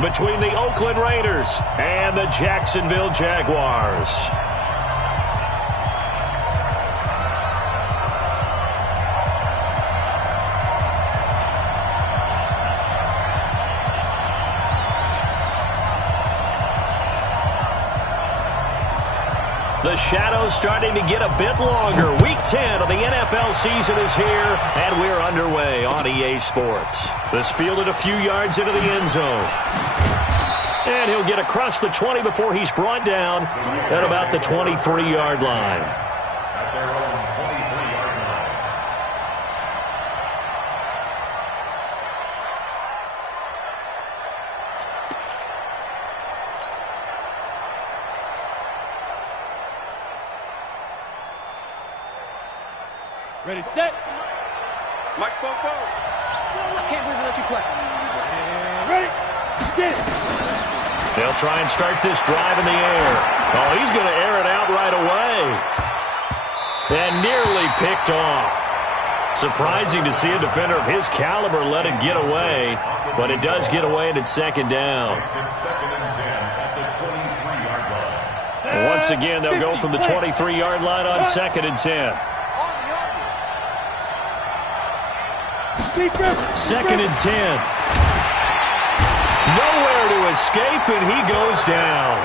between the Oakland Raiders and the Jacksonville Jaguars. The shadow's starting to get a bit longer. Week 10 of the NFL season is here, and we're underway on EA Sports. This fielded a few yards into the end zone. And he'll get across the 20 before he's brought down at about the 23-yard line. Ready, set. Mike Bobo. I can't believe we let you play. Ready, get it. They'll try and start this drive in the air. Oh, he's going to air it out right away. And nearly picked off. Surprising to see a defender of his caliber let it get away, but it does get away and it's second down. And once again, they'll go from the 23-yard line on 2nd and 10. 2nd and 10. Nowhere to escape, and he goes down.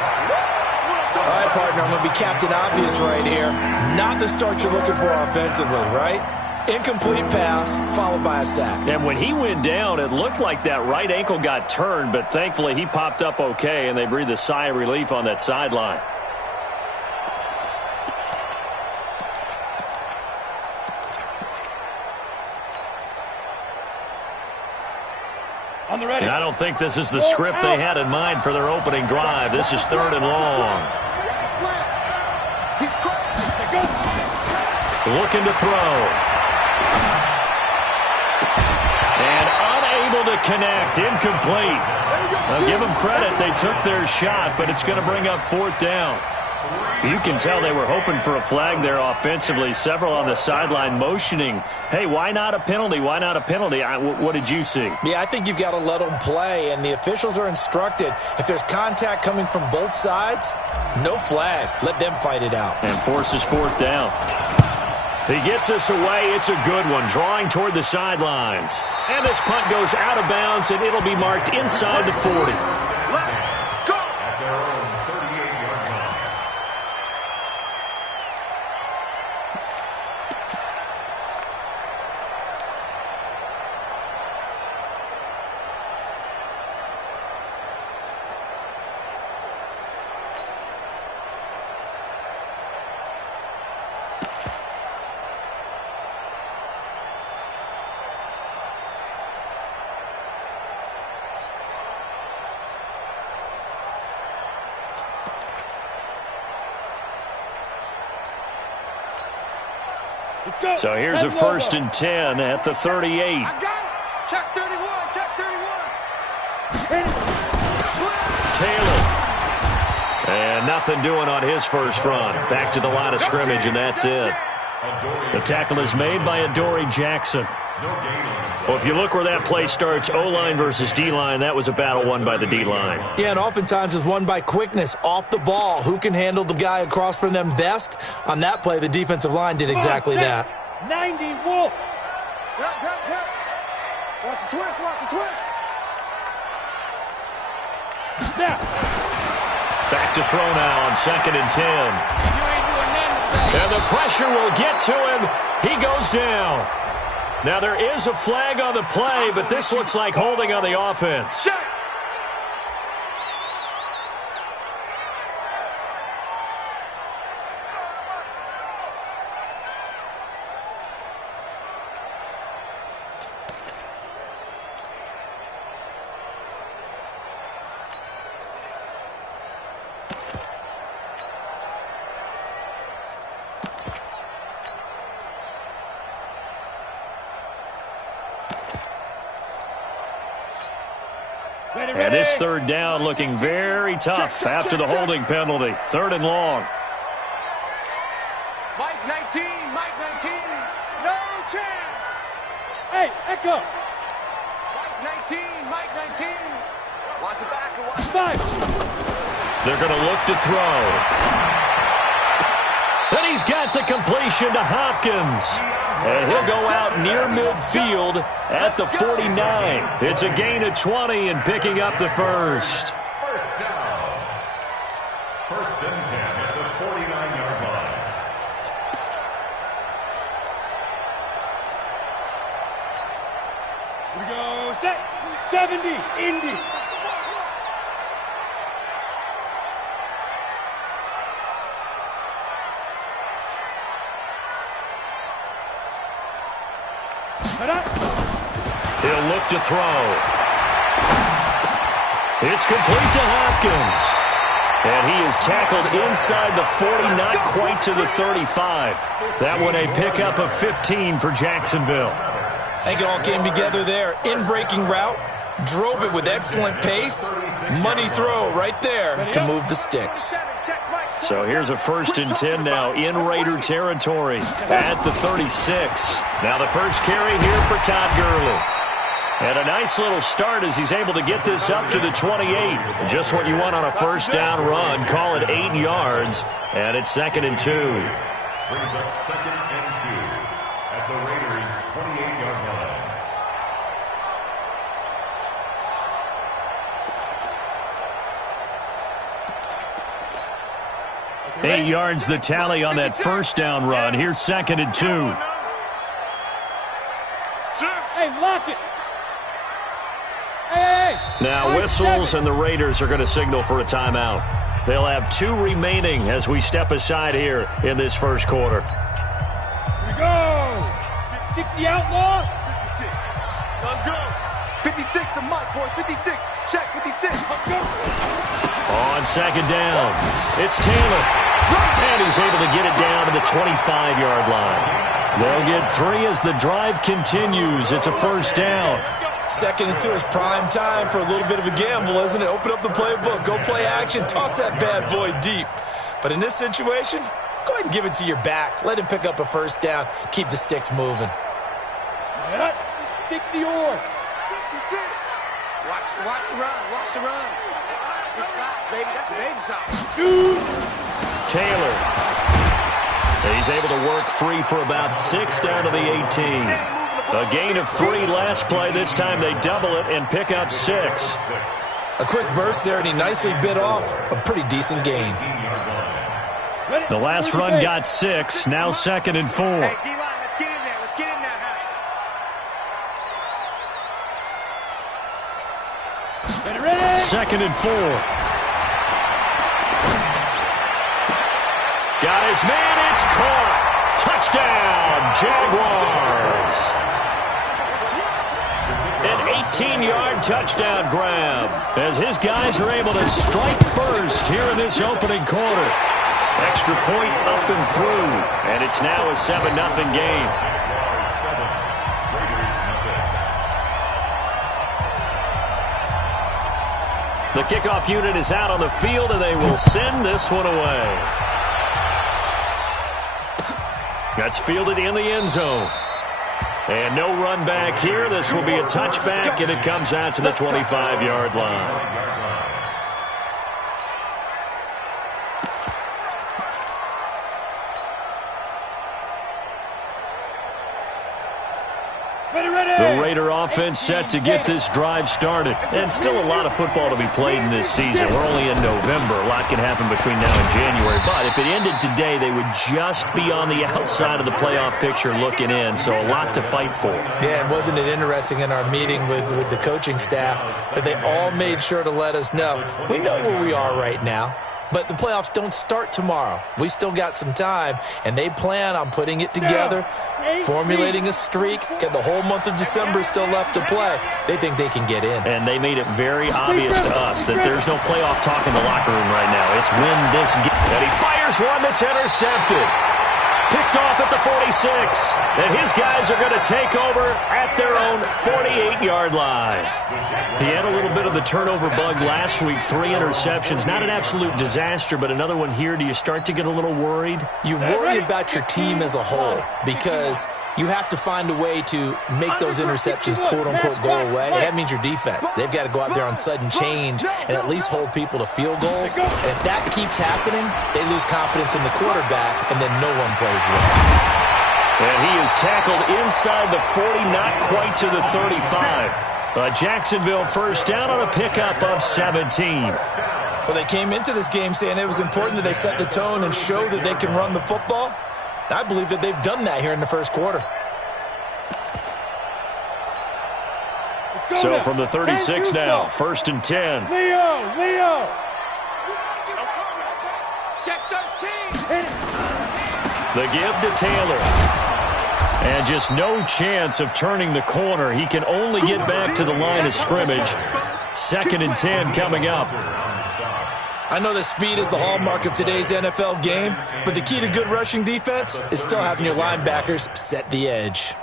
All right, partner, I'm going to be Captain Obvious right here. Not the start you're looking for offensively, right? Incomplete pass, followed by a sack. And when he went down, it looked like that right ankle got turned, but thankfully he popped up okay, and they breathed a sigh of relief on that sideline. And I don't think this is the script they had in mind for their opening drive. This is 3rd and long. Looking to throw. And unable to connect. Incomplete. I'll give them credit. They took their shot, but it's going to bring up 4th down. You can tell they were hoping for a flag there offensively. Several on the sideline motioning, hey, why not a penalty? Why not a penalty? What did you see? Yeah, I think you've got to let them play, and the officials are instructed. If there's contact coming from both sides, no flag. Let them fight it out. And forces 4th down. He gets us away. It's a good one, drawing toward the sidelines. And this punt goes out of bounds, and it'll be marked inside the 40. So here's a 1st and 10 at the 38. I got it. Check 31. Check 31. Taylor. And nothing doing on his first run. Back to the line of scrimmage, and that's it. The tackle is made by Adoree Jackson. Well, if you look where that play starts, O-line versus D-line, that was a battle won by the D-line. Yeah, and oftentimes it's won by quickness off the ball. Who can handle the guy across from them best? On that play, the defensive line did exactly that. 90 Wolf. Watch the twist. Watch the twist. Snap. Back to throw now on 2nd and 10. And the pressure will get to him. He goes down. Now there is a flag on the play, but this looks like holding on the offense. And this 3rd down looking very tough after the holding penalty. 3rd and long. Mike 19. Mike 19. No chance. Hey, Echo. Mike 19. Mike 19. Watch 5. They're going to look to throw. And he's got the completion to Hopkins. And he'll go out near midfield at the 49. It's a gain of 20 and picking up the first. First down. First and 10 at the 49-yard line. Here we go. Set. 70. Indy. He'll look to throw. It's complete to Hopkins. And he is tackled inside the 40, not quite to the 35. That one a pickup of 15 for Jacksonville. I think it all came together there. In-breaking route, drove it with excellent pace. Money throw right there to move the sticks. So here's a 1st and 10 now in Raider territory at the 36. Now the first carry here for Todd Gurley. And a nice little start as he's able to get this up to the 28. Just what you want on a first down run. Call it 8 yards. And it's 2nd and 2. Brings up 2nd and 2 at the Raiders' 28-yard line. 8 yards the tally on that first down run. Here's 2nd and 2. Hey, lock it. Hey. Now whistles, and the Raiders are going to signal for a timeout. They'll have 2 remaining as we step aside here in this first quarter. Here we go. 60 outlaw. 56. Let's go. 56 to Mike, boys. 56. Check 56. Let's go. On 2nd down, it's Taylor. And he's able to get it down to the 25-yard line. They'll get 3 as the drive continues. It's a first down. 2nd and 2 is prime time for a little bit of a gamble, isn't it? Open up the playbook, go play action, toss that bad boy deep. But in this situation, go ahead and give it to your back. Let him pick up a first down. Keep the sticks moving. 60 or. Watch the run. Watch the run. This side, baby. That's a baby side. Shoot. Taylor. He's able to work free for about 6 down to the 18. A gain of 3 last play. This time they double it and pick up 6. A quick burst there, and he nicely bit off a pretty decent gain. The last run got 6. Now 2nd and 4. Hey, D-line, let's get in there. Let's get in there, Ready. 2nd and 4. Got his man. It's caught. Touchdown, Jaguars. An 18-yard touchdown grab as his guys are able to strike first here in this opening quarter. Extra point up and through, and it's now a 7-0 game. The kickoff unit is out on the field, and they will send this one away. That's fielded in the end zone. And no run back here. This will be a touchback, and it comes out to the 25-yard line. The Raider offense set to get this drive started. And still a lot of football to be played in this season. We're only in November. A lot can happen between now and January. But if it ended today, they would just be on the outside of the playoff picture looking in. So a lot to fight for. Yeah, and wasn't it interesting in our meeting with the coaching staff that they all made sure to let us know, we know where we are right now. But the playoffs don't start tomorrow. We still got some time, and they plan on putting it together, formulating a streak, got the whole month of December still left to play. They think they can get in. And they made it very obvious to us that there's no playoff talk in the locker room right now. It's win this game. And he fires one that's intercepted. picked off at the 46. And his guys are going to take over at their own 48-yard line. He had a little bit of the turnover bug last week, 3 interceptions. Not an absolute disaster, but another one here. Do you start to get a little worried? You worry about your team as a whole because you have to find a way to make those interceptions, quote-unquote, go away. And that means your defense. They've got to go out there on sudden change and at least hold people to field goals. And if that keeps happening, they lose confidence in the quarterback, and then no one plays well. And he is tackled inside the 40, not quite to the 35. Jacksonville first down on a pickup of 17. Well, they came into this game saying it was important that they set the tone and show that they can run the football. I believe that they've done that here in the first quarter. So from the 36 now, 1st and 10. Leo. Check 13. The give to Taylor. And just no chance of turning the corner. He can only get back to the line of scrimmage. 2nd and 10 coming up. I know that speed is the hallmark of today's NFL game, but the key to good rushing defense is still having your linebackers set the edge.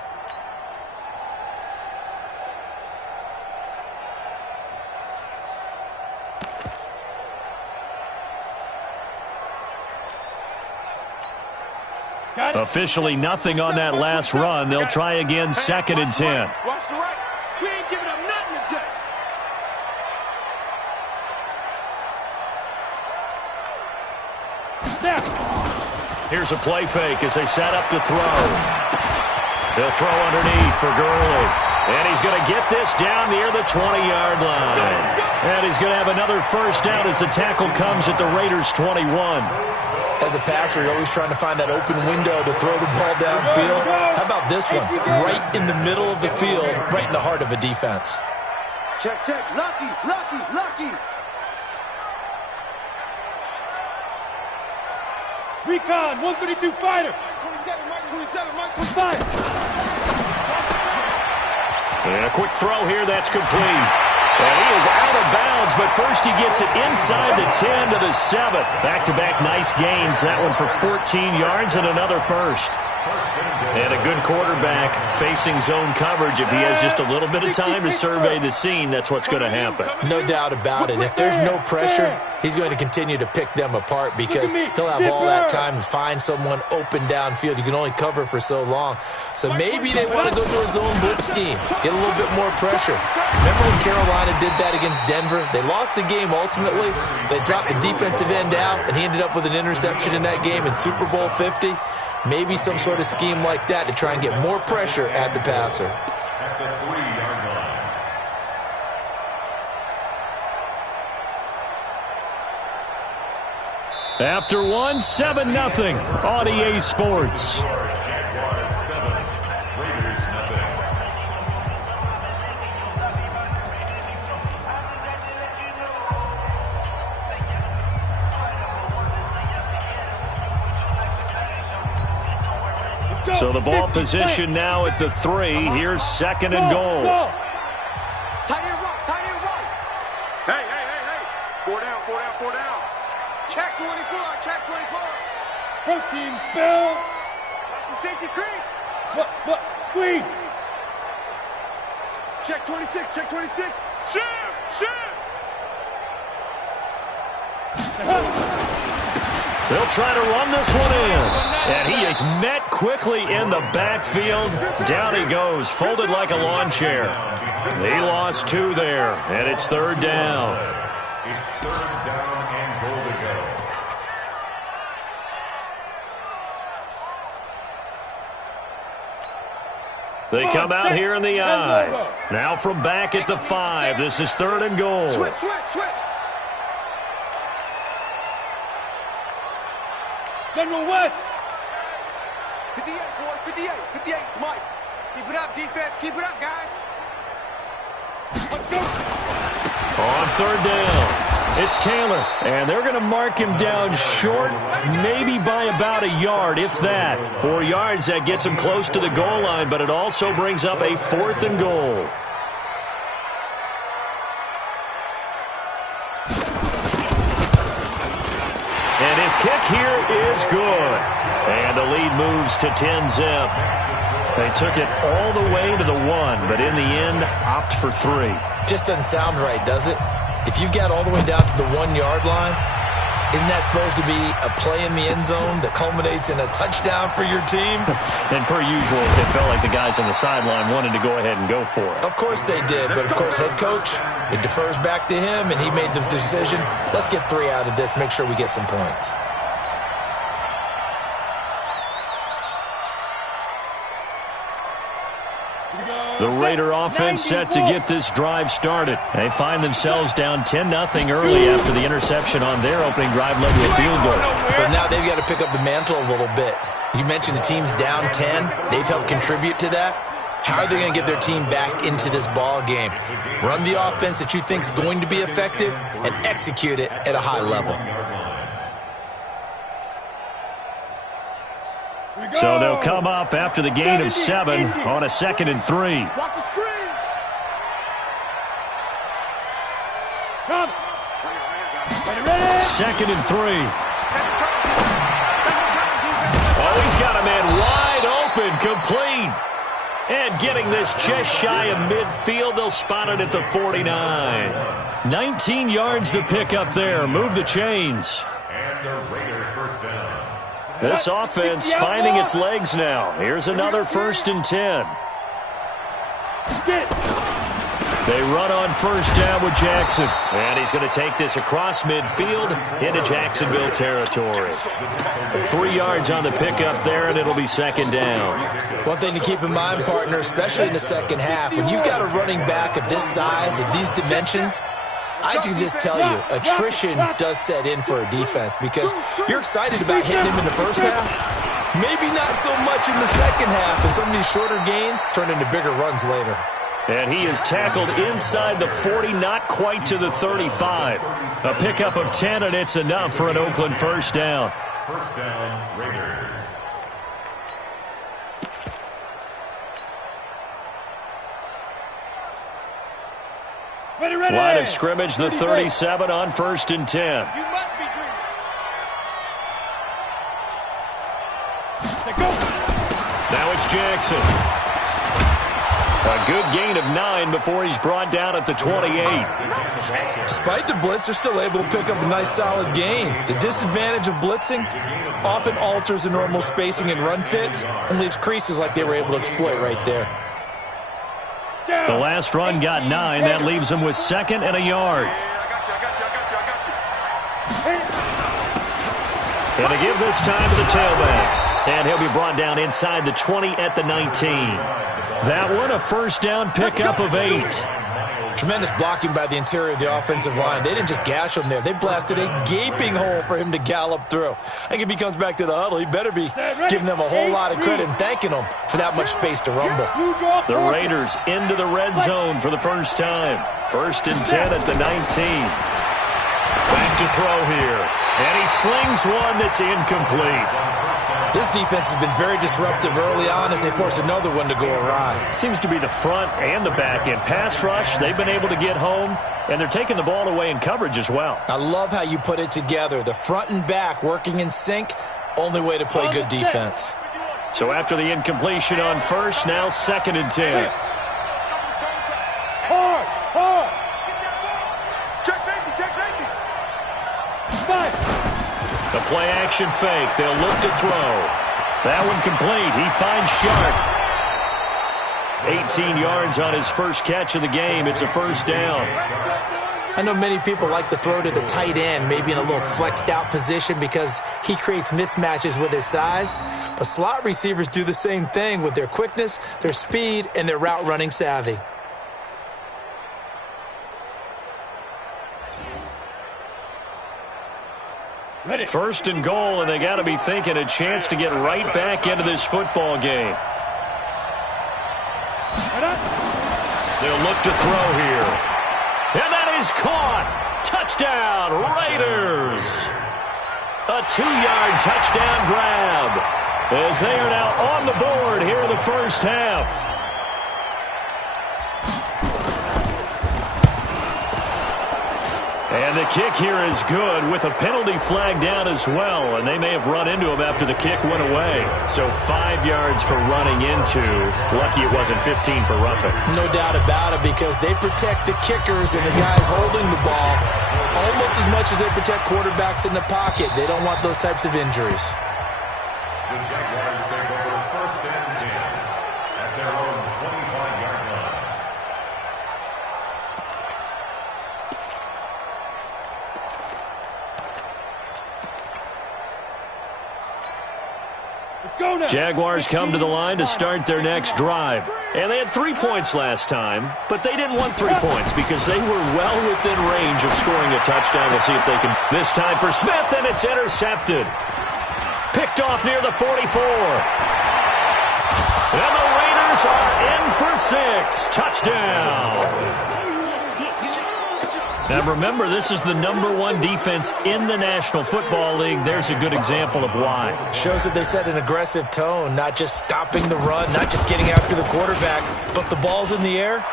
Officially nothing on that last run. They'll try again, 2nd and 10. Watch the right. We ain't giving up nothing today. Here's a play fake as they set up to throw. They'll throw underneath for Gurley. And he's going to get this down near the 20-yard line. And he's going to have another first down as the tackle comes at the Raiders' 21. As a passer, you're always trying to find that open window to throw the ball downfield. How about this one? Right in the middle of the field, right in the heart of a defense. Check. Lucky. Recon, 132 fighter. 27, Mike, fire. And a quick throw here, that's complete. And he is out of bounds, but first he gets it inside the 10 to the 7. Back-to-back nice gains. That one for 14 yards and another first. And a good quarterback facing zone coverage. If he has just a little bit of time to survey the scene, that's what's going to happen. No doubt about it. If there's no pressure, he's going to continue to pick them apart because he'll have all that time to find someone open downfield. You can only cover for so long. So maybe they want to go to a zone blitz scheme, get a little bit more pressure. Remember when Carolina did that against Denver? They lost the game ultimately. They dropped the defensive end out, and he ended up with an interception in that game in Super Bowl 50. Maybe some sort of scheme like that to try and get more pressure at the passer. At the 3-yard line. After one, 7-0 on EA Sports. Jaguars 7, Raiders nothing. So the ball position now at the 3. Here's 2nd and goal. Tight end right. Hey. 4 down. Check 24. Protein spill. That's the safety creep. What? Squeeze. Check 26. Shift. They'll try to run this one in. And he is met quickly in the backfield. Down he goes, folded like a lawn chair. He lost 2 there, and it's 3rd down. It's 3rd down and goal to go. They come out here in the I. Now from back at the 5. This is 3rd and goal. Switch. General West. 58, boys. 58. It's Mike. Keep it up, defense. Keep it up, guys. Let's go. On 3rd down, it's Taylor. And they're going to mark him down short, maybe by about a yard, if that. 4 yards, that gets him close to the goal line, but it also brings up a 4th and goal. And his kick here is good. And the lead moves to 10-zip. They took it all the way to the 1, but in the end, opt for 3. Just doesn't sound right, does it? If you get all the way down to the 1-yard line, isn't that supposed to be a play in the end zone that culminates in a touchdown for your team? And per usual, it felt like the guys on the sideline wanted to go ahead and go for it. Of course they did, but of course head coach, it defers back to him, and he made the decision. Let's get 3 out of this, make sure we get some points. The Raider offense set to get this drive started. They find themselves down 10-0 early after the interception on their opening drive led to a field goal. So now they've got to pick up the mantle a little bit. You mentioned the team's down 10. They've helped contribute to that. How are they going to get their team back into this ball game? Run the offense that you think is going to be effective and execute it at a high level. So they'll come up after the gain of 7 on a 2nd and 3. Watch the screen. Come. Ready. 2nd and 3. Oh, he's got a man wide open, complete. And getting this just shy of midfield, they'll spot it at the 49. 19 yards to pick up there. Move the chains. And the Raider first down. This offense finding its legs now. Here's another 1st and 10. They run on 1st down with Jackson. And he's going to take this across midfield into Jacksonville territory. 3 yards on the pickup there, and it'll be 2nd down. One thing to keep in mind, partner, especially in the second half, when you've got a running back of this size, of these dimensions, I can just tell you, attrition does set in for a defense because you're excited about hitting him in the first half. Maybe not so much in the second half, and some of these shorter gains turn into bigger runs later. And he is tackled inside the 40, not quite to the 35. A pickup of 10, and it's enough for an Oakland 1st down. 1st down, Raiders. Ready. Line of scrimmage, the 37 on 1st and 10. You must be dreaming. Go. Now it's Jackson. A good gain of 9 before he's brought down at the 28. Despite the blitz, they're still able to pick up a nice solid gain. The disadvantage of blitzing often alters the normal spacing and run fits and leaves creases like they were able to exploit right there. The last run got 9. That leaves him with 2nd and a yard. And to give this time to the tailback. And he'll be brought down inside the 20 at the 19. That one, a 1st down pickup of 8. Tremendous blocking by the interior of the offensive line. They didn't just gash him there. They blasted a gaping hole for him to gallop through. I think if he comes back to the huddle, he better be giving them a whole lot of credit and thanking them for that much space to rumble. The Raiders into the red zone for the first time. 1st and 10 at the 19. Back to throw here. And he slings one that's incomplete. This defense has been very disruptive early on as they force another one to go awry. Seems to be the front and the back end. Pass rush, they've been able to get home, and they're taking the ball away in coverage as well. I love how you put it together. The front and back working in sync, only way to play good defense. So after the incompletion on 1st, now 2nd and 10. Hard. Check safety. The play action fake. They'll look to throw. That one complete. He finds Sharp. 18 yards on his first catch of the game. It's a 1st down. I know many people like to throw to the tight end, maybe in a little flexed out position because he creates mismatches with his size. But slot receivers do the same thing with their quickness, their speed, and their route running savvy. Ready. 1st and goal, and they got to be thinking a chance to get right back into this football game. They'll look to throw here. And that is caught. Touchdown, Raiders. A 2-yard touchdown grab as they are now on the board here in the first half. And the kick here is good with a penalty flag down as well, and they may have run into him after the kick went away. So 5 yards for running into. Lucky it wasn't 15 for roughing. No doubt about it, because they protect the kickers and the guys holding the ball almost as much as they protect quarterbacks in the pocket. They don't want those types of injuries. The Jaguars take over first and 10 at their own 25-yard line. Jaguars come to the line to start their next drive. And they had 3 points last time, but they didn't want 3 points because they were well within range of scoring a touchdown. We'll see if they can. This time for Smith, and it's intercepted. Picked off near the 44. And the Raiders are in for 6. Touchdown. Now remember, this is the #1 defense in the National Football League. There's a good example of why. Shows that they set an aggressive tone, not just stopping the run, not just getting after the quarterback, but the ball's in the air.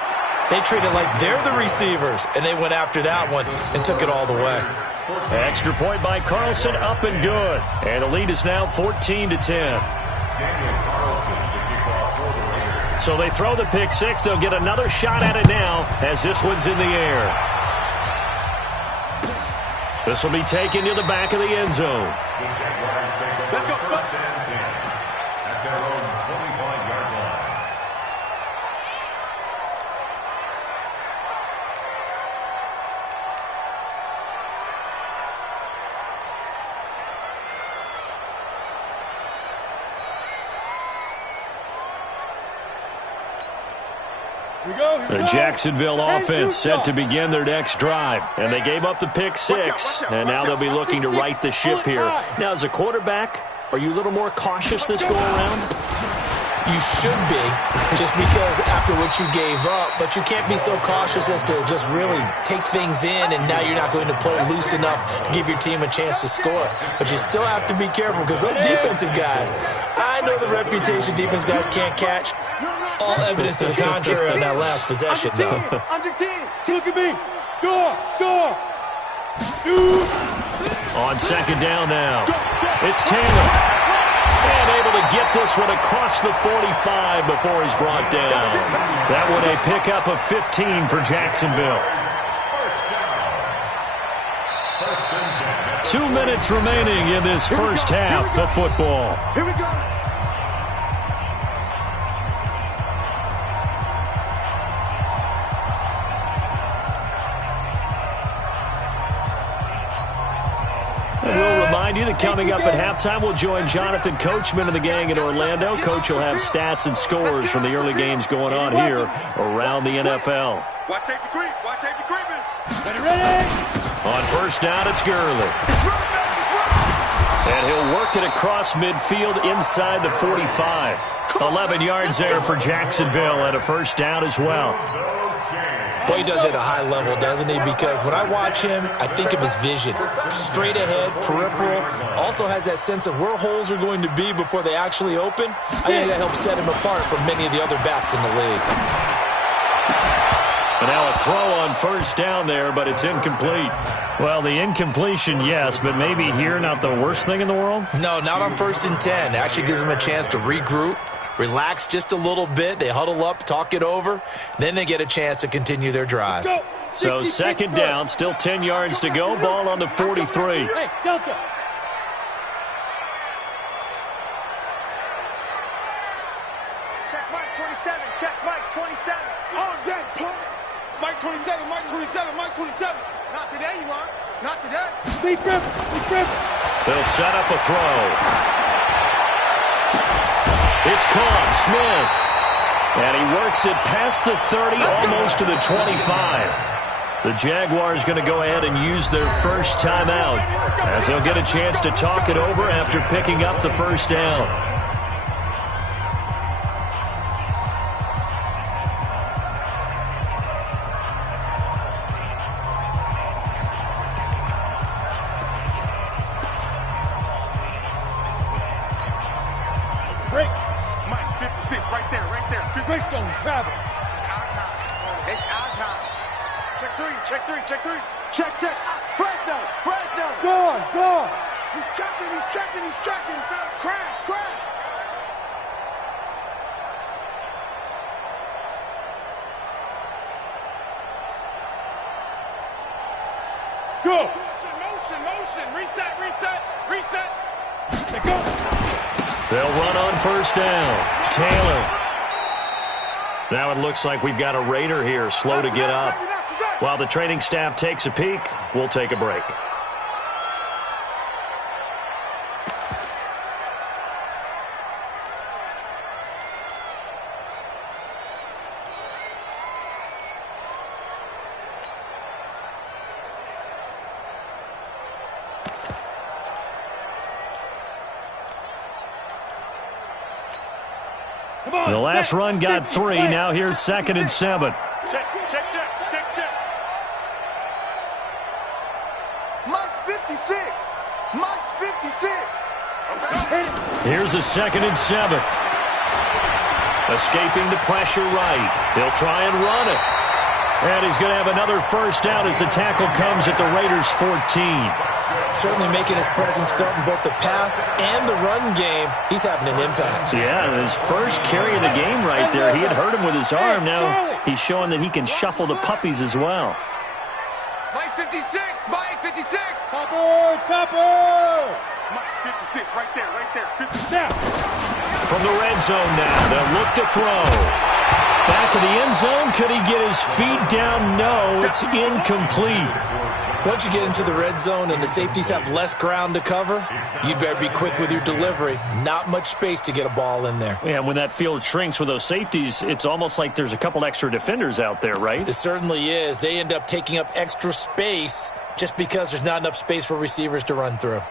They treat it like they're the receivers, and they went after that one and took it all the way. Extra point by Carlson, up and good. And the lead is now 14-10. So they throw the pick six. They'll get another shot at it now as this one's in the air. This will be taken to the back of the end zone. Let's go. At their own 25-yard line. The Jacksonville offense set to begin their next drive. And they gave up the pick six, and now they'll be looking to right the ship here. Now, as a quarterback, are you a little more cautious this go-around? You should be, just because after what you gave up, but you can't be so cautious as to just really take things in, and now you're not going to play loose enough to give your team a chance to score. But you still have to be careful, because those defensive guys, I know the reputation defense guys can't catch. All evidence to the contrary on that last possession, though. Under 10. Look at me. Go. Shoot. On second down now, it's Taylor. And able to get this one across the 45 before he's brought down. That one a pickup of 15 for Jacksonville. 2 minutes remaining in this first half of football. Here we go. We'll remind you that coming up at halftime, we'll join Jonathan Coachman and the gang in Orlando. Coach will have stats and scores from the early games going on here around the NFL. Watch safety creep. Watch safety creeping. Ready. On first down, it's Gurley. And he'll work it across midfield inside the 45. 11 yards there for Jacksonville and a first down as well. Boy, he does it at a high level, doesn't he? Because when I watch him, I think of his vision. Straight ahead, peripheral. Also has that sense of where holes are going to be before they actually open. I think that helps set him apart from many of the other backs in the league. And now a throw on first down there, but it's incomplete. Well, the incompletion, yes, but maybe here not the worst thing in the world? No, not on 1st and 10. It actually gives him a chance to regroup, relax just a little bit. They huddle up, talk it over. Then they get a chance to continue their drive. So second down, still 10 yards to go. Ball on the 43. Hey, Delta. Check Mike 27. Check Mike 27. All day, play. Mike 27. Mike 27. Mike 27. Not today, you are. Not today. Steve Griffin. They'll set up a throw. It's caught, Smith. And he works it past the 30, almost to the 25. The Jaguars going to go ahead and use their first timeout as they'll get a chance to talk it over after picking up the first down. Break. Mike 56, right there. Greystone, travel. It's our time. It's our time. Check three. Check, check. Fresno, Fresno. Go. He's checking. Crash. Go. Motion. Reset. Go. They'll run on first down. Taylor. Now it looks like we've got a Raider here, slow to get up. While the training staff takes a peek, we'll take a break. The last run got 3. Now here's 2nd and 7. Check. Mike's 56. Here's a 2nd and 7. Escaping the pressure right. He'll try and run it. And he's going to have another first down as the tackle comes at the Raiders' 14. Certainly making his presence felt in both the pass and the run game. He's having an impact. Yeah, his first carry of the game right there. He had hurt him with his arm. Now he's showing that he can shuffle the puppies as well. Mike 56. Topper. Mike 56, right there. 56. From the red zone now, they'll look to throw. Back of the end zone, could he get his feet down? No, it's incomplete. Once you get into the red zone and the safeties have less ground to cover, you'd better be quick with your delivery. Not much space to get a ball in there. Yeah, when that field shrinks with those safeties, it's almost like there's a couple extra defenders out there, right? It certainly is. They end up taking up extra space just because there's not enough space for receivers to run through.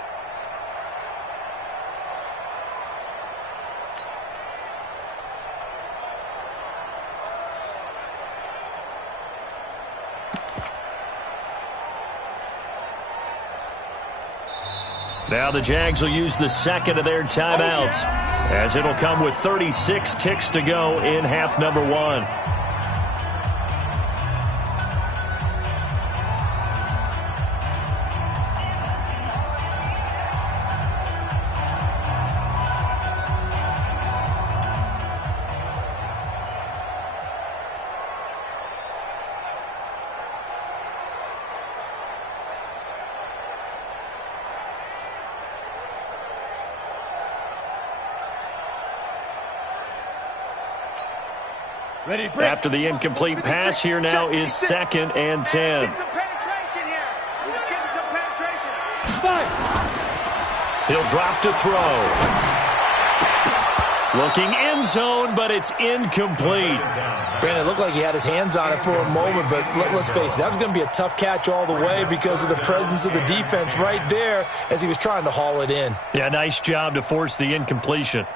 Now the Jags will use the 2nd of their timeouts, as it'll come with 36 ticks to go in half number 1. Ready, break. After the incomplete pass, here now is 2nd and 10. Get some penetration here. Let's get some penetration. 5. He'll drop to throw. Looking end zone, but it's incomplete. Brandon, it looked like he had his hands on it for a moment, but let's face it, that was going to be a tough catch all the way because of the presence of the defense right there as he was trying to haul it in. Yeah, nice job to force the incompletion.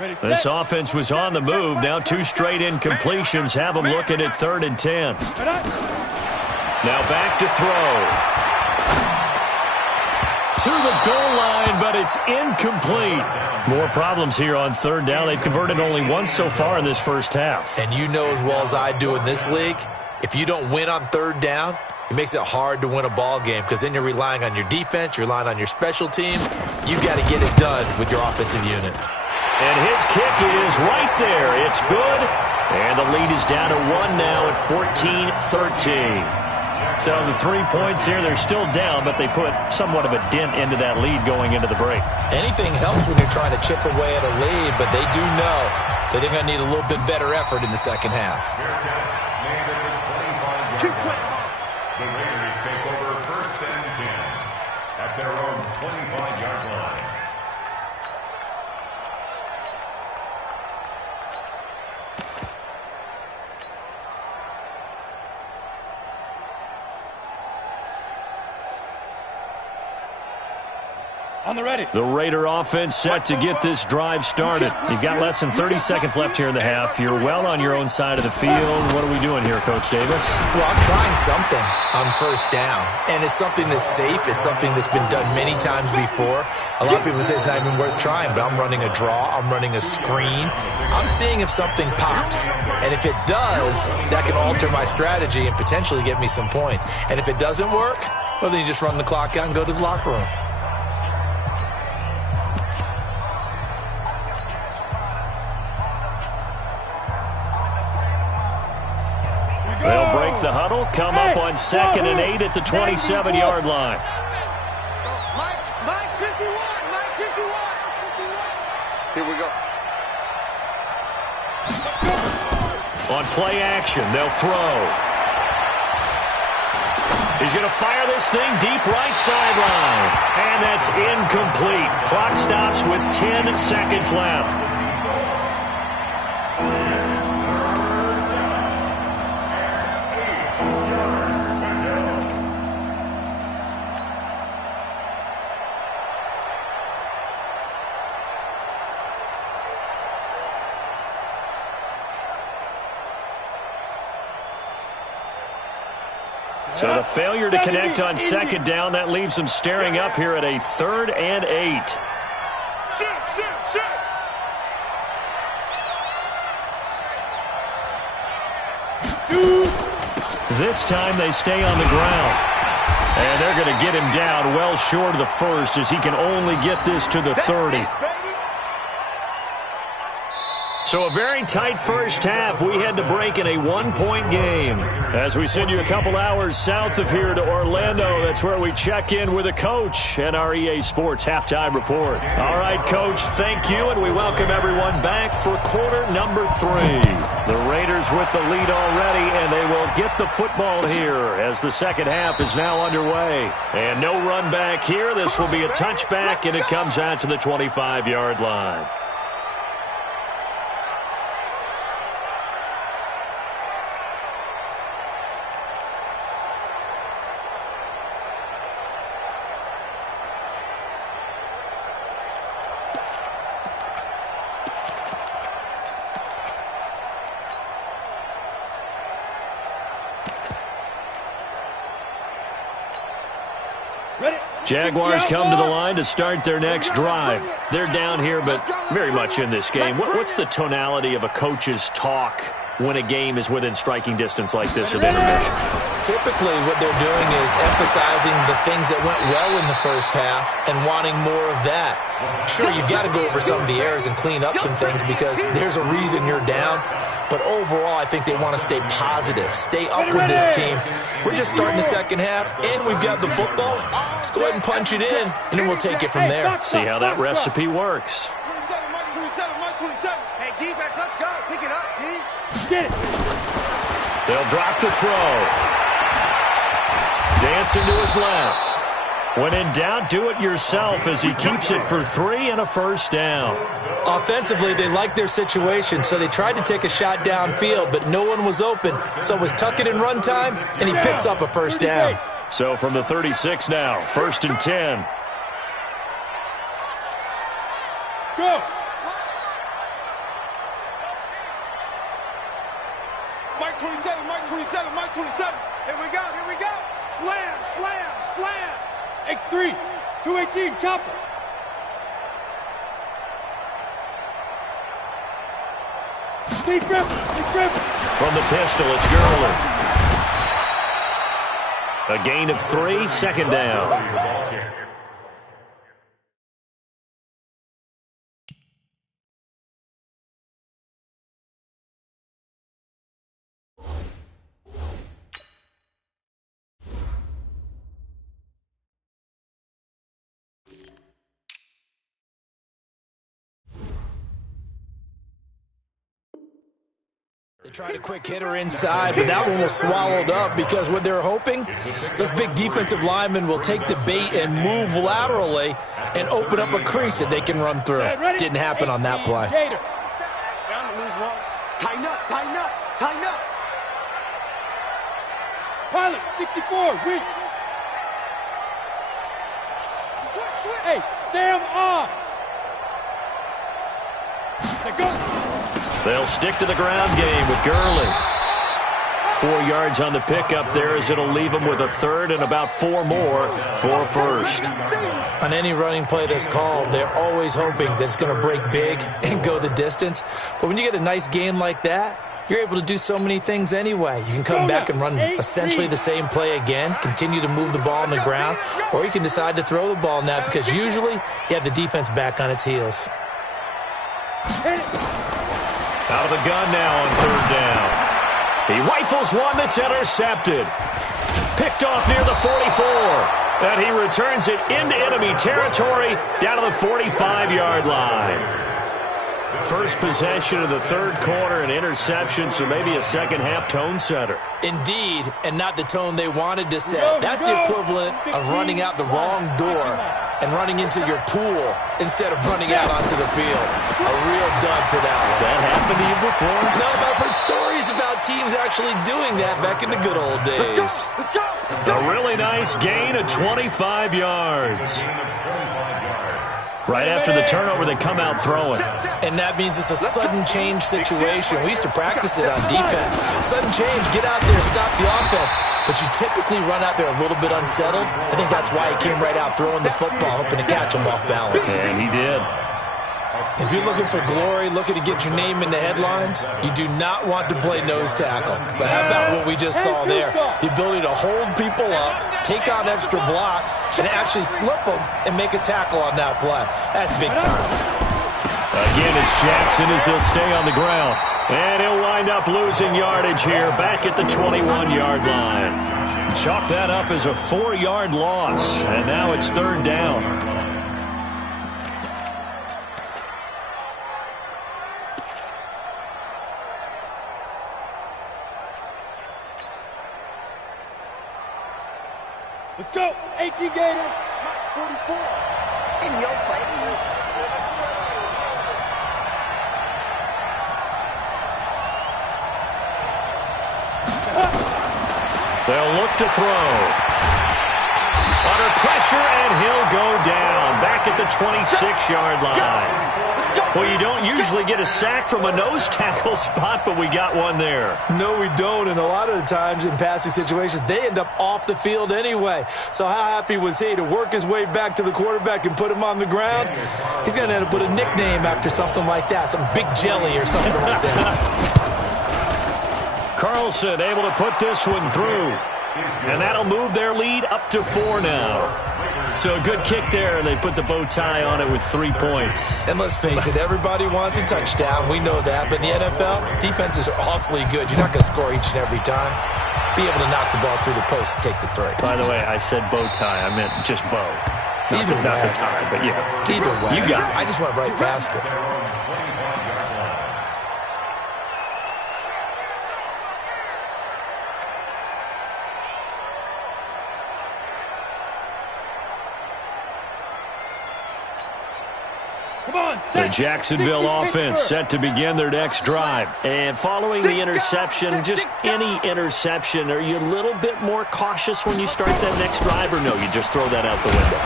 Ready, set. This offense was on the move. Now 2 straight incompletions have them looking at 3rd and 10. Now back to throw. To the goal line, but it's incomplete. More problems here on 3rd down. They've converted only once so far in this first half. And you know as well as I do in this league, if you don't win on 3rd down, it makes it hard to win a ball game because then you're relying on your defense, you're relying on your special teams. You've got to get it done with your offensive unit. And his kick is right there. It's good. And the lead is down to 1 now at 14-13. So the 3 points here, they're still down, but they put somewhat of a dent into that lead going into the break. Anything helps when you're trying to chip away at a lead, but they do know that they're going to need a little bit better effort in the second half. The Raiders take over 1st and 10 at their own 25-yard line. On the ready. The Raider offense set to get this drive started. You've got less than 30 seconds left here in the half. You're well on your own side of the field. What are we doing here, Coach Davis? Well, I'm trying something on first down, and it's something that's safe. It's something that's been done many times before. A lot of people say it's not even worth trying, but I'm running a draw. I'm running a screen. I'm seeing if something pops, and if it does, that can alter my strategy and potentially get me some points. And if it doesn't work, well, then you just run the clock out and go to the locker room. They'll break the huddle, come up on 2nd and 8 at the 27-yard line. Mike 51, Mike 51. Here we go. On play action, they'll throw. He's going to fire this thing deep right sideline. And that's incomplete. Clock stops with 10 seconds left. So the failure to connect on 2nd down, that leaves them staring up here at a 3rd and 8. This time they stay on the ground. And they're going to get him down well short of the first as he can only get this to the 30. So a very tight first half. We had to break in a one-point game. As we send you a couple hours south of here to Orlando, that's where we check in with a coach and our EA Sports halftime report. All right, Coach, thank you, and we welcome everyone back for quarter number 3. The Raiders with the lead already, and they will get the football here as the second half is now underway. And no run back here. This will be a touchback, and it comes out to the 25-yard line. Jaguars come to the line to start their next drive. They're down here, but very much in this game. What's the tonality of a coach's talk when a game is within striking distance like this at intermission? Typically, what they're doing is emphasizing the things that went well in the first half and wanting more of that. Sure, you've got to go over some of the errors and clean up some things because there's a reason you're down. But overall, I think they want to stay positive, stay up with this team. We're just starting the second half, and we've got the football. Let's go ahead and punch it in, and then we'll take it from there. See how that recipe works. 27, Mike 27, Mike 27. Hey, defense, let's go. Pick it up, D. Get it. They'll drop to throw. Dancing to his left. When in doubt, do it yourself as he keeps it for 3 and a first down. Offensively, they liked their situation, so they tried to take a shot downfield, but no one was open. So it was tuck it in run time, and he picks up a first down. So from the 36 now, 1st and 10. Go. Mike 27, Mike 27, Mike 27. Here we go, here we go. Slam, slam, slam. X3, 218, chopper. Steve Griffin, Steve Griffin. From the pistol, it's Gurley. A gain of 3, 2nd down. They tried a quick hitter inside, but that one was swallowed up because what they're hoping, those big defensive linemen will take the bait and move laterally and open up a crease that they can run through. Didn't happen on that play. Bound to lose one. Tighten up, tighten up, tighten up. Pilot, 64, weak. Switch, switch. Hey, Sam off. Go. They'll stick to the ground game with Gurley. 4 yards on the pickup there as it'll leave them with a third and about 4 more for first. On any running play that's called, they're always hoping that it's going to break big and go the distance. But when you get a nice game like that, you're able to do so many things anyway. You can come back and run essentially the same play again, continue to move the ball on the ground, or you can decide to throw the ball now because usually you have the defense back on its heels. Out of the gun now on third down. He rifles one that's intercepted. Picked off near the 44. And he returns it into enemy territory down to the 45-yard line. First possession of the third quarter, an interception, so maybe a second-half tone setter. Indeed, and not the tone they wanted to set. That's the equivalent of running out the wrong door and running into your pool instead of running out onto the field. A real dud for that one. Has that happened to you before? No, but I've heard stories about teams actually doing that back in the good old days. A really nice gain of 25 yards. Right after the turnover, they come out throwing. And that means it's a sudden change situation. We used to practice it on defense. Sudden change, get out there, stop the offense. But you typically run out there a little bit unsettled. I think that's why he came right out throwing the football, hoping to catch him off balance. And he did. If you're looking for glory, looking to get your name in the headlines, you do not want to play nose tackle. But how about what we just saw there? The ability to hold people up, take on extra blocks, and actually slip them and make a tackle on that play. That's big time. Again, it's Jackson as he'll stay on the ground. And he'll wind up losing yardage here back at the 21-yard line. Chalk that up as a 4-yard loss. And now it's third down. Let's go. 18 Gator. 44. In your face. They'll look to throw. Under pressure, and he'll go down back at the 26-yard line. Well, you don't usually get a sack from a nose tackle spot, but we got one there. No, we don't, and a lot of the times in passing situations, they end up off the field anyway. So how happy was he to work his way back to the quarterback and put him on the ground? He's going to end up with a nickname after something like that, some Big Jelly or something like that. Carlson able to put this one through, and that'll move their lead up to 4 now. So a good kick there, and they put the bow tie on it with 3 points. And let's face it, everybody wants a touchdown. We know that. But in the NFL, defenses are awfully good. You're not going to score each and every time. Be able to knock the ball through the post and take the 3. By the way, I said bow tie. I meant just bow. Not the tie, but yeah. Either way. You got it. I just went right past it. The Jacksonville offense set to begin their next drive. And following the interception, just any interception, are you a little bit more cautious when you start that next drive, or no, you just throw that out the window?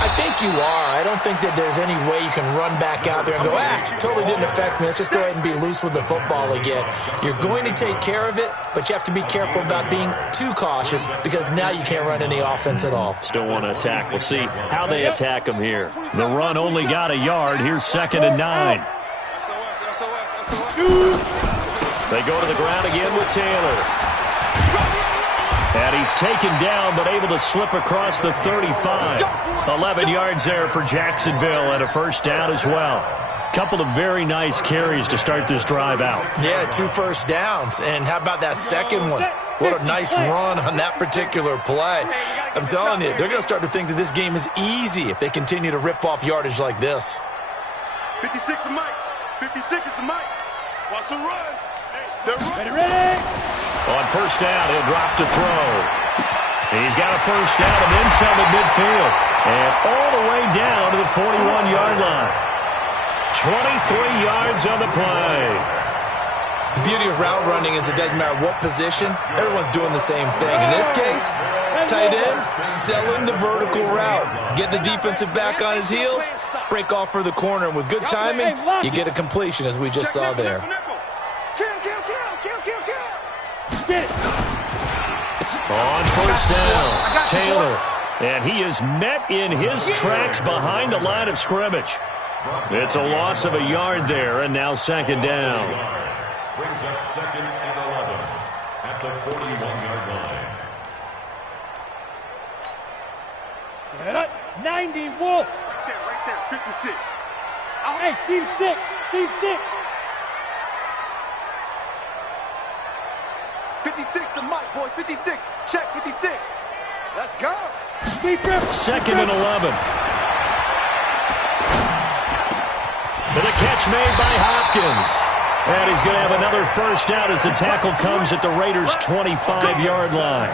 I think you are. I don't think that there's any way you can run back out there and go, totally didn't affect me. Let's just go ahead and be loose with the football again. You're going to take care of it, but you have to be careful about being too cautious because now you can't run any offense at all. Still want to attack. We'll see how they attack them here. The run only got a yard. Here's 2nd and 9. They go to the ground again with Taylor. And he's taken down, but able to slip across the 35. 11 yards there for Jacksonville and a first down as well. Couple of very nice carries to start this drive out. Yeah, 2 first downs. And how about that second one? What a nice run on that particular play. I'm telling you, they're going to start to think that this game is easy if they continue to rip off yardage like this. 56 is Mike. 56 is the Mike. Watch the run. Ready, ready. On first down, he'll drop to throw. He's got a first down and then some at midfield. And all the way down to the 41-yard line. 23 yards on the play. The beauty of route running is it doesn't matter what position, everyone's doing the same thing. In this case, tight end, selling the vertical route. Get the defensive back on his heels, break off for the corner, and with good timing, you get a completion as we just saw there. On first down, Taylor. And he is met in his tracks behind the line of scrimmage. It's a loss of a yard there, and now second down. Brings up 2nd and 11 at the 41-yard line. Set up. 90, Wolf. Right there, 56. Hey, seam 6. Seam 6. 56 to Mike, boys. 56. Check 56. Let's go. Second and 11. And a catch made by Hopkins. And he's going to have another first down as the tackle comes at the Raiders' 25-yard line.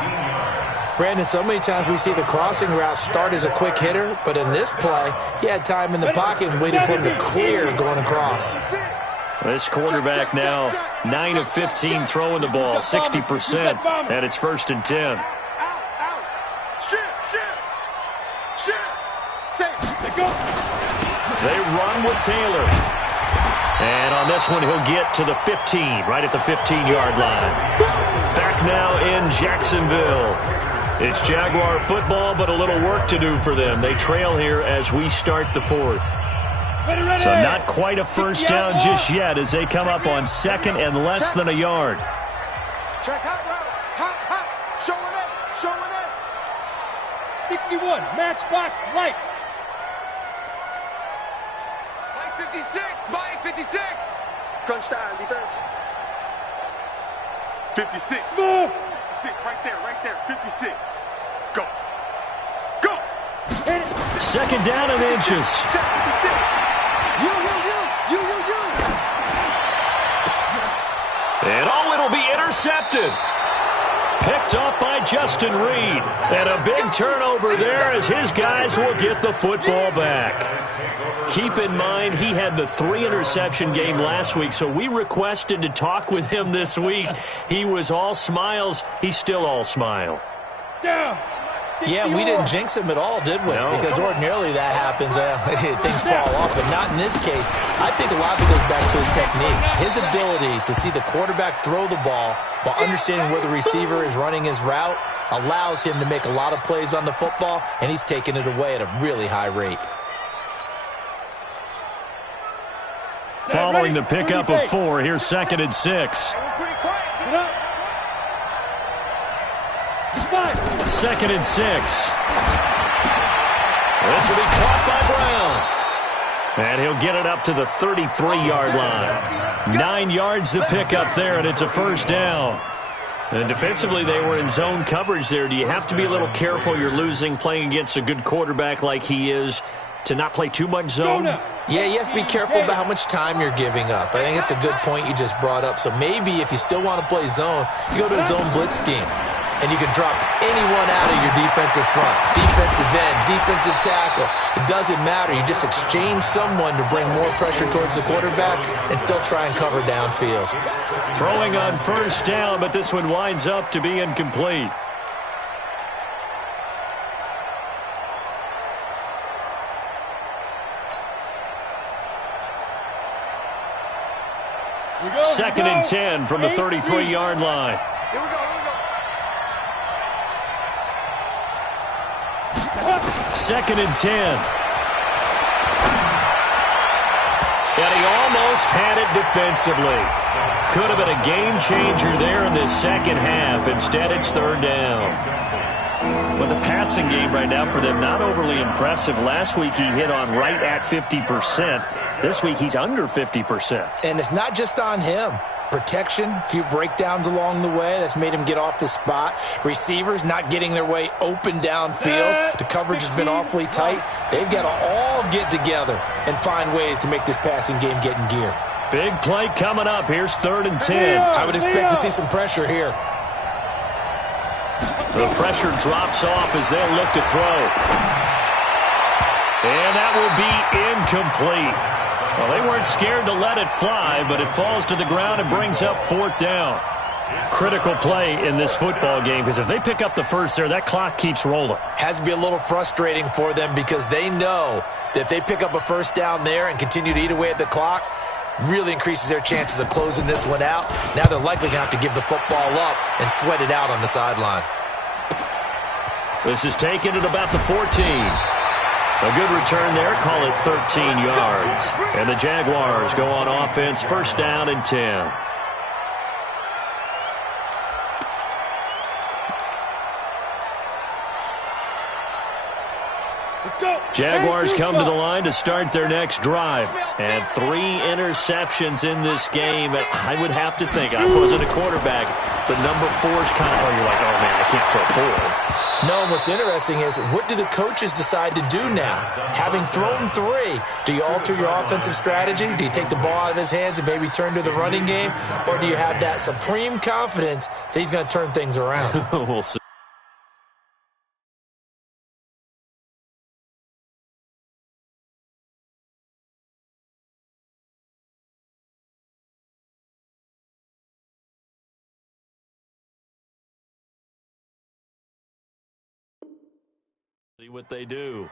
Brandon, so many times we see the crossing route start as a quick hitter, but in this play, he had time in the pocket and waited for him to clear going across. This quarterback now 9 of 15 throwing the ball, 60%, and it's 1st and 10. They run with Taylor. And on this one, he'll get to the 15, right at the 15-yard line. Back now in Jacksonville. It's Jaguar football, but a little work to do for them. They trail here as we start the 4th. So not quite a first down just yet as they come up on 2nd and less than a yard. Check hot route. Hot. Showing it. 61, matchbox lights. Mike 56, Mike 56. Crunch time, defense. 56. Smooth. 56, right there, 56. Go. 2nd down and inches. Check 56. You. And it'll be intercepted. Picked up by Justin Reed. And a big turnover there as his guys will get the football back. Keep in mind, he had the 3-interception game last week, so we requested to talk with him this week. He was all smiles. He's still all smile. Down. Yeah, we didn't jinx him at all, did we? No. Because ordinarily that happens. Things fall off, but not in this case. I think a lot of it goes back to his technique. His ability to see the quarterback throw the ball while understanding where the receiver is running his route allows him to make a lot of plays on the football, and he's taking it away at a really high rate. Following the pickup of 4, here's 2nd and 6. 2nd and 6. This will be caught by Brown. And he'll get it up to the 33-yard line. 9 yards to pick up there, and it's a first down. And defensively, they were in zone coverage there. Do you have to be a little careful you're losing playing against a good quarterback like he is to not play too much zone? Yeah, you have to be careful about how much time you're giving up. I think it's a good point you just brought up. So maybe if you still want to play zone, you go to a zone blitz scheme. And you can drop anyone out of your defensive front, defensive end, defensive tackle. It doesn't matter. You just exchange someone to bring more pressure towards the quarterback and still try and cover downfield. Throwing on first down, but this one winds up to be incomplete. Second and 10 from the 33-yard line. Here we go. 2nd and 10. And he almost had it defensively. Could have been a game changer there in this second half. Instead, it's 3rd down. Well, the passing game right now for them, not overly impressive. Last week, he hit on right at 50%. This week, he's under 50%. And it's not just on him. Protection, a few breakdowns along the way. That's made him get off the spot. Receivers not getting their way open downfield. The coverage has been awfully tight. They've got to all get together and find ways to make this passing game get in gear. Big play coming up. Here's 3rd and 10. I would expect to see some pressure here. The pressure drops off as they'll look to throw. And that will be incomplete. Well, they weren't scared to let it fly, but it falls to the ground and brings up 4th down. Critical play in this football game, because if they pick up the first there, that clock keeps rolling. Has to be a little frustrating for them because they know that if they pick up a first down there and continue to eat away at the clock, really increases their chances of closing this one out. Now they're likely going to have to give the football up and sweat it out on the sideline. This is taken at about the 14. A good return there. Call it 13 yards. And the Jaguars go on offense, 1st down and 10. Jaguars come to the line to start their next drive. And 3 interceptions in this game. I would have to think, I wasn't a quarterback, but number 4's kind of, you're like, oh, man, I can't throw 4. No, what's interesting is what do the coaches decide to do now? Having thrown 3, do you alter your offensive strategy? Do you take the ball out of his hands and maybe turn to the running game? Or do you have that supreme confidence that he's going to turn things around? We'll see. See what they do.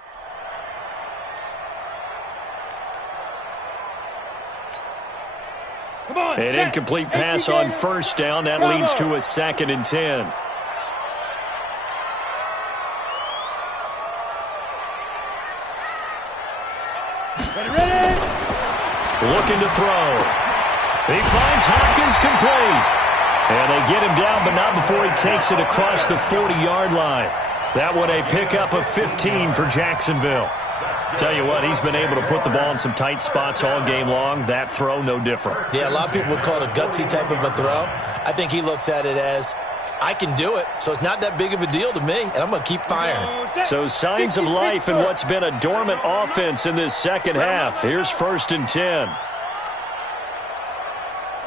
Come on, An incomplete pass on 1st down. That leads to a 2nd and 10. Ready. Looking to throw. He finds Hopkins complete. And they get him down, but not before he takes it across the 40-yard line. That one a pickup of 15 for Jacksonville. Tell you what, he's been able to put the ball in some tight spots all game long. That throw, no different. Yeah, a lot of people would call it a gutsy type of a throw. I think he looks at it as, I can do it, so it's not that big of a deal to me, and I'm going to keep firing. So signs of life in what's been a dormant offense in this second half. Here's 1st and 10.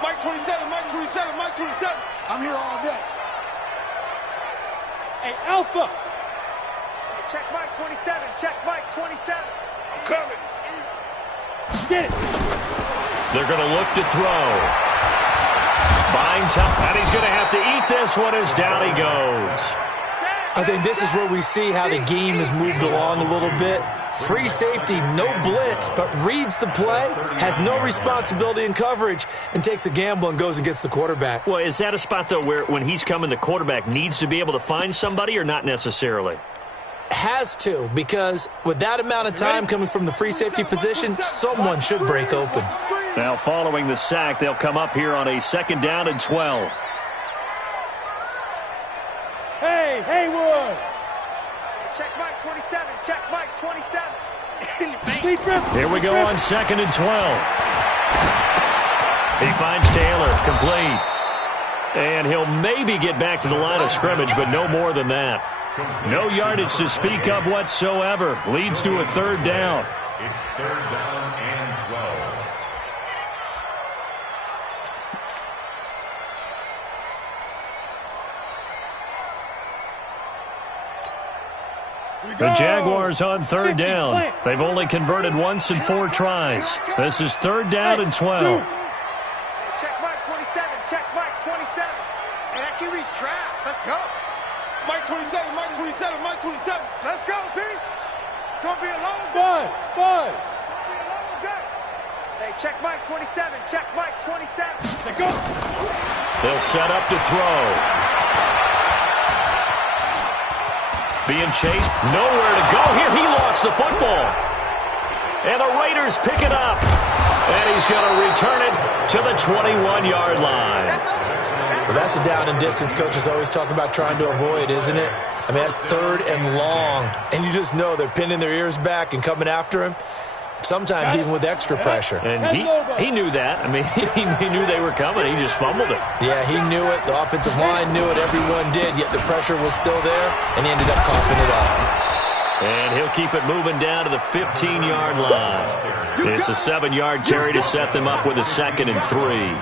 Mike 27, Mike 27, Mike 27. I'm here all day. Hey, Alpha. Check Mike 27. Check Mike 27. I'm coming. Get it. They're going to look to throw. Buying time, and he's going to have to eat this one as down he goes. I think this is where we see how the game has moved along a little bit. Free safety, no blitz, but reads the play, has no responsibility in coverage, and takes a gamble and goes and gets the quarterback. Well, is that a spot, though, where when he's coming, the quarterback needs to be able to find somebody or not necessarily? Has to, because with that amount of time coming from the free safety position, someone should break open. Now, following the sack, they'll come up here on a 2nd down and 12. Hey, Haywood. Check Mike 27. Check Mike 27. Here we go on 2nd and 12. He finds Taylor, complete. And he'll maybe get back to the line of scrimmage, but no more than that. No yardage to speak of whatsoever. Leads to a 3rd down. It's 3rd down and 12. The Jaguars on 3rd down. They've only converted once in 4 tries. This is 3rd down and 12. Check Mike 27. Check Mike 27. Hey, that QB's trash. Let's go. Mike 27, Mike 27, Mike 27. Let's go, team. It's going to be a long day. It's going to be a long day. Hey, check Mike 27. Check Mike 27. Let's go. They'll set up to throw. Being chased, nowhere to go here. He lost the football. And the Raiders pick it up. And he's going to return it to the 21-yard line. Well, that's a down and distance coaches always talk about trying to avoid, isn't it? I mean, that's 3rd and long. And you just know they're pinning their ears back and coming after him. Sometimes even with extra pressure. And he knew that. I mean, he knew they were coming. He just fumbled it. Yeah, he knew it. The offensive line knew it. Everyone did, yet the pressure was still there, and he ended up coughing it up. And he'll keep it moving down to the 15-yard line. It's a 7-yard carry to set them up with a 2nd and 3.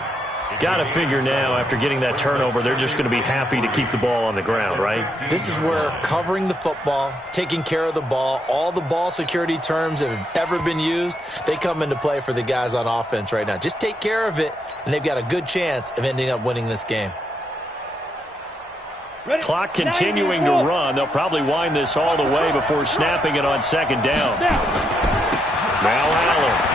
Got to figure now, after getting that turnover, they're just going to be happy to keep the ball on the ground, right? This is where covering the football, taking care of the ball, all the ball security terms that have ever been used, they come into play for the guys on offense right now. Just take care of it, and they've got a good chance of ending up winning this game. Clock continuing to run. They'll probably wind this all the way before snapping it on second down. Now Allen.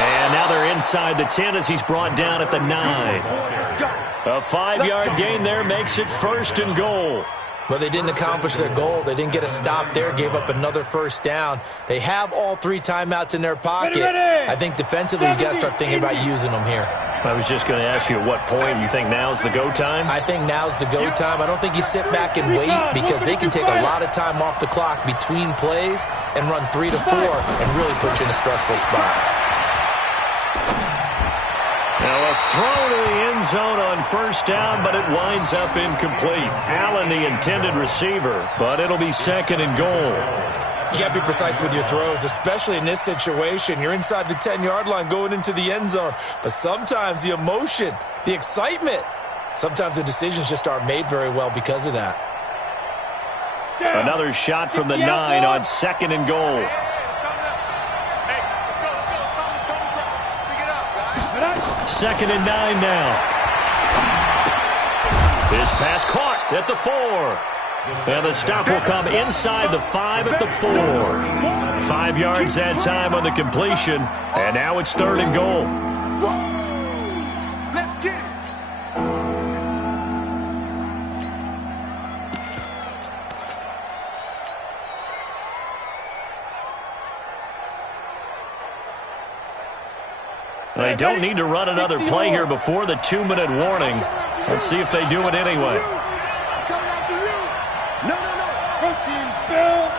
And now they're inside the 10 as he's brought down at the 9. A 5-yard gain there makes it 1st and goal. Well, they didn't accomplish their goal. They didn't get a stop there, gave up another 1st down. They have all 3 timeouts in their pocket. I think defensively you got to start thinking about using them here. I was just going to ask you at what point you think now's the go time? I think now's the go time. I don't think you sit back and wait because they can take a lot of time off the clock between plays and run 3 to 4 and really put you in a stressful spot. Now a throw to the end zone on 1st down, but it winds up incomplete. Allen, the intended receiver, but it'll be 2nd and goal. You got to be precise with your throws, especially in this situation. You're inside the 10-yard line going into the end zone. But sometimes the emotion, the excitement, sometimes the decisions just aren't made very well because of that. Another shot from the 9 on 2nd and goal. 2nd and 9 now. This pass caught at the 4. And the stop will come inside the 5 at the 4. 5 yards that time on the completion. And now it's 3rd and goal. Let's get it. They don't need to run another play here before the 2-minute warning. Let's see if they do it anyway. Coming after you. No. Go team, spill.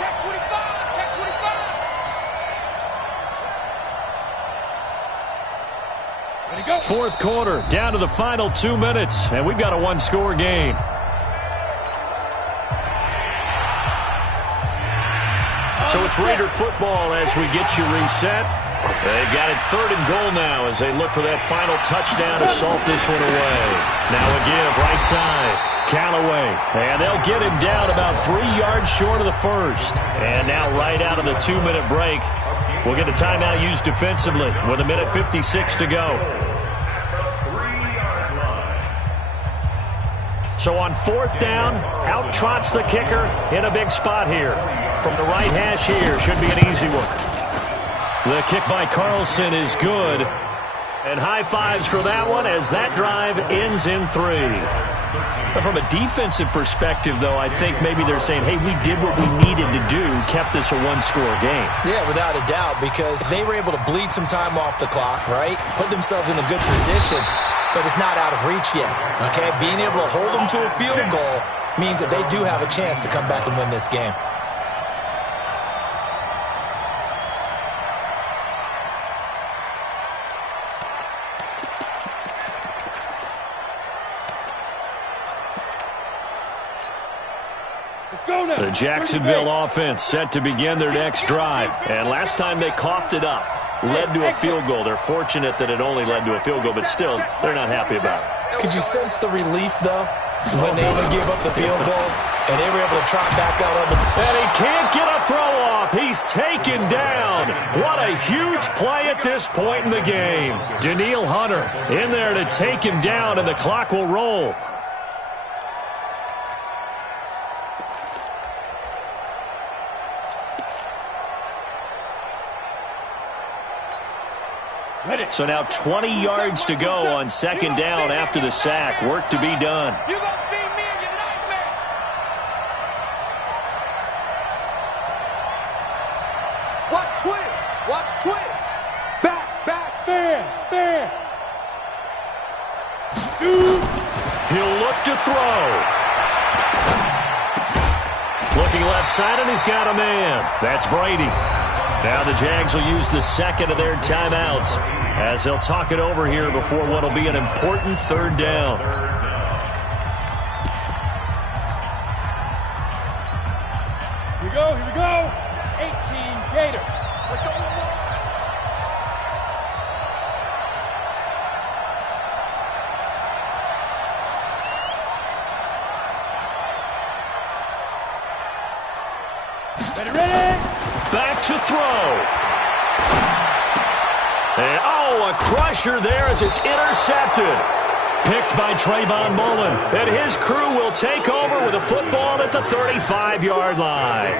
Check 25. Check 25. Ready, go. 4th quarter, down to the final 2 minutes, and we've got a 1-score game. So it's Raider football as we get you reset. They've got it 3rd and goal now as they look for that final touchdown to salt this one away. Now a give, right side. Callaway, and they'll get him down about 3 yards short of the 1st. And now right out of the 2-minute break, we'll get a timeout used defensively with 1:56 to go. So on 4th down, out trots the kicker in a big spot here. From the right hash here, should be an easy one. The kick by Carlson is good. And high fives for that one as that drive ends in 3. But from a defensive perspective, though, I think maybe they're saying, hey, we did what we needed to do, kept this a 1-score game. Yeah, without a doubt, because they were able to bleed some time off the clock, right? Put themselves in a good position, but it's not out of reach yet, okay? Being able to hold them to a field goal means that they do have a chance to come back and win this game. The Jacksonville offense set to begin their next drive. And last time they coughed it up, led to a field goal. They're fortunate that it only led to a field goal, but still, they're not happy about it. Could you sense the relief, though, when they even gave up the field goal and they were able to trot back out on the... And he can't get a throw off. He's taken down. What a huge play at this point in the game. Danielle Hunter in there to take him down, and the clock will roll. So now 20 yards to go on 2nd down after the sack. Work to be done. You gonna see me in your nightmare. Watch twist. Watch twist. Back, there. Shoot. He'll look to throw. Looking left side, and he's got a man. That's Brady. Now the Jags will use the 2nd of their timeouts as they'll talk it over here before what will be an important 3rd down. Here we go. 18 Gator. Let's go. to throw. And, oh, a crusher there as it's intercepted. Picked by Str8BumBashin's. And his crew will take over with a football at the 35-yard line.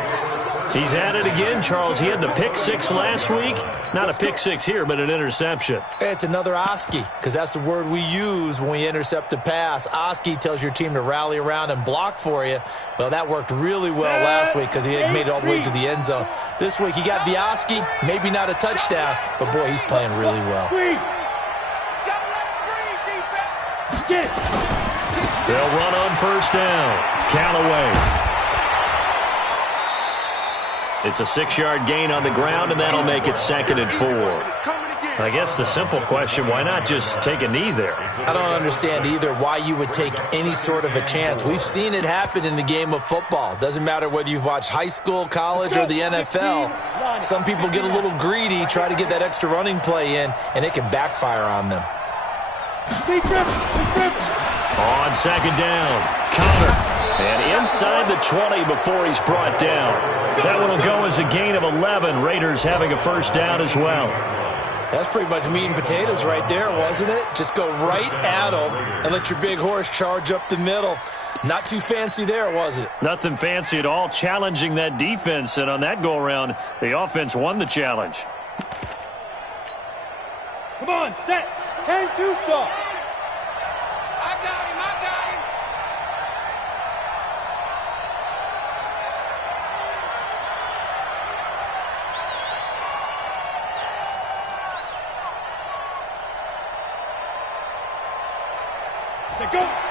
He's at it again, Charles. He had the pick six last week. Not a pick six here, but an interception. It's another Oski, because that's the word we use when we intercept a pass. Oski tells your team to rally around and block for you. Well, that worked really well last week because he had made it all the way to the end zone. This week he got the Oski, maybe not a touchdown, but boy, he's playing really well. They'll run on first down. Callaway. It's a 6-yard gain on the ground, and that'll make it 2nd and 4. I guess the simple question, why not just take a knee there? I don't understand either why you would take any sort of a chance. We've seen it happen in the game of football. Doesn't matter whether you've watched high school, college, or the NFL. Some people get a little greedy, try to get that extra running play in, and it can backfire on them. On 2nd down, Connor. And inside the 20 before he's brought down. That one will go as a gain of 11. Raiders having a first down as well. That's pretty much meat and potatoes right there, wasn't it? Just go right at them and let your big horse charge up the middle. Not too fancy there, was it? Nothing fancy at all, challenging that defense. And on that go-around, the offense won the challenge. Come on, set. 10-2 soft.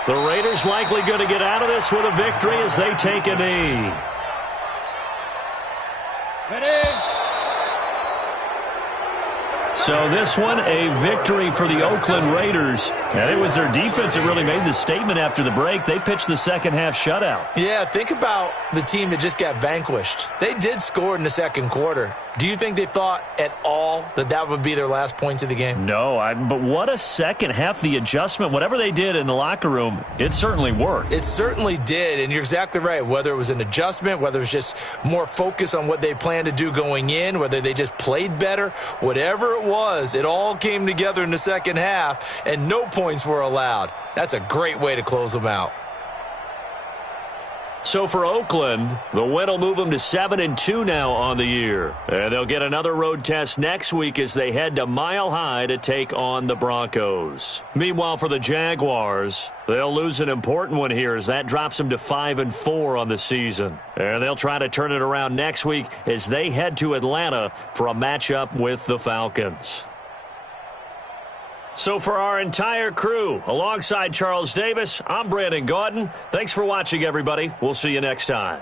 The Raiders likely going to get out of this with a victory as they take a knee. So this one, a victory for the Oakland Raiders. And it was their defense that really made the statement after the break. They pitched the second half shutout. Yeah, think about the team that just got vanquished. They did score in the second quarter. Do you think they thought at all that that would be their last points of the game? No, but what a second half. The adjustment, whatever they did in the locker room, it certainly worked. It certainly did, and you're exactly right. Whether it was an adjustment, whether it was just more focus on what they planned to do going in, whether they just played better, whatever it was, it all came together in the second half, and no points were allowed. That's a great way to close them out. So for Oakland, the win will move them to 7-2 now on the year. And they'll get another road test next week as they head to Mile High to take on the Broncos. Meanwhile, for the Jaguars, they'll lose an important one here as that drops them to 5-4 on the season. And they'll try to turn it around next week as they head to Atlanta for a matchup with the Falcons. So for our entire crew, alongside Charles Davis, I'm Brandon Gaudin. Thanks for watching, everybody. We'll see you next time.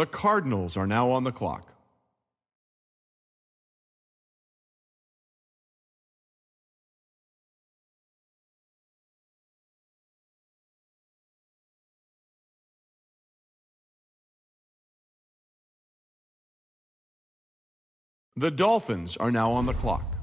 The Cardinals are now on the clock. The Dolphins are now on the clock.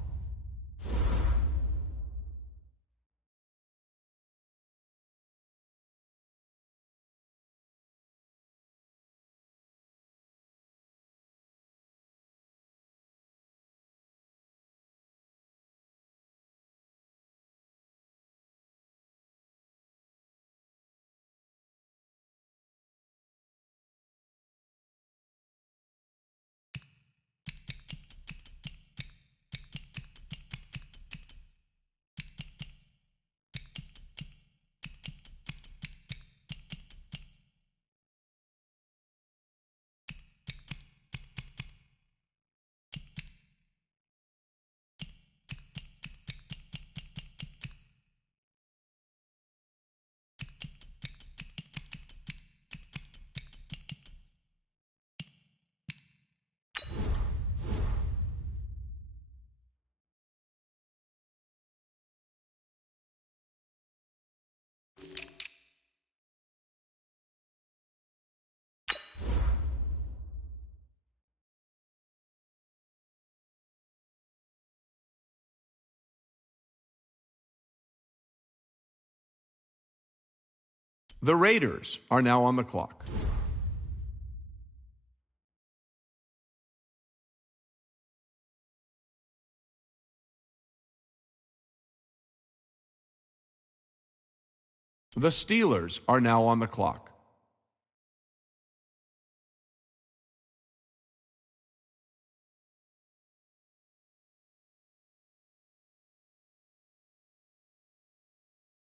The Raiders are now on the clock. The Steelers are now on the clock.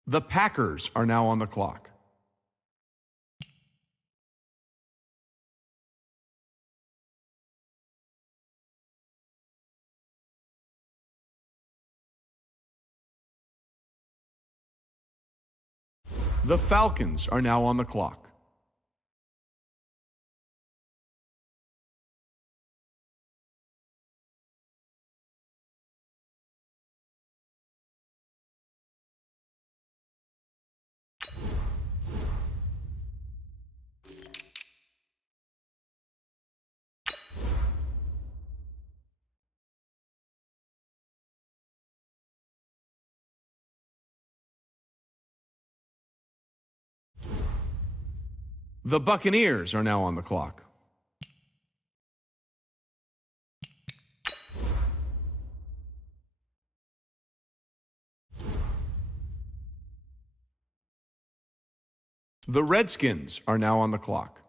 The Packers are now on the clock. The Falcons are now on the clock. The Buccaneers are now on the clock. The Redskins are now on the clock.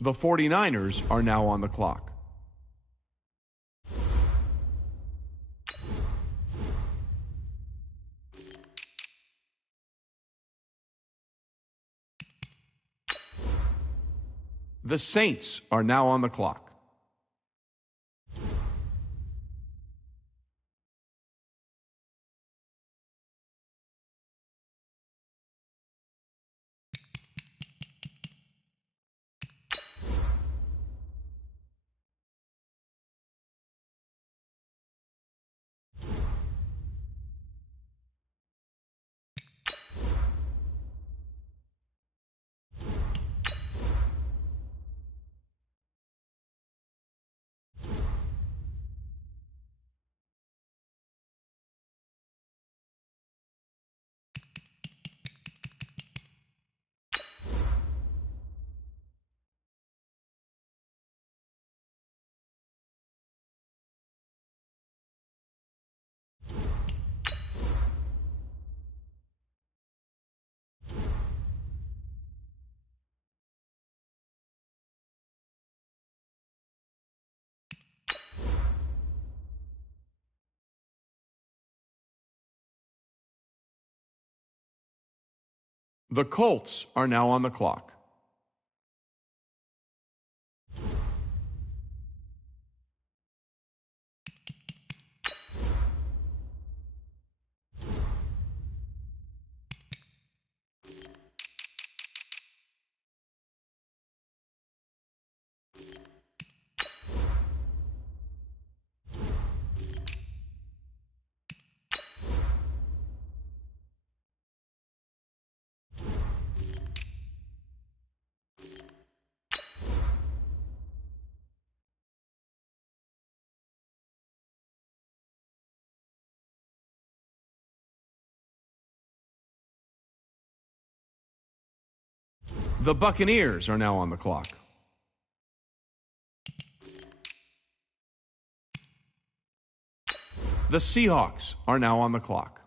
The 49ers are now on the clock. The Saints are now on the clock. The Colts are now on the clock. The Buccaneers are now on the clock. The Seahawks are now on the clock.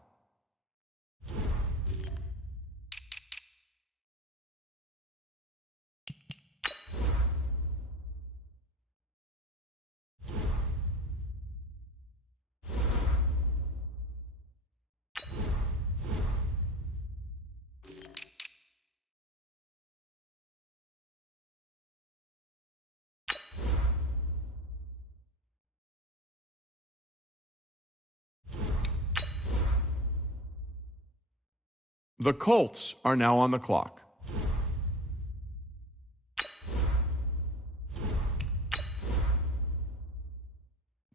The Colts are now on the clock.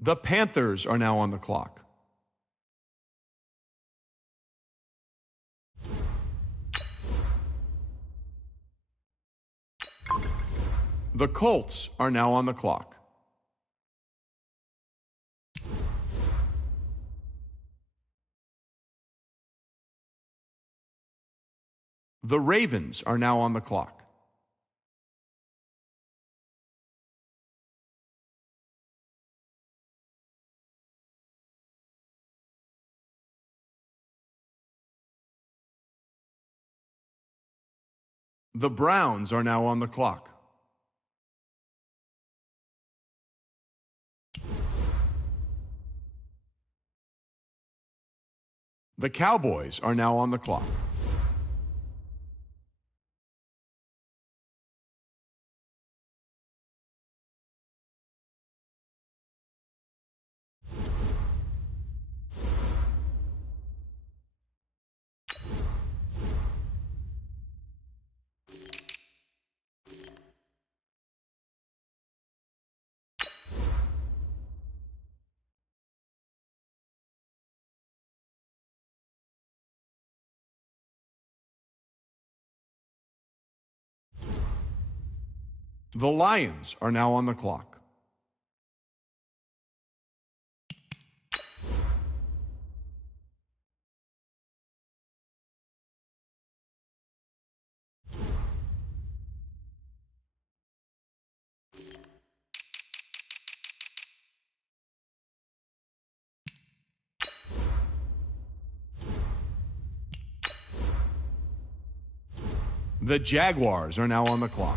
The Panthers are now on the clock. The Colts are now on the clock. The Ravens are now on the clock. The Browns are now on the clock. The Cowboys are now on the clock. The Lions are now on the clock. The Jaguars are now on the clock.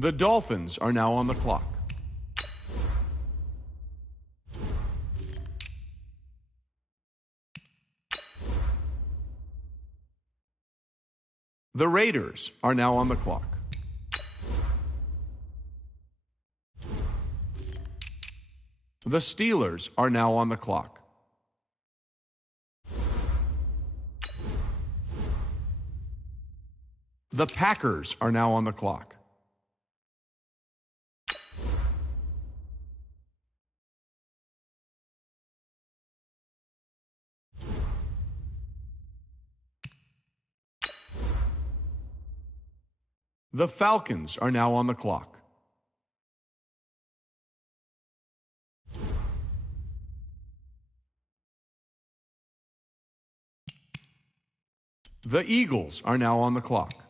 The Dolphins are now on the clock. The Raiders are now on the clock. The Steelers are now on the clock. The Packers are now on the clock. The Falcons are now on the clock. The Eagles are now on the clock.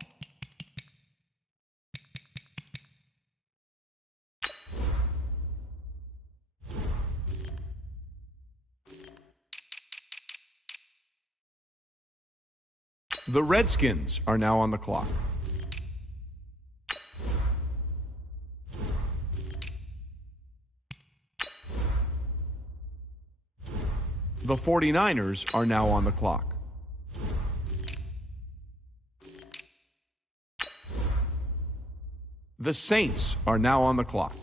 The Redskins are now on the clock. The 49ers are now on the clock. The Saints are now on the clock.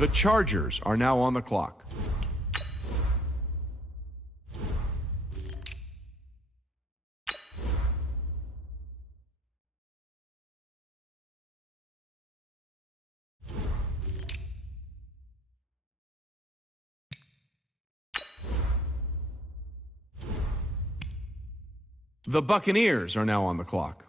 The Chargers are now on the clock. The Buccaneers are now on the clock.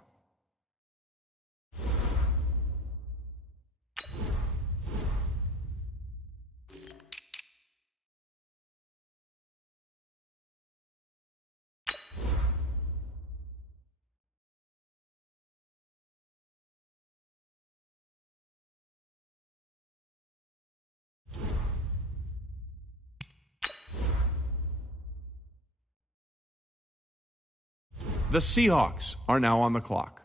The Seahawks are now on the clock.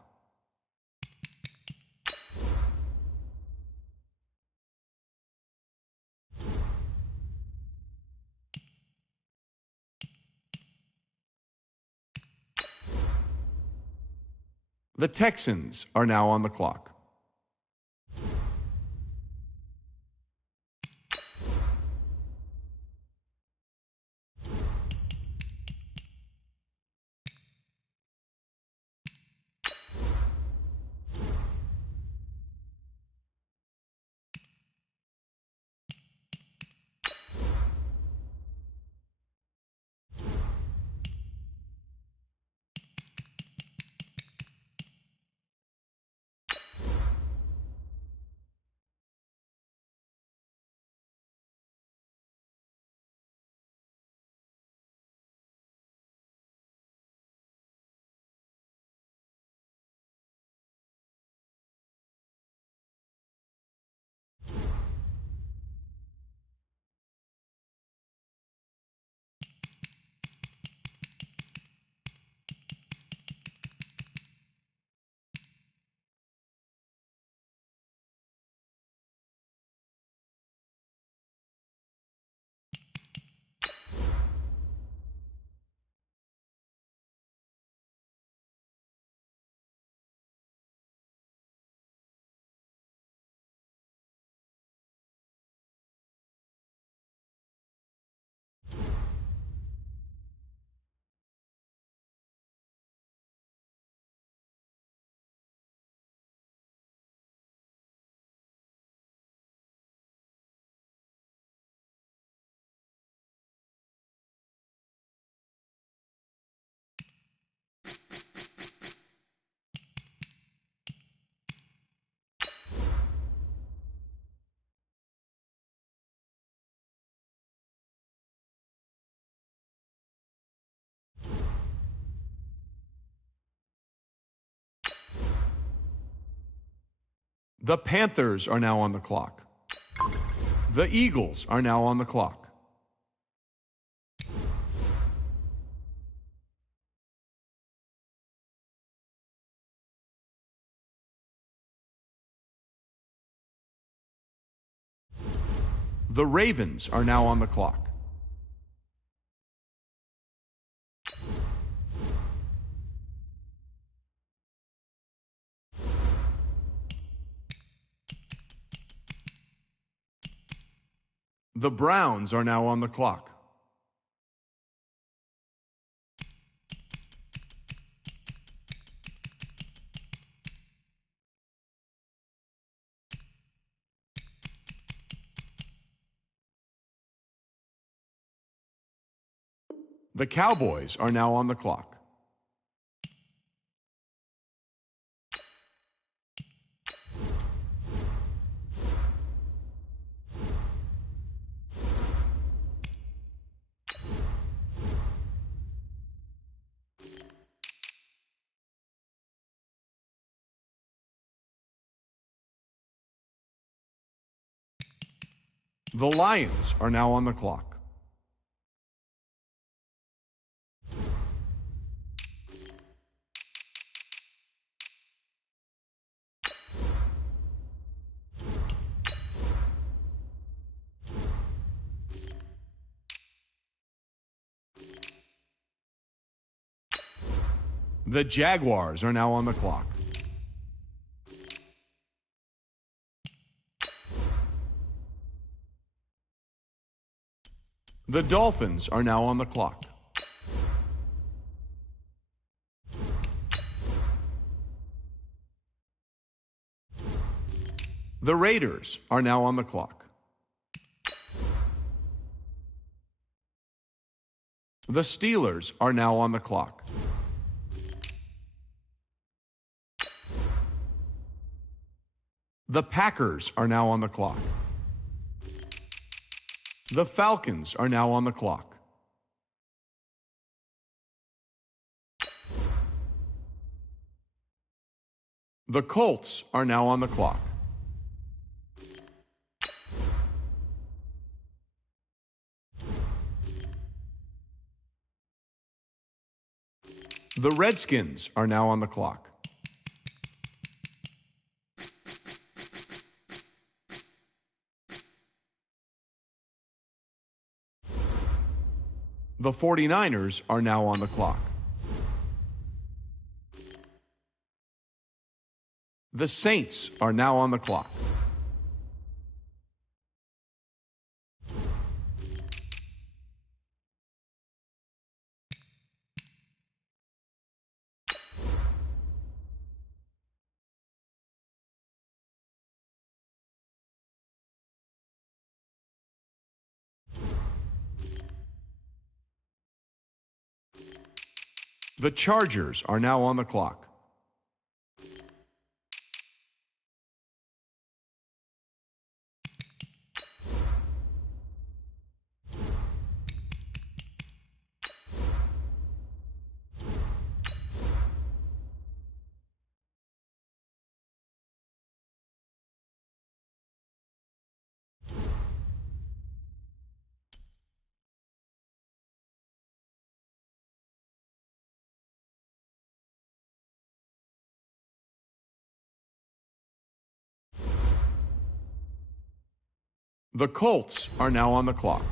The Texans are now on the clock. The Panthers are now on the clock. The Eagles are now on the clock. The Ravens are now on the clock. The Browns are now on the clock. The Cowboys are now on the clock. The Lions are now on the clock. The Jaguars are now on the clock. The Dolphins are now on the clock. The Raiders are now on the clock. The Steelers are now on the clock. The Packers are now on the clock. The Falcons are now on the clock. The Colts are now on the clock. The Redskins are now on the clock. The 49ers are now on the clock. The Saints are now on the clock. The Chargers are now on the clock. The Colts are now on the clock.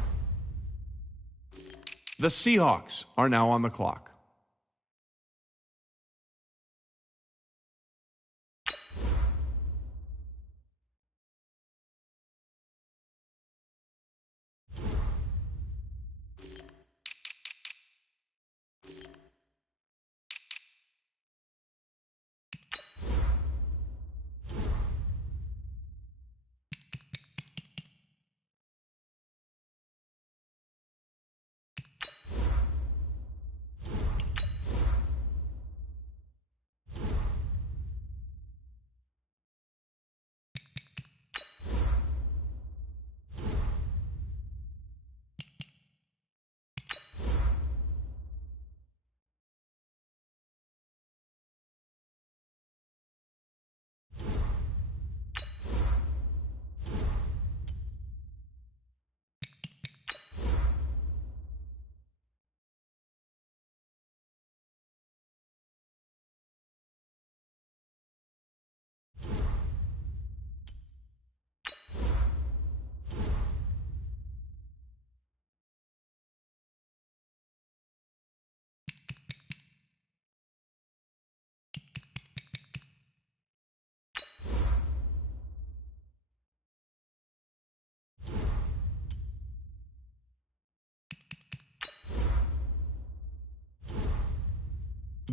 The Seahawks are now on the clock.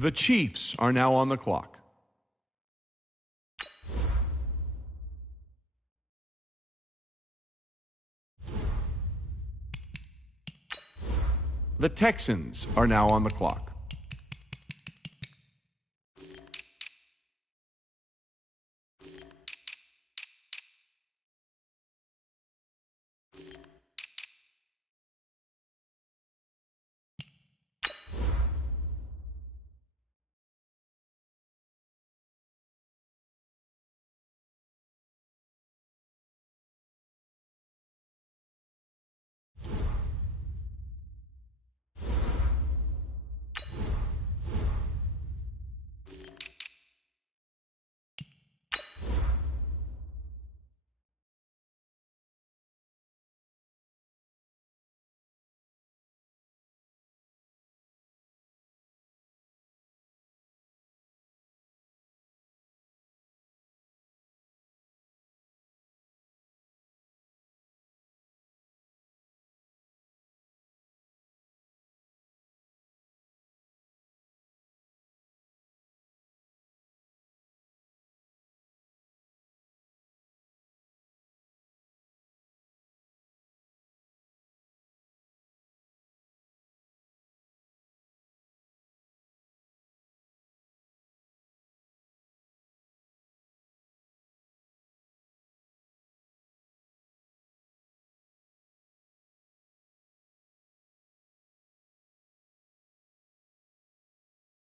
The Chiefs are now on the clock. The Texans are now on the clock.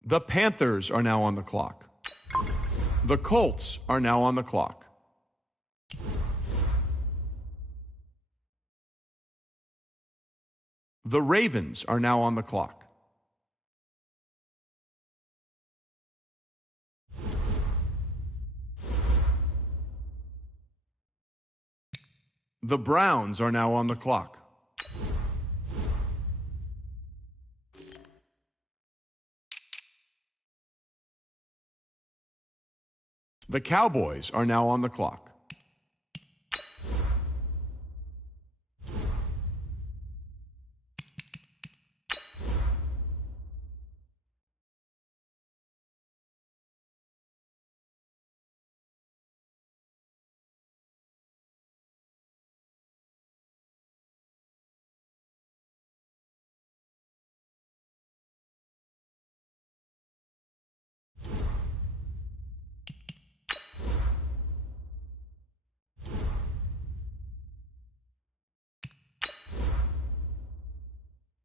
The Panthers are now on the clock. The Colts are now on the clock. The Ravens are now on the clock. The Browns are now on the clock. The Cowboys are now on the clock.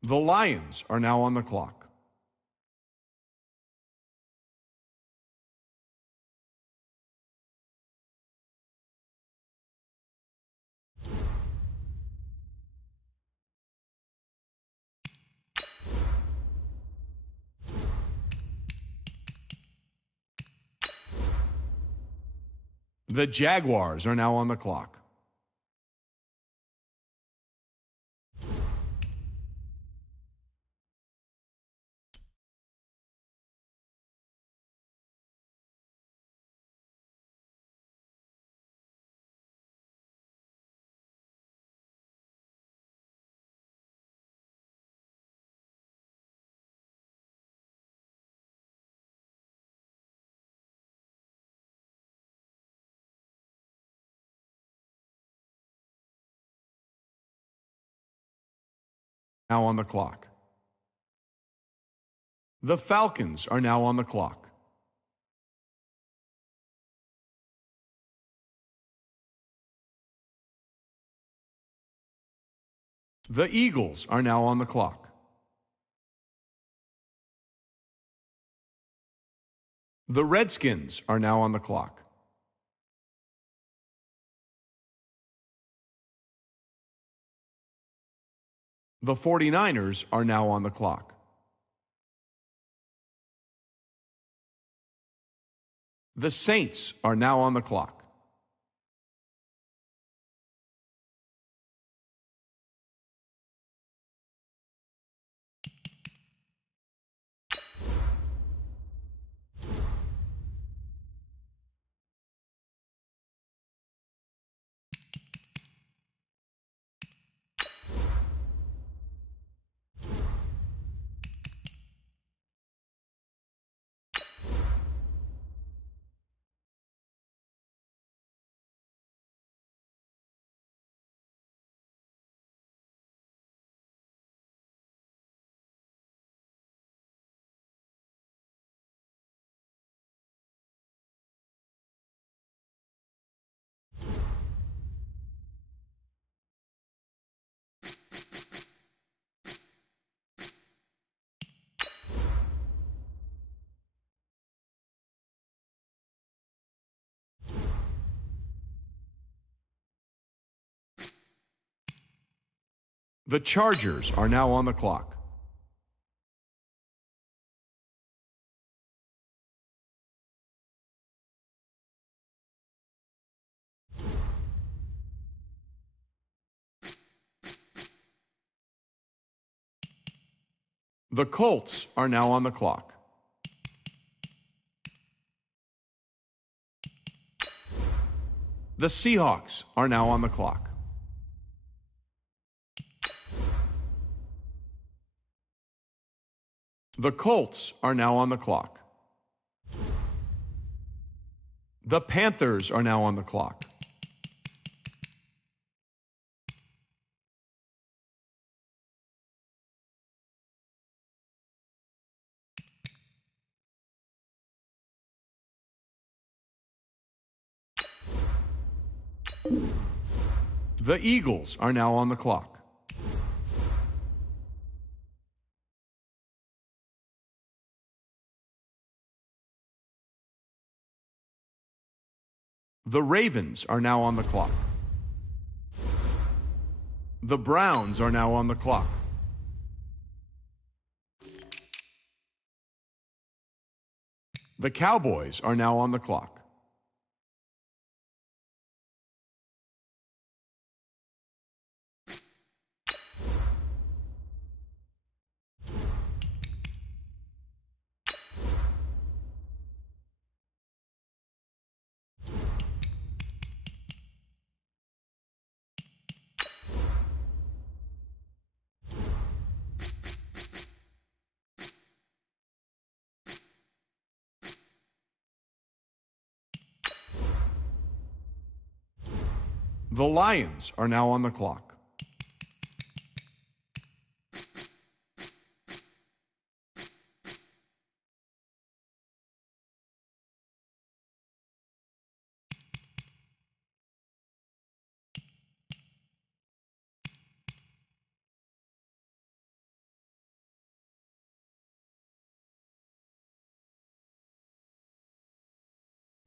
The Lions are now on the clock. The Jaguars are now on the clock. Now on the clock. The Falcons are now on the clock. The Eagles are now on the clock. The Redskins are now on the clock. The 49ers are now on the clock. The Saints are now on the clock. The Chargers are now on the clock. The Colts are now on the clock. The Seahawks are now on the clock. The Colts are now on the clock. The Panthers are now on the clock. The Eagles are now on the clock. The Ravens are now on the clock. The Browns are now on the clock. The Cowboys are now on the clock. The Lions are now on the clock.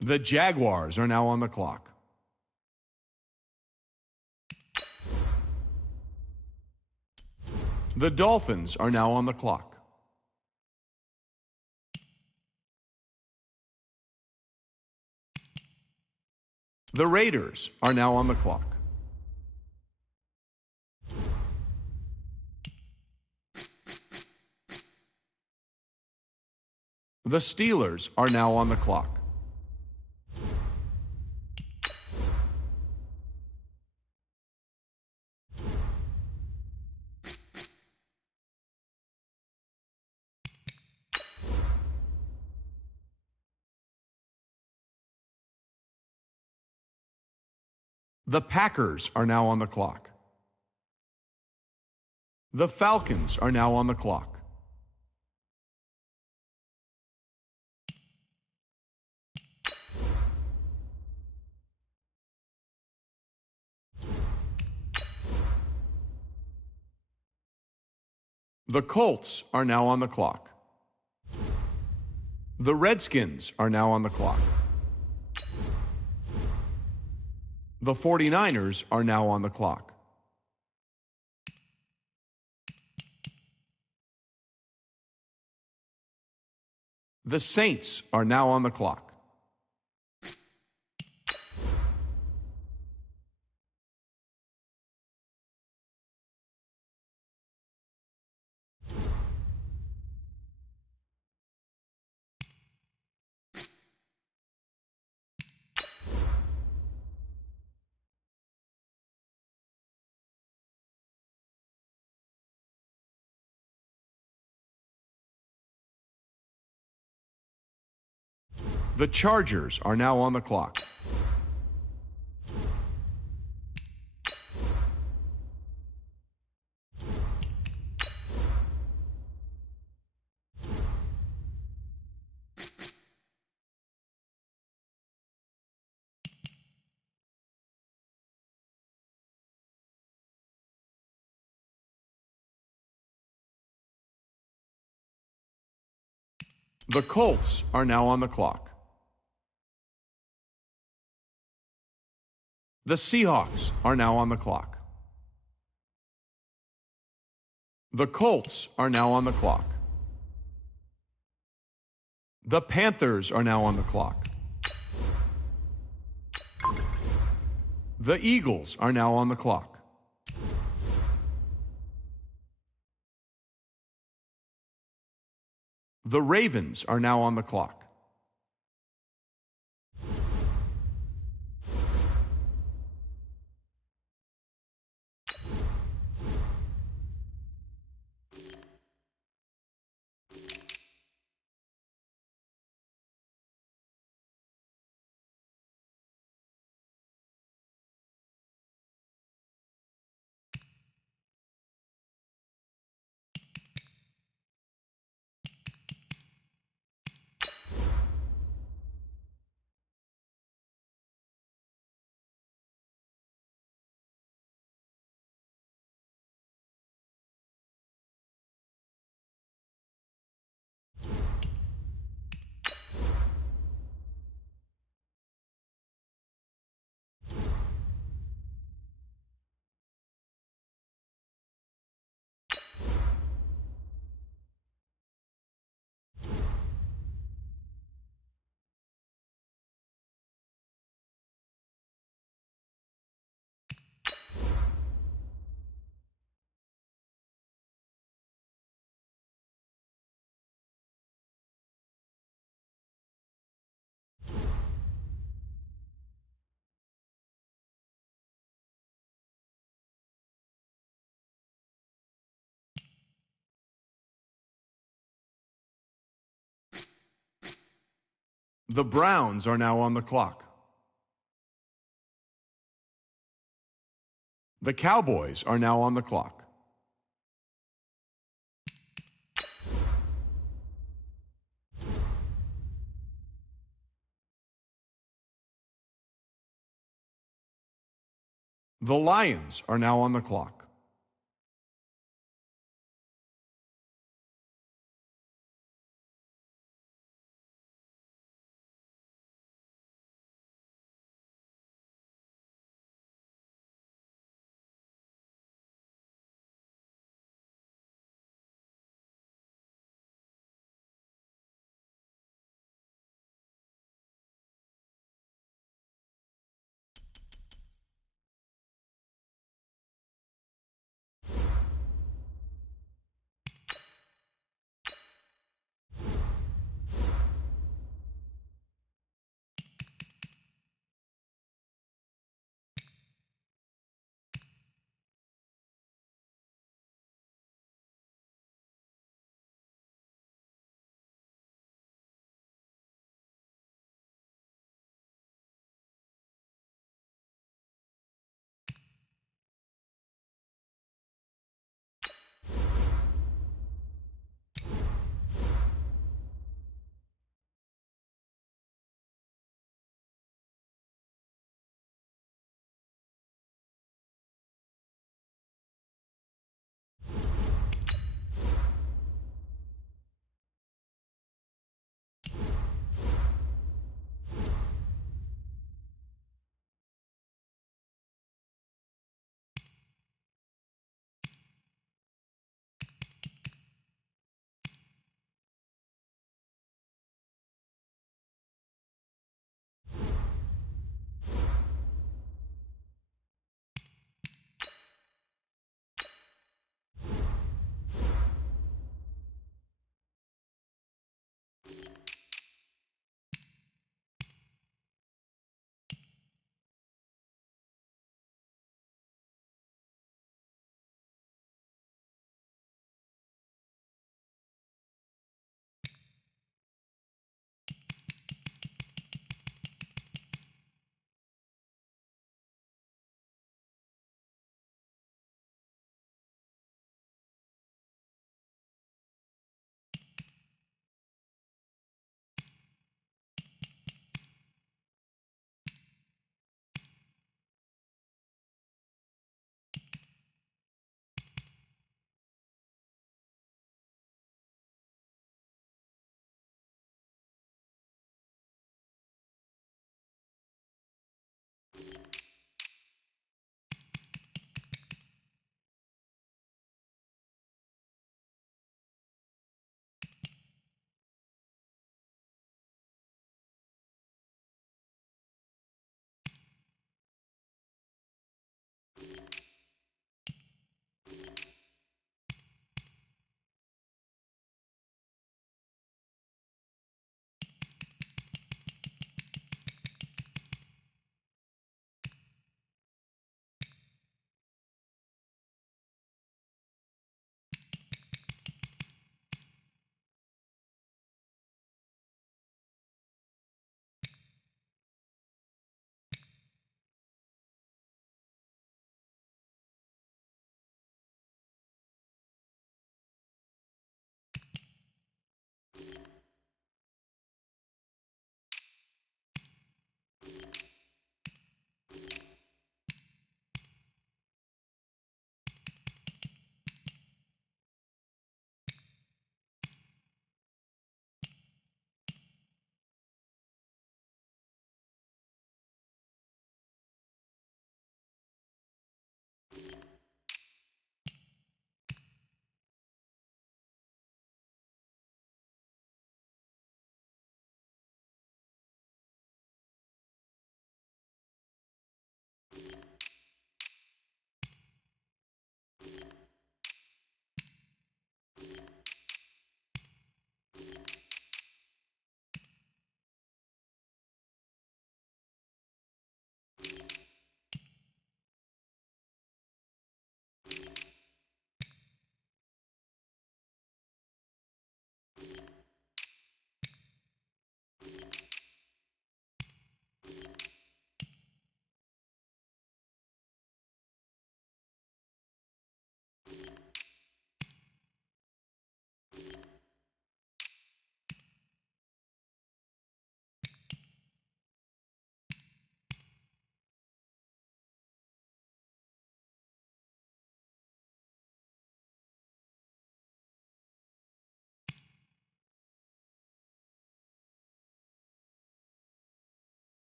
The Jaguars are now on the clock. The Dolphins are now on the clock. The Raiders are now on the clock. The Steelers are now on the clock. The Packers are now on the clock. The Falcons are now on the clock. The Colts are now on the clock. The Redskins are now on the clock. The 49ers are now on the clock. The Saints are now on the clock. The Chargers are now on the clock. The Colts are now on the clock. The Seahawks are now on the clock. The Colts are now on the clock. The Panthers are now on the clock. The Eagles are now on the clock. The Ravens are now on the clock. The Browns are now on the clock. The Cowboys are now on the clock. The Lions are now on the clock.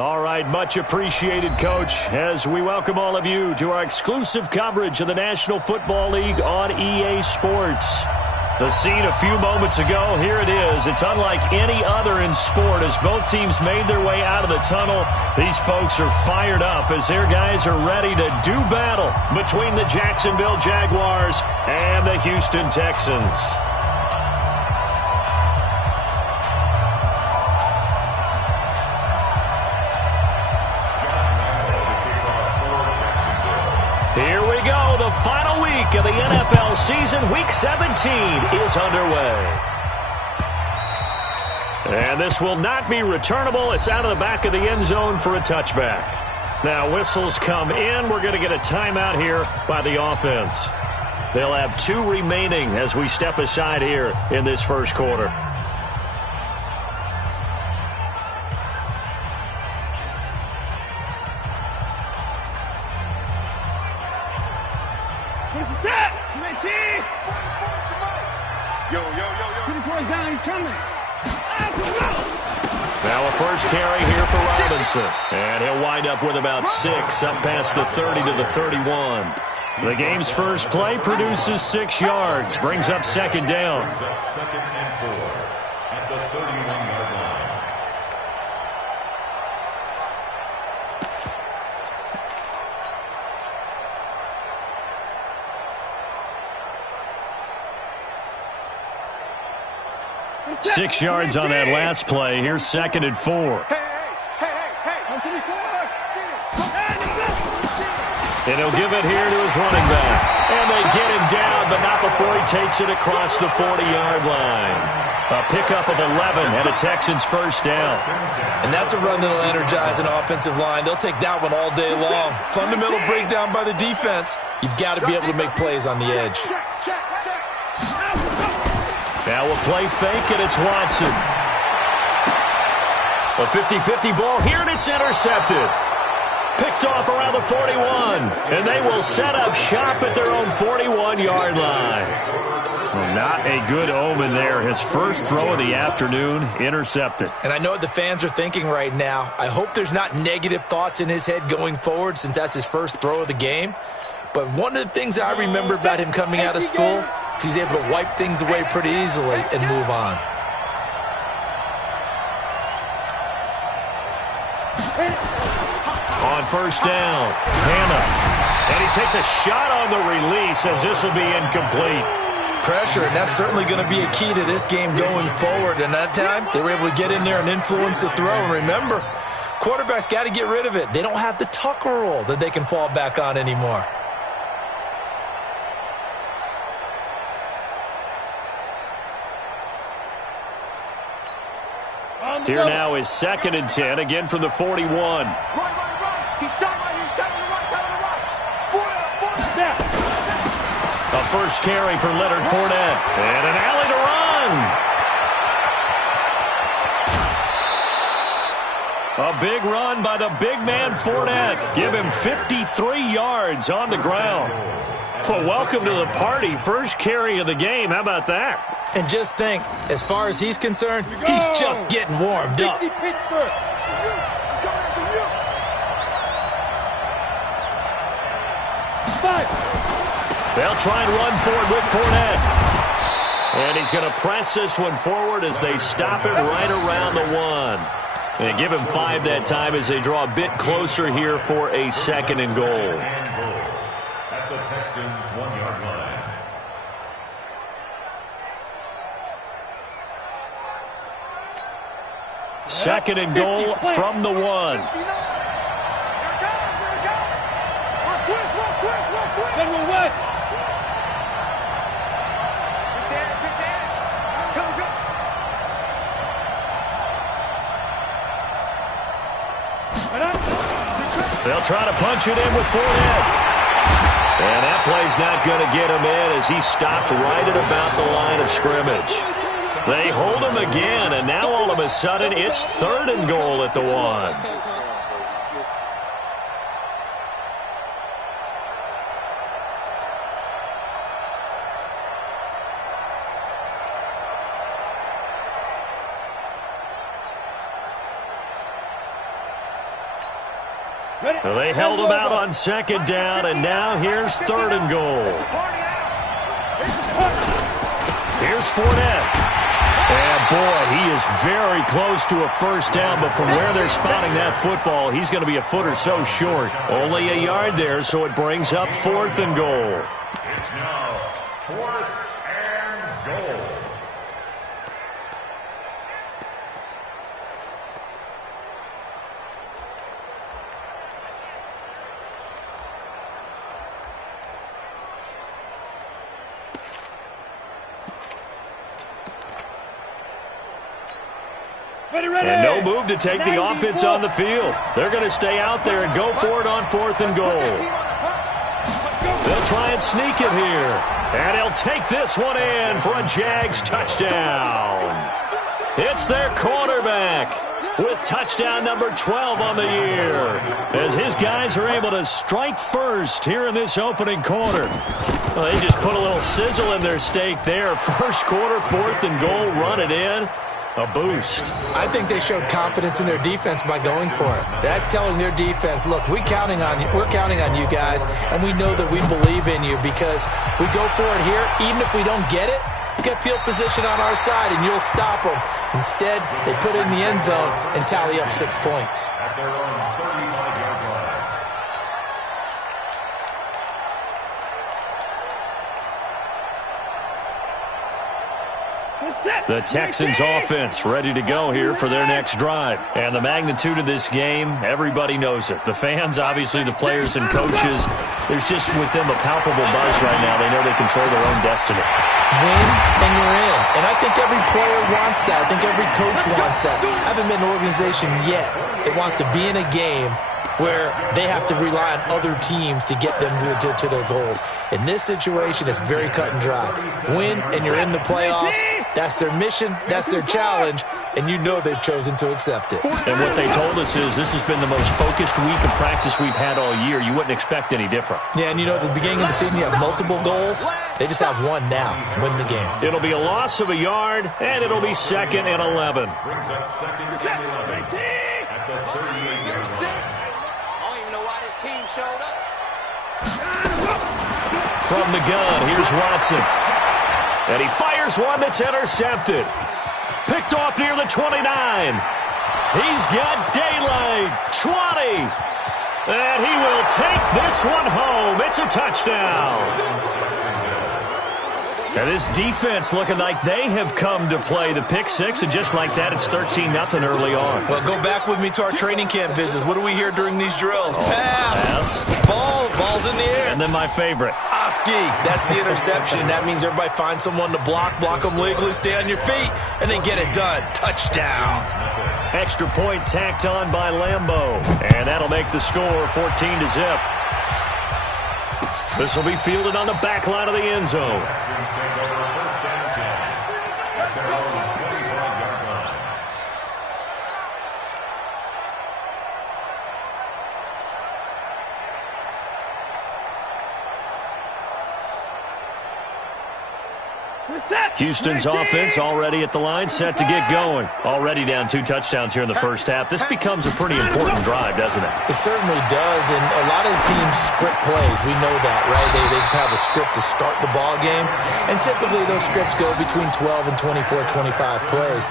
All right, much appreciated, Coach, as we welcome all of you to our exclusive coverage of the National Football League on EA Sports. The scene a few moments ago, here it is. It's unlike any other in sport as both teams made their way out of the tunnel. These folks are fired up as their guys are ready to do battle between the Jacksonville Jaguars and the Houston Texans. Here we go. The final week of the NFL season. Week 17 is underway. And this will not be returnable. It's out of the back of the end zone for a touchback. Now whistles come in. We're going to get a timeout here by the offense. They'll have 2 remaining as we step aside here in this first quarter. Now a first carry here for Robinson. And he'll wind up with about 6 up past the 30 to the 31. The game's first play produces 6 yards. Brings up second down. Second and 4 at the 31-yard line. Six yards on that last play. Here's second and 4. And he'll give it here to his running back. And they get him down, but not before he takes it across the 40-yard line. A pickup of 11 and a Texans first down. And that's a run that'll energize an offensive line. They'll take that one all day long. Fundamental breakdown by the defense. You've got to be able to make plays on the edge. Now a play fake, and it's Watson. A 50-50 ball here, and it's intercepted. Picked off around the 41, and they will set up shop at their own 41-yard line. Well, not a good omen there. His first throw of the afternoon, intercepted. And I know what the fans are thinking right now. I hope there's not negative thoughts in his head going forward since that's his first throw of the game. But one of the things I remember about him coming out of school is he's able to wipe things away pretty easily and move on. On first down, Hannah. And he takes a shot on the release as this will be incomplete. Pressure, and that's certainly going to be a key to this game going forward. And that time, they were able to get in there and influence the throw. And remember, quarterbacks got to get rid of it. They don't have the Tucker rule that they can fall back on anymore. Here now is second and 10, again from the 41. Right. He's tight right here. He's tight to the right. Four out. A first carry for Leonard Fournette. And an alley to run. A big run by the big man Fournette. Give him 53 yards on the ground. Well, welcome to the party. First carry of the game. How about that? And just think, as far as he's concerned, he's just getting warmed up. They'll try and run forward with Fournette. And he's going to press this one forward as they stop it right around the 1. And give him 5 that time as they draw a bit closer here for a second and goal. At the Texans' 1-yard line. Second and goal from the 1. They'll try to punch it in with Fournette. And that play's not going to get him in as he stopped right at about the line of scrimmage. They hold him again, and now all of a sudden it's third and goal at the 1. Well, they held him out on second down, and now here's 3rd and goal. Here's Fournette. And, boy, he is very close to a first down, but from where they're spotting that football, he's going to be a foot or so short. Only a yard there, so it brings up 4th and goal. It's now 4th and goal. And no move to take the offense on the field. They're going to stay out there and go for it on 4th and goal. They'll try and sneak it here. And he'll take this one in for a Jags touchdown. It's their quarterback with touchdown number 12 on the year, as his guys are able to strike first here in this opening quarter. Well, they just put a little sizzle in their steak there. First quarter, 4th and goal, run it in. A boost. I think they showed confidence in their defense by going for it. That's telling their defense, look, we're counting on you guys, and we know that we believe in you because we go for it here. Even if we don't get it, we get field position on our side, and you'll stop them. Instead, they put it in the end zone and tally up 6 points. At their own 35-yard line. The Texans offense ready to go here for their next drive. And the magnitude of this game, everybody knows it. The fans, obviously the players and coaches, there's just with them a palpable buzz right now. They know they control their own destiny. Win and you're in. And I think every player wants that. I think every coach wants that. I haven't been an organization yet that wants to be in a game where they have to rely on other teams to get them to their goals. In this situation, it's very cut and dry. Win, and you're in the playoffs. That's their mission. That's their challenge. And you know they've chosen to accept it. And what they told us is this has been the most focused week of practice we've had all year. You wouldn't expect any different. Yeah, and you know, at the beginning of the season, you have multiple goals. They just have one now. Win the game. It'll be a loss of a yard, and it'll be 2nd and 11. Brings up 2nd and 11 at the 38-yard line. Team showed up. From the gun, here's Watson. And he fires one that's intercepted. Picked off near the 29. He's got daylight. 20. And he will take this one home. It's a touchdown. And this defense looking like they have come to play the pick six, and just like that, it's 13-0 early on. Well, go back with me to our training camp visits. What do we hear during these drills? Pass. Ball's in the air. And then my favorite. Oski. That's the interception. That means everybody find someone to block them legally, stay on your feet, and then get it done. Touchdown. Extra point tacked on by Lambeau. And that'll make the score 14-0. This will be fielded on the back line of the end zone. Houston's offense already at the line, set to get going. Already down 2 touchdowns here in the first half. This becomes a pretty important drive, doesn't it? It certainly does, and a lot of the teams script plays. We know that, right? They have a script to start the ball game, and typically those scripts go between 12 and 24, 25 plays.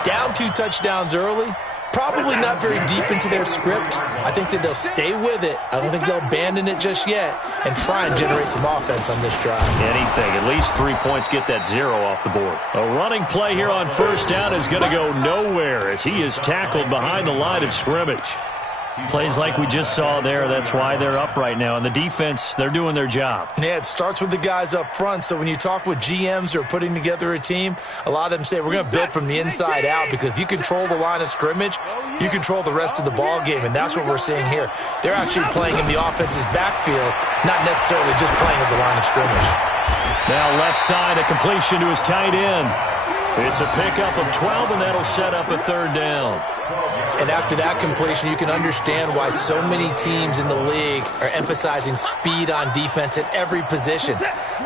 Down 2 touchdowns early, probably not very deep into their script. I think that they'll stay with it. I don't think they'll abandon it just yet and try and generate some offense on this drive. Anything. At least 3 points, get that 0 off the board. A running play here on first down is going to go nowhere as he is tackled behind the line of scrimmage. Plays like we just saw there. That's why they're up right now. And the defense, they're doing their job. Yeah, it starts with the guys up front. So when you talk with GMs who are putting together a team, a lot of them say we're going to build from the inside out, because if you control the line of scrimmage, you control the rest of the ball game, and that's what we're seeing here. They're actually playing in the offense's backfield, not necessarily just playing at the line of scrimmage. Now left side, a completion to his tight end. It's a pickup of 12, and that'll set up a 3rd down. And after that completion, you can understand why so many teams in the league are emphasizing speed on defense at every position.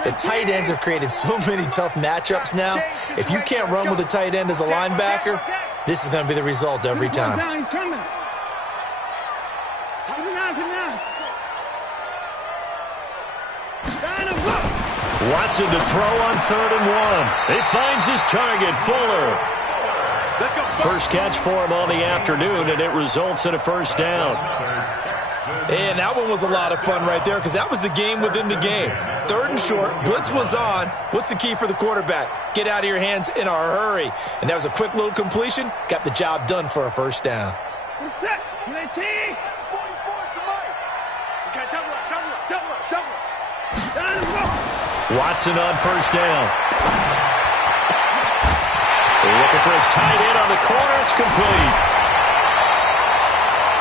The tight ends have created so many tough matchups now. If you can't run with a tight end as a linebacker, this is going to be the result every time. Watson to throw on 3rd and 1. He finds his target, Fuller. First catch for him on the afternoon, and it results in a first down. And that one was a lot of fun right there because that was the game within the game. 3rd and short, blitz was on. What's the key for the quarterback? Get out of your hands in a hurry. And that was a quick little completion. Got the job done for a first down. What's that? 19. 44 to Mike. Okay, double up. Watson on first down. Looking for his tight end on the corner. It's complete.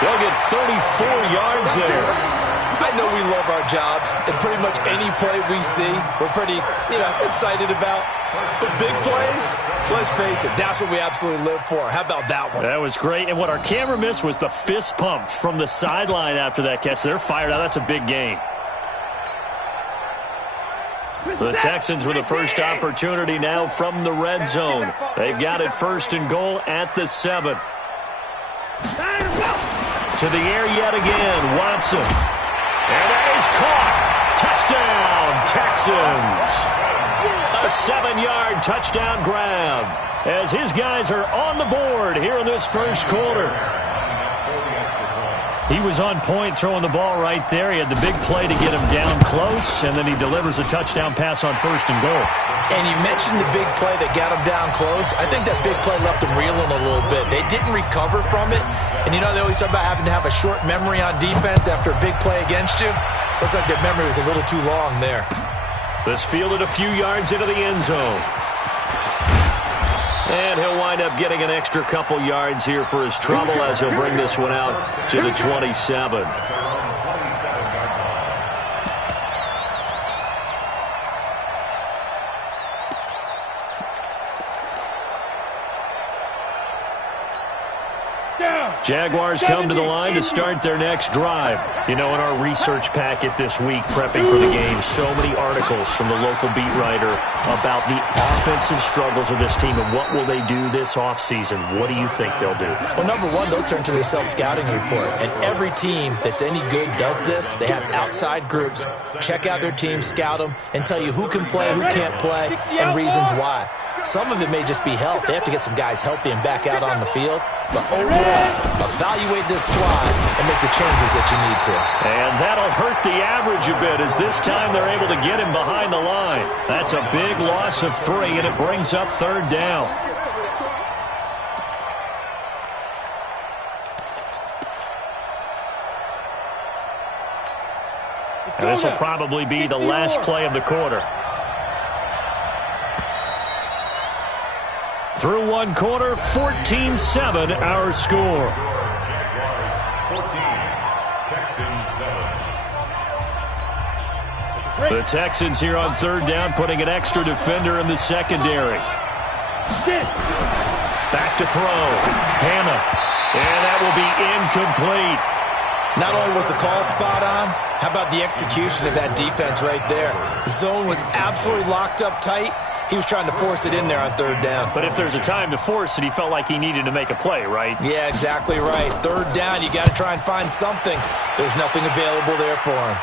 They'll get 34 yards there. I know we love our jobs, and pretty much any play we see, we're pretty, excited about. The big plays, let's face it, that's what we absolutely live for. How about that one? That was great, and what our camera missed was the fist pump from the sideline after that catch. They're fired out. That's a big gain. The Texans with a first opportunity now from the red zone. They've got it 1st and goal at the 7. To the air yet again, Watson. And that is caught. Touchdown, Texans. A 7-yard touchdown grab as his guys are on the board here in this first quarter. He was on point throwing the ball right there. He had the big play to get him down close, and then he delivers a touchdown pass on 1st and goal. And you mentioned the big play that got him down close. I think that big play left him reeling a little bit. They didn't recover from it. And they always talk about having to have a short memory on defense after a big play against you. Looks like their memory was a little too long there. This fielded a few yards into the end zone. And he'll wind up getting an extra couple yards here for his trouble as he'll bring this one out to the 27. Jaguars come to the line to start their next drive. In our research packet this week, prepping for the game, so many articles from the local beat writer about the offensive struggles of this team and what will they do this offseason. What do you think they'll do? Well, number one, they'll turn to their self-scouting report. And every team that's any good does this. They have outside groups, check out their team, scout them, and tell you who can play, who can't play, and reasons why. Some of it may just be health. They have to get some guys healthy and back out on the field. But overall, evaluate this squad and make the changes that you need to. And that'll hurt the average a bit as this time they're able to get him behind the line. That's a big loss of 3, and it brings up 3rd down. And this will probably be the last play of the quarter. Through one quarter, 14-7 our score. Jaguars 14, Texans 7. The Texans here on 3rd down, putting an extra defender in the secondary. Back to throw. Hannah. And that will be incomplete. Not only was the call spot on, how about the execution of that defense right there? The zone was absolutely locked up tight. He was trying to force it in there on 3rd down. But if there's a time to force it, he felt like he needed to make a play, right? Yeah, exactly right. 3rd down, you got to try and find something. There's nothing available there for him.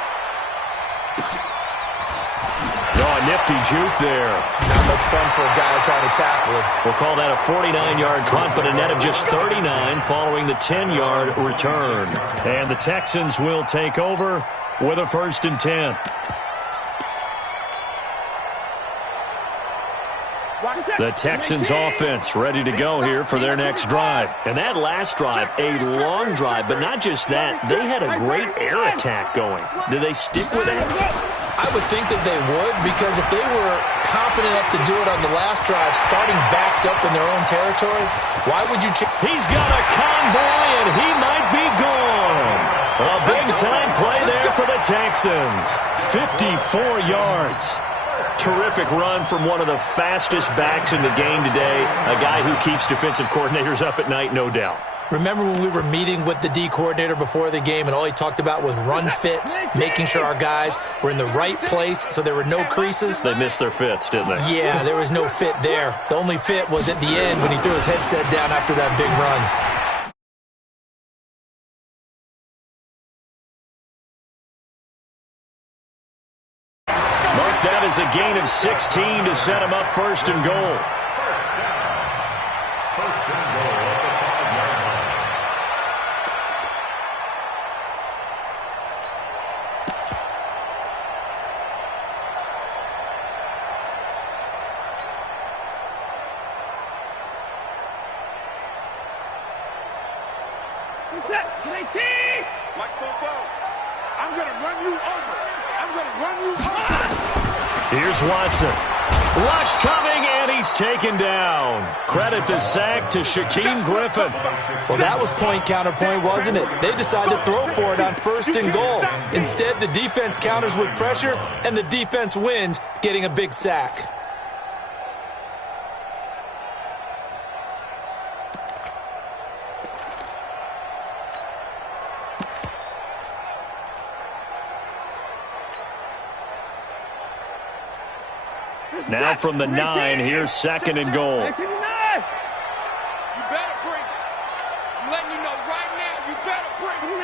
Oh, a nifty juke there. Not much fun for a guy trying to tackle him. We'll call that a 49-yard punt, but a net of just 39 following the 10-yard return. And the Texans will take over with a 1st and 10. The Texans offense ready to go here for their next drive. And that last drive, a long drive, but not just that. They had a great air attack going. Do they stick with that? I would think that they would, because if they were competent enough to do it on the last drive, starting backed up in their own territory, why would you change? He's got a convoy, and he might be gone. A big-time play there for the Texans. 54 yards. Terrific run from one of the fastest backs in the game today, a guy who keeps defensive coordinators up at night, no doubt. Remember when we were meeting with the D coordinator before the game and all he talked about was run fits, making sure our guys were in the right place so there were no creases? They missed their fits, didn't they? Yeah, there was no fit there. The only fit was at the end when he threw his headset down after that big run. is a gain of 16 to set him up first and goal. First down. First and goal at the 5-yard line. What's that? Mike Bobo. I'm going to run you over. I'm going to run you over. Here's Watson. Rush coming, and he's taken down. Credit the sack to Shaquem Griffin. Well, that was point-counterpoint, wasn't it? They decided to throw for it on first and goal. Instead, the defense counters with pressure, and the defense wins, getting a big sack. Now from the 9, here's second and goal. You better bring it. I'm letting you know right now, you better bring it.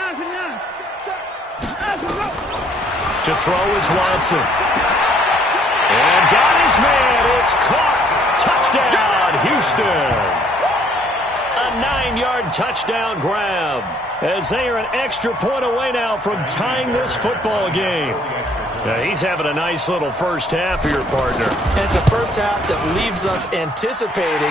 To throw is Watson. And got his man. It's caught. Touchdown, Houston. A 9-yard touchdown grab, as they are an extra point away now from tying this football game. Now, he's having a nice little first half here, partner. And it's a first half that leaves us anticipating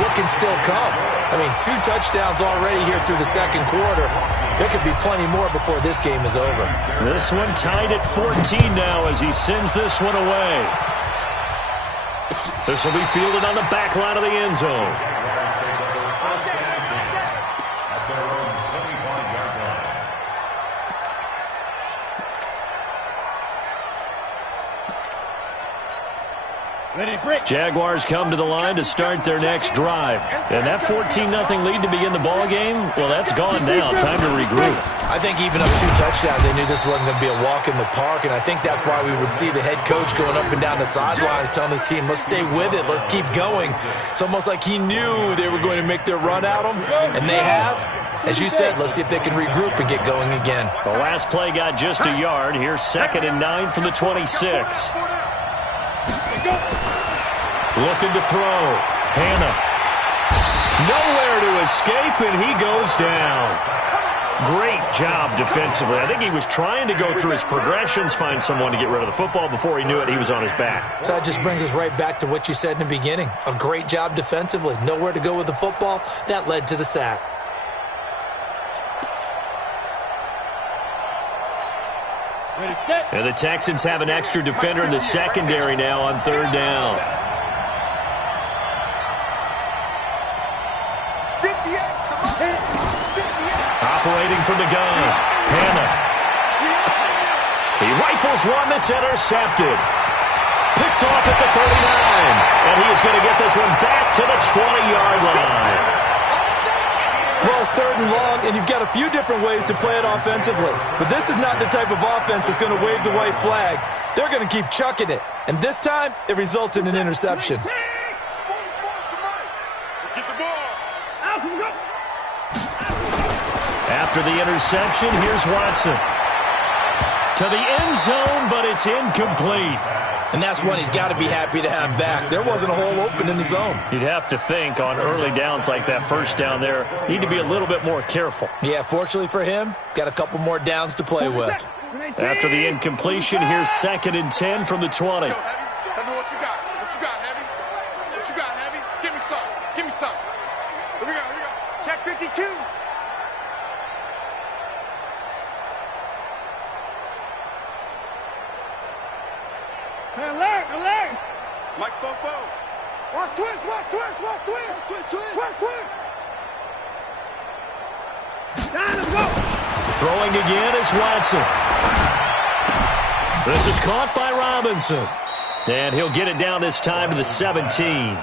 what can still come. I mean, 2 touchdowns already here through the second quarter. There could be plenty more before this game is over. This one tied at 14 now as he sends this one away. This will be fielded on the back line of the end zone. Jaguars come to the line to start their next drive. And that 14-0 lead to begin the ball game, well, that's gone now. Time to regroup. I think even up 2 touchdowns, they knew this wasn't going to be a walk in the park, and I think that's why we would see the head coach going up and down the sidelines telling his team, let's stay with it, let's keep going. It's almost like he knew they were going to make their run at him, and they have. As you said, let's see if they can regroup and get going again. The last play got just a yard. Here's second and 9 from the 26. Looking to throw. Hannah. Nowhere to escape, and he goes down. Great job defensively. I think he was trying to go through his progressions, find someone to get rid of the football. Before he knew it, he was on his back. So that just brings us right back to what you said in the beginning. A great job defensively. Nowhere to go with the football. That led to the sack. And the Texans have an extra defender in the secondary now on third down. Operating from the gun, Hannah. He rifles one that's intercepted. Picked off at the 39. And he is going to get this one back to the 20-yard line. Well, it's third and long, and you've got a few different ways to play it offensively. But this is not the type of offense that's going to wave the white flag. They're going to keep chucking it. And this time, it results in an interception. After the interception, here's Watson. To the end zone, but it's incomplete. And that's one he's got to be happy to have back. There wasn't a hole open in the zone. You'd have to think on early downs like that first down there, need to be a little bit more careful. Yeah, fortunately for him, got a couple more downs to play with. After the incompletion, here's second and 10 from the 20. Heavy, what you got? What you got, Heavy? What you got, Heavy? Give me some. Give me some. Here we go, here we go. Check 52. Alert, alert. Mike Bobo. Watch twist, watch twist, watch twist. Twist, twist. Twist, twist. Down, let's go. Throwing again is Watson. This is caught by Robinson. And he'll get it down this time to the 17.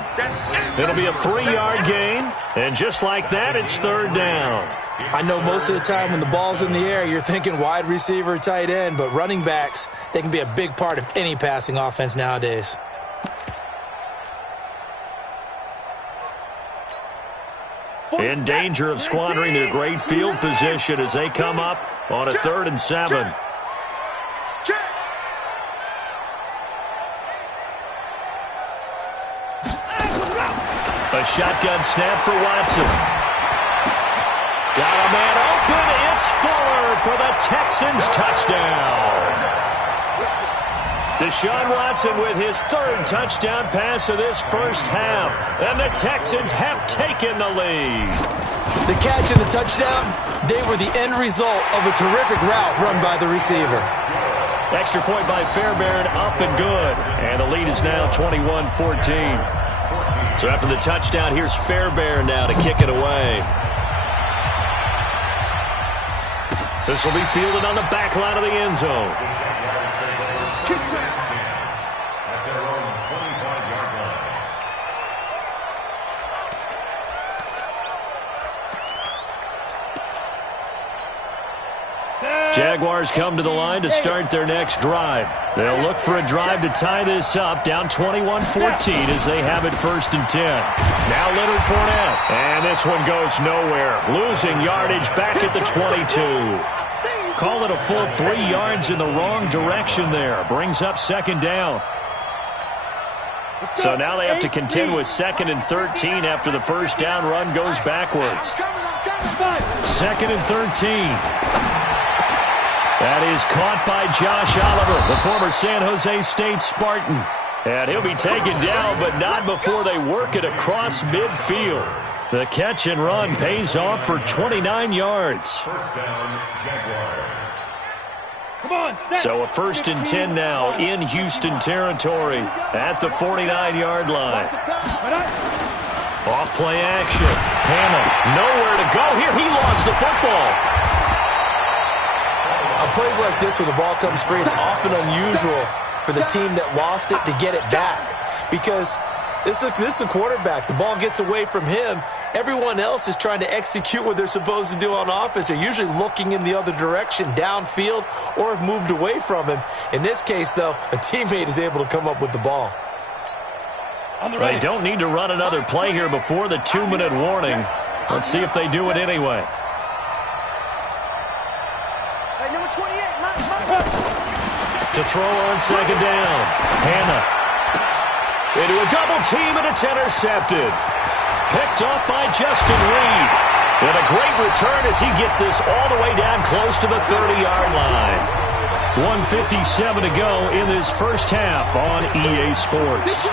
It'll be a 3-yard gain. And just like that, it's third down. I know most of the time when the ball's in the air, you're thinking wide receiver, tight end, but running backs, they can be a big part of any passing offense nowadays. In danger of squandering their great field position as they come up on a 3rd and 7. A shotgun snap for Watson. Got a man open. It's Fuller for the Texans touchdown. Deshaun Watson with his third touchdown pass of this first half. And the Texans have taken the lead. The catch and the touchdown, they were the end result of a terrific route run by the receiver. Extra point by Fairbairn, up and good. And the lead is now 21-14. So after the touchdown, here's Fairbairn now to kick it away. This will be fielded on the back line of the end zone. Jaguars come to the line to start their next drive. They'll look for a drive to tie this up, down 21-14 as they have it 1st and 10. Now Leonard Fournette, and this one goes nowhere. Losing yardage back at the 22. Call it a full 3 yards in the wrong direction there. Brings up 2nd down. So now they have to contend with 2nd and 13 after the first down run goes backwards. 2nd and 13. That is caught by Josh Oliver, the former San Jose State Spartan. And he'll be taken down, but not before they work it across midfield. The catch and run pays off for 29 yards. First down, Jaguars. So a 1st and 10 now in Houston territory at the 49-yard line. Off play action. Hannah, nowhere to go here. He lost the football. On plays like this where the ball comes free, it's often unusual for the team that lost it to get it back. Because this is a quarterback. The ball gets away from him. Everyone else is trying to execute what they're supposed to do on offense. They're usually looking in the other direction, downfield, or have moved away from him. In this case, though, a teammate is able to come up with the ball. They don't need to run another play here before the 2-minute warning. Let's see if they do it anyway. To throw on 2nd down. Hannah. Into a double team, and it's intercepted. Picked off by Justin Reed. And a great return as he gets this all the way down close to the 30-yard line. 1:57 to go in this first half on EA Sports.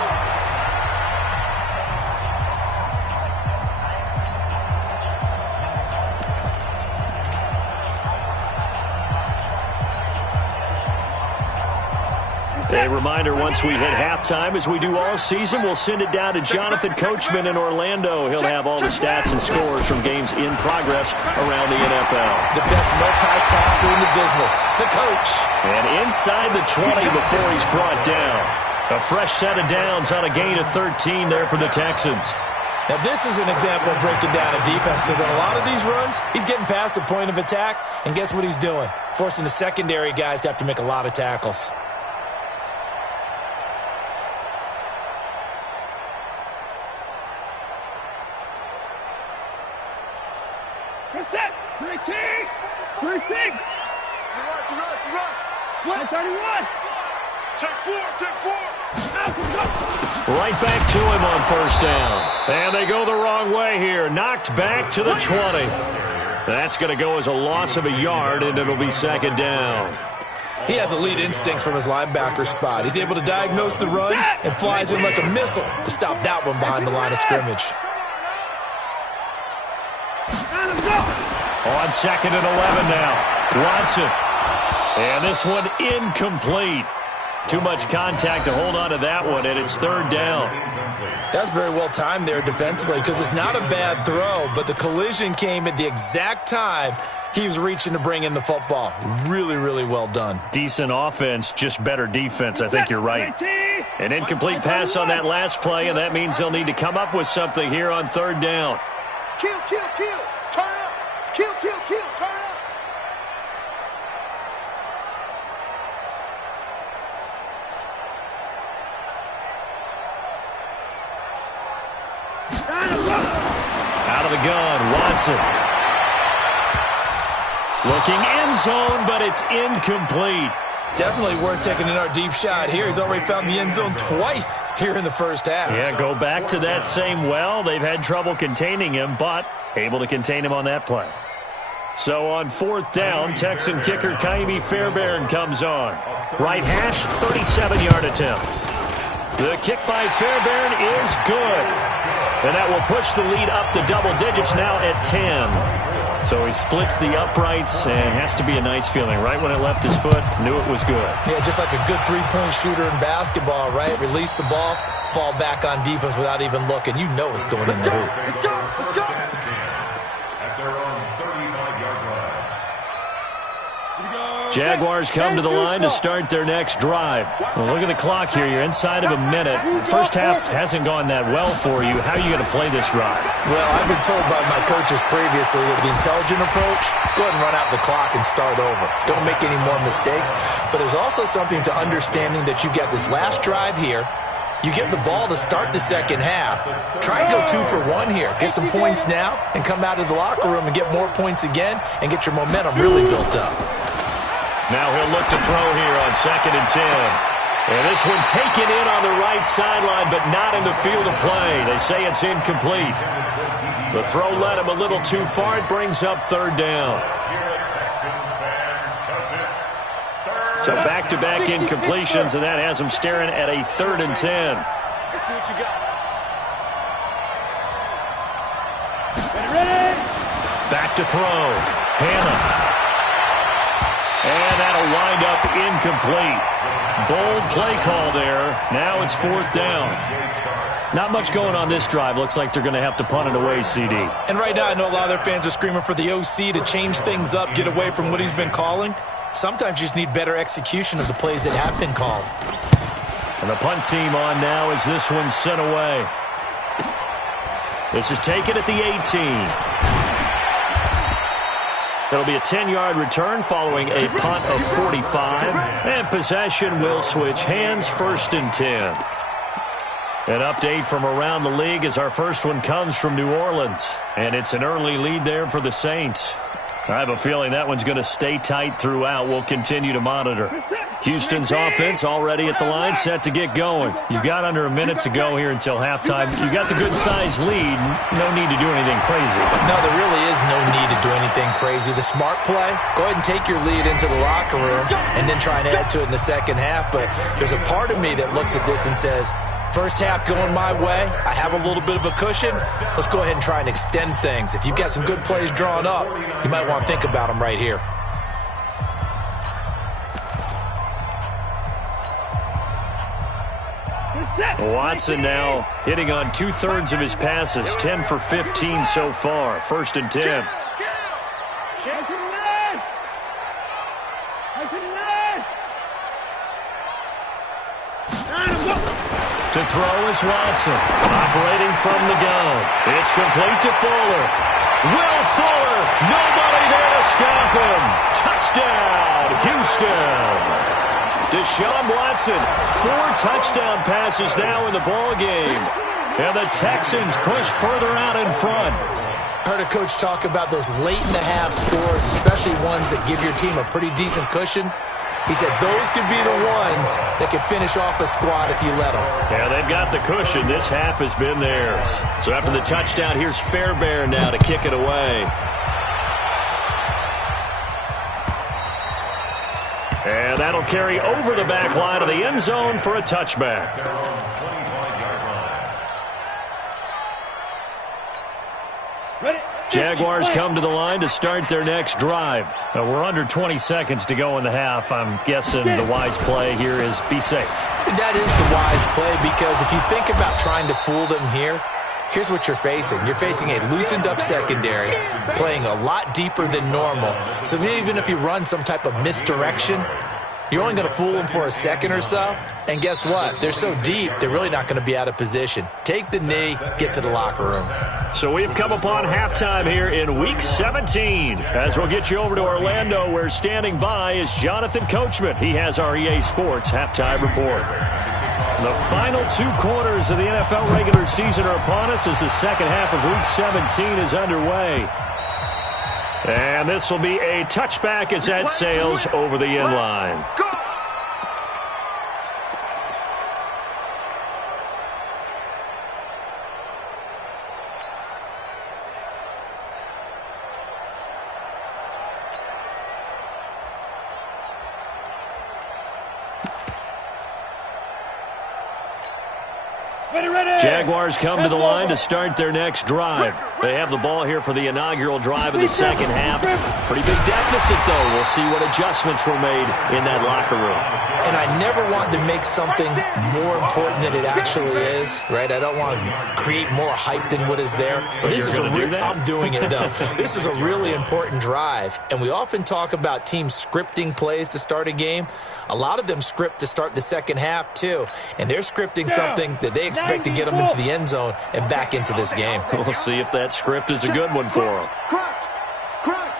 A reminder, once we hit halftime, as we do all season, we'll send it down to Jonathan Coachman in Orlando. He'll have all the stats and scores from games in progress around the NFL. The best multitasker in the business, the coach. And inside the 20 before he's brought down. A fresh set of downs on a gain of 13 there for the Texans. Now, this is an example of breaking down a defense, because on a lot of these runs, he's getting past the point of attack, and guess what he's doing? Forcing the secondary guys to have to make a lot of tackles. Right back to him on 1st down. And they go the wrong way here. Knocked back to the 20. That's going to go as a loss of a yard, and it'll be 2nd down. He has elite instincts from his linebacker spot. He's able to diagnose the run and flies in like a missile to stop that one behind the line of scrimmage. On 2nd and 11 now. Watson. And this one incomplete. Too much contact to hold on to that one, and it's 3rd down. That's very well timed there defensively, because it's not a bad throw, but the collision came at the exact time he was reaching to bring in the football. Really, really well done. Decent offense, just better defense. I think you're right. An incomplete pass on that last play, and that means they'll need to come up with something here on 3rd down. Kill, kill, kill. Turn up. Kill, kill, kill. Turn up. Out of the gun, Watson. Looking end zone, but it's incomplete. Definitely worth taking another deep shot here. He's already found the end zone twice here in the first half. Yeah, go back to that same well. They've had trouble containing him, but able to contain him on that play. So on 4th down, Texan kicker Kaimi Fairbairn comes on. Right hash, 37-yard attempt. The kick by Fairbairn is good. And that will push the lead up to double digits now at 10. So he splits the uprights and has to be a nice feeling. Right when it left his foot, knew it was good. Yeah, just like a good three-point shooter in basketball, right? Release the ball, fall back on defense without even looking. You know it's going in the hoop. Let's go. Let's go. At their own 35-yard line. Jaguars come to the line to start their next drive. Well, look at the clock here. You're inside of a minute. The first half hasn't gone that well for you. How are you going to play this drive? Well, I've been told by my coaches previously that the intelligent approach, go ahead and run out the clock and start over. Don't make any more mistakes. But there's also something to understanding that you get this last drive here. You get the ball to start the second half. Try and go 2 for 1 here. Get some points now and come out of the locker room and get more points again and get your momentum really built up. Now he'll look to throw here on 2nd and 10. And this one taken in on the right sideline, but not in the field of play. They say it's incomplete. The throw led him a little too far. It brings up 3rd down. So back-to-back incompletions, and that has him staring at a 3rd and 10. Let's see what you got. Ready? Back to throw. Hannah. And that'll wind up incomplete. Bold play call there. Now it's 4th down. Not much going on this drive. Looks like they're going to have to punt it away, CD. And right now I know a lot of their fans are screaming for the OC to change things up, get away from what he's been calling. Sometimes you just need better execution of the plays that have been called. And the punt team on now as this one's sent away. This is taken at the 18. It'll be a 10-yard return following a punt of 45. And possession will switch hands, 1st and 10. An update from around the league as our first one comes from New Orleans. And it's an early lead there for the Saints. I have a feeling that one's going to stay tight throughout. We'll continue to monitor. Houston's offense already at the line, set to get going. You've got under a minute to go here until halftime. You've got the good-sized lead. No need to do anything crazy. No, there really is no need to do anything crazy. The smart play, go ahead and take your lead into the locker room and then try and add to it in the second half. But there's a part of me that looks at this and says, first half going my way, I have a little bit of a cushion. Let's go ahead and try and extend things. If you've got some good plays drawn up, you might want to think about them right here. Watson now hitting on 2/3 of his passes, 10 for 15 so far. 1st and 10. To throw is Watson, operating from the gun. It's complete to Fuller. Will Fuller, nobody there to stop him. Touchdown, Houston. Deshaun Watson, 4 touchdown passes now in the ballgame. And the Texans push further out in front. Heard a coach talk about those late-in-the-half scores, especially ones that give your team a pretty decent cushion. He said those could be the ones that could finish off a squad if you let them. Yeah, they've got the cushion. This half has been theirs. So after the touchdown, here's Fairbairn now to kick it away. And that'll carry over the back line of the end zone for a touchback. Jaguars come to the line to start their next drive. Now, we're under 20 seconds to go in the half. I'm guessing the wise play here is be safe. That is the wise play because if you think about trying to fool them here, here's what you're facing. You're facing a loosened-up secondary, playing a lot deeper than normal. So even if you run some type of misdirection, you're only going to fool them for a second or so. And guess what? They're so deep, they're really not going to be out of position. Take the knee, get to the locker room. So we've come upon halftime here in Week 17. As we'll get you over to Orlando, where standing by is Jonathan Coachman. He has our EA Sports halftime report. The final 2 quarters of the NFL regular season are upon us as the second half of Week 17 is underway. And this will be a touchback as that sails over the end line. Jaguars come to the line to start their next drive. They have the ball here for the inaugural drive of the second half. Pretty big deficit, though. We'll see what adjustments were made in that locker room. And I never want to make something more important than it actually is, right? I don't want to create more hype than what is there. But this is I'm doing it, though. This is a really important drive. And we often talk about teams scripting plays to start a game. A lot of them script to start the second half, too. And they're scripting something that they expect to get them into the end zone and back into this game. We'll see if that script is a good one for them. Crunch! Crunch!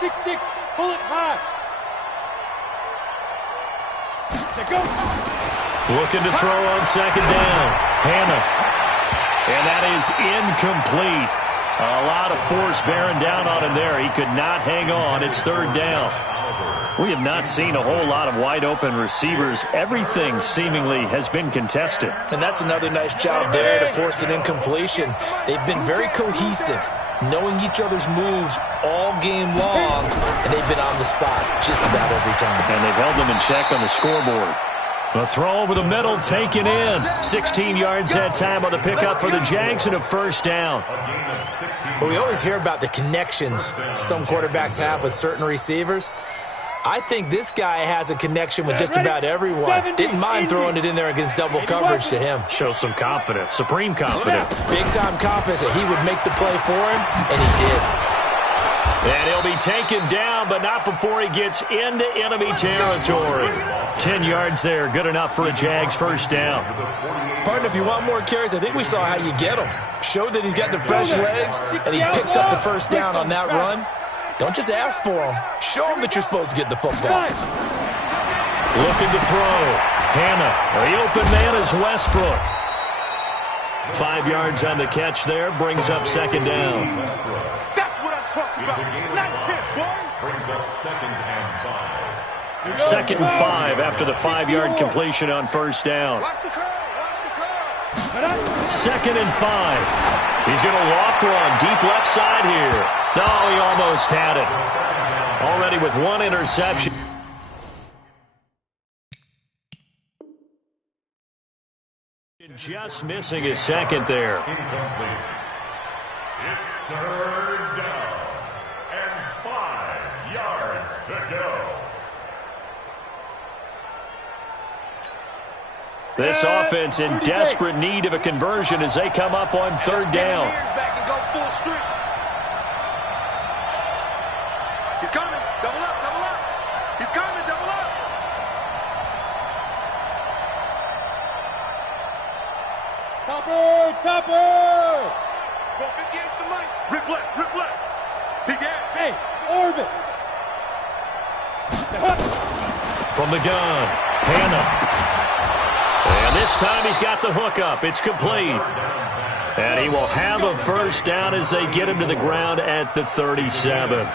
6-6, bullet high. Go. Looking to throw on second down. Hannah. And that is incomplete. A lot of force bearing down on him there. He could not hang on. It's third down. We have not seen a whole lot of wide-open receivers. Everything seemingly has been contested. And that's another nice job there to force an incompletion. They've been very cohesive, knowing each other's moves all game long, and they've been on the spot just about every time. And they've held them in check on the scoreboard. A throw over the middle, taken in. 16 yards that time on the pickup for the Jags and a first down. But we always hear about the connections some quarterbacks have with certain receivers. I think this guy has a connection with just about everyone. Didn't mind throwing it in there against double coverage to him. Shows some confidence, supreme confidence. Big-time confidence that he would make the play for him, and he did. And he'll be taken down, but not before he gets into enemy territory. 10 yards there, good enough for a Jags first down. Partner, if you want more carries, I think we saw how you get him. Showed that he's got the fresh legs, and he picked up the first down on that run. Don't just ask for him. Show him that you're supposed to get the football. Looking to throw. Hannah. The open man is Westbrook. 5 yards on the catch there. Brings up second down. That's what I'm talking about. Nice hit, boy. Brings up second and 5. Second and 5 after the 5-yard completion on first down. Watch the curl. Watch the curl. Second and 5. He's going to loft one deep left side here. No, he almost had it. Already with one interception. Just missing his second there. Incomplete. It's third down and 5 yards to go. This offense in desperate need of a conversion as they come up on third down. He's coming. Double up, double up. He's coming, double up. Topper. Go 50 inch the mic. Rip left. Big ass. Hey, orbit. From the gun, Hannah. And this time he's got the hook up. It's complete. And he will have a first down as they get him to the ground at the 37.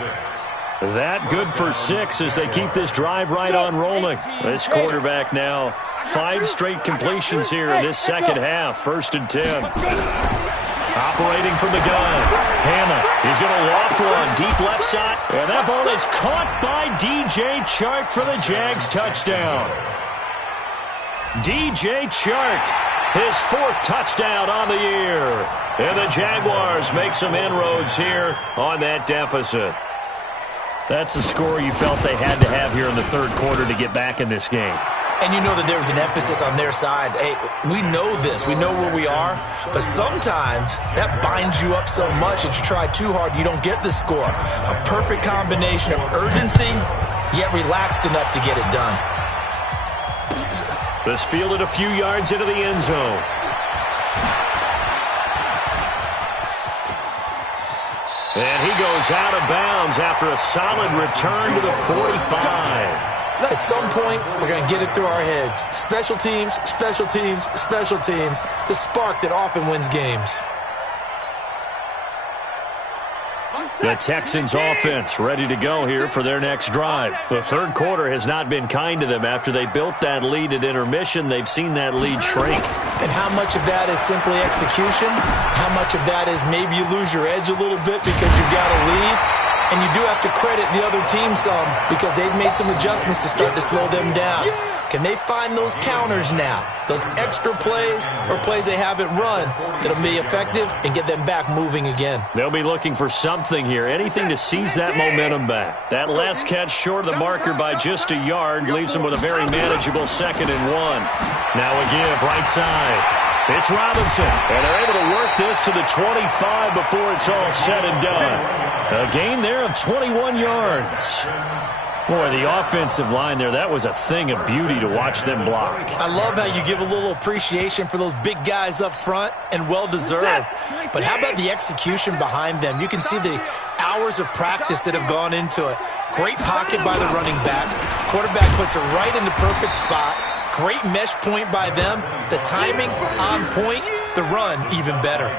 That good for 6 as they keep this drive right on rolling. This quarterback now 5 straight completions here in this second half. First and 10. Operating from the gun. Hannah. He's going to loft one deep left side. And that ball is caught by DJ Chark for the Jags touchdown. DJ Chark, his 4th touchdown on the year. And the Jaguars make some inroads here on that deficit. That's the score you felt they had to have here in the third quarter to get back in this game. And you know that there was an emphasis on their side. Hey, we know this. We know where we are. But sometimes that binds you up so much that you try too hard, you don't get the score. A perfect combination of urgency, yet relaxed enough to get it done. This fielded a few yards into the end zone. And he goes out of bounds after a solid return to the 45. At some point, we're going to get it through our heads. Special teams, special teams, special teams. The spark that often wins games. The Texans offense ready to go here for their next drive. The third quarter has not been kind to them. After they built that lead at intermission, they've seen that lead shrink. And how much of that is simply execution? How much of that is maybe you lose your edge a little bit because you've got a lead? And you do have to credit the other team some because they've made some adjustments to start to slow them down. Can they find those counters now? Those extra plays or plays they haven't run that'll be effective and get them back moving again. They'll be looking for something here, anything to seize that momentum back. That last catch short of the marker by just a yard leaves them with a very manageable 2nd and 1. Now a give right side. It's Robinson, and they're able to work this to the 25 before it's all said and done. A gain there of 21 yards. Boy, the offensive line there, that was a thing of beauty to watch them block. I love how you give a little appreciation for those big guys up front, and well-deserved. But how about the execution behind them? You can see the hours of practice that have gone into it. Great pocket by the running back. Quarterback puts it right in the perfect spot. Great mesh point by them. The timing on point. The run even better.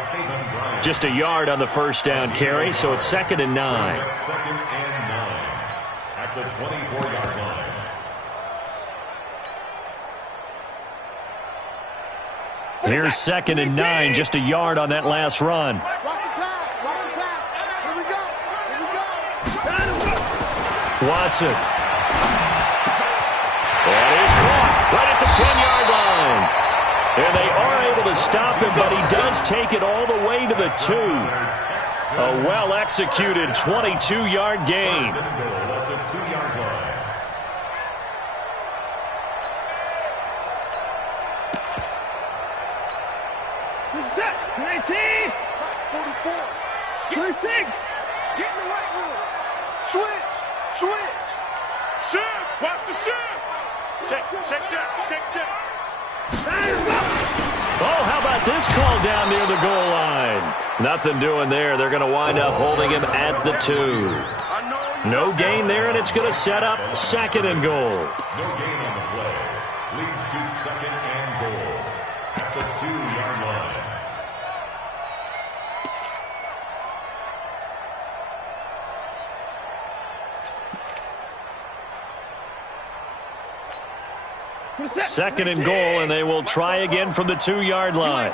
Just a yard on the first down carry, so it's 2nd and 9. The 24-yard line. Here's 2nd and 9, just a yard on that last run. Watch the pass. Watch the pass. Here we go. Here we go. Watson. That is caught right at the 10-yard line. And they are able to stop him, but he does take it all the way to the 2. A well-executed 22-yard gain. Set. 19. 44. 26. Get in the right room. Switch. Switch. Shift. Watch the shift. Check. Oh, how about this call down near the goal line? Nothing doing there. They're going to wind up holding him at the 2. No gain there, and it's going to set up 2nd and goal. No gain on the play. Leads to 2nd and goal at the 2-yard line. Second and goal, and they will try again from the 2-yard line.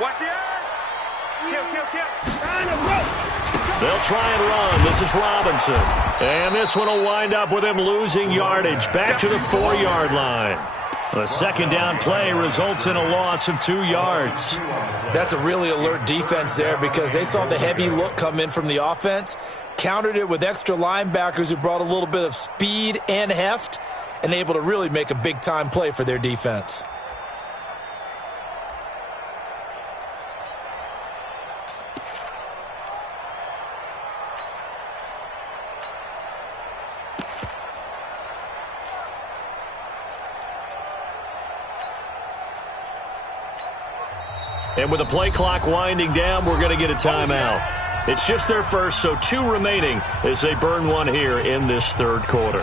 Watch the eyes. Kill. They'll try and run. This is Robinson. And this one will wind up with him losing yardage back to the 4-yard line. The 2nd down play results in a loss of 2 yards. That's a really alert defense there because they saw the heavy look come in from the offense, countered it with extra linebackers who brought a little bit of speed and heft, and able to really make a big-time play for their defense. And with the play clock winding down, we're going to get a timeout. It's just their first, so 2 remaining as they burn one here in this 3rd quarter.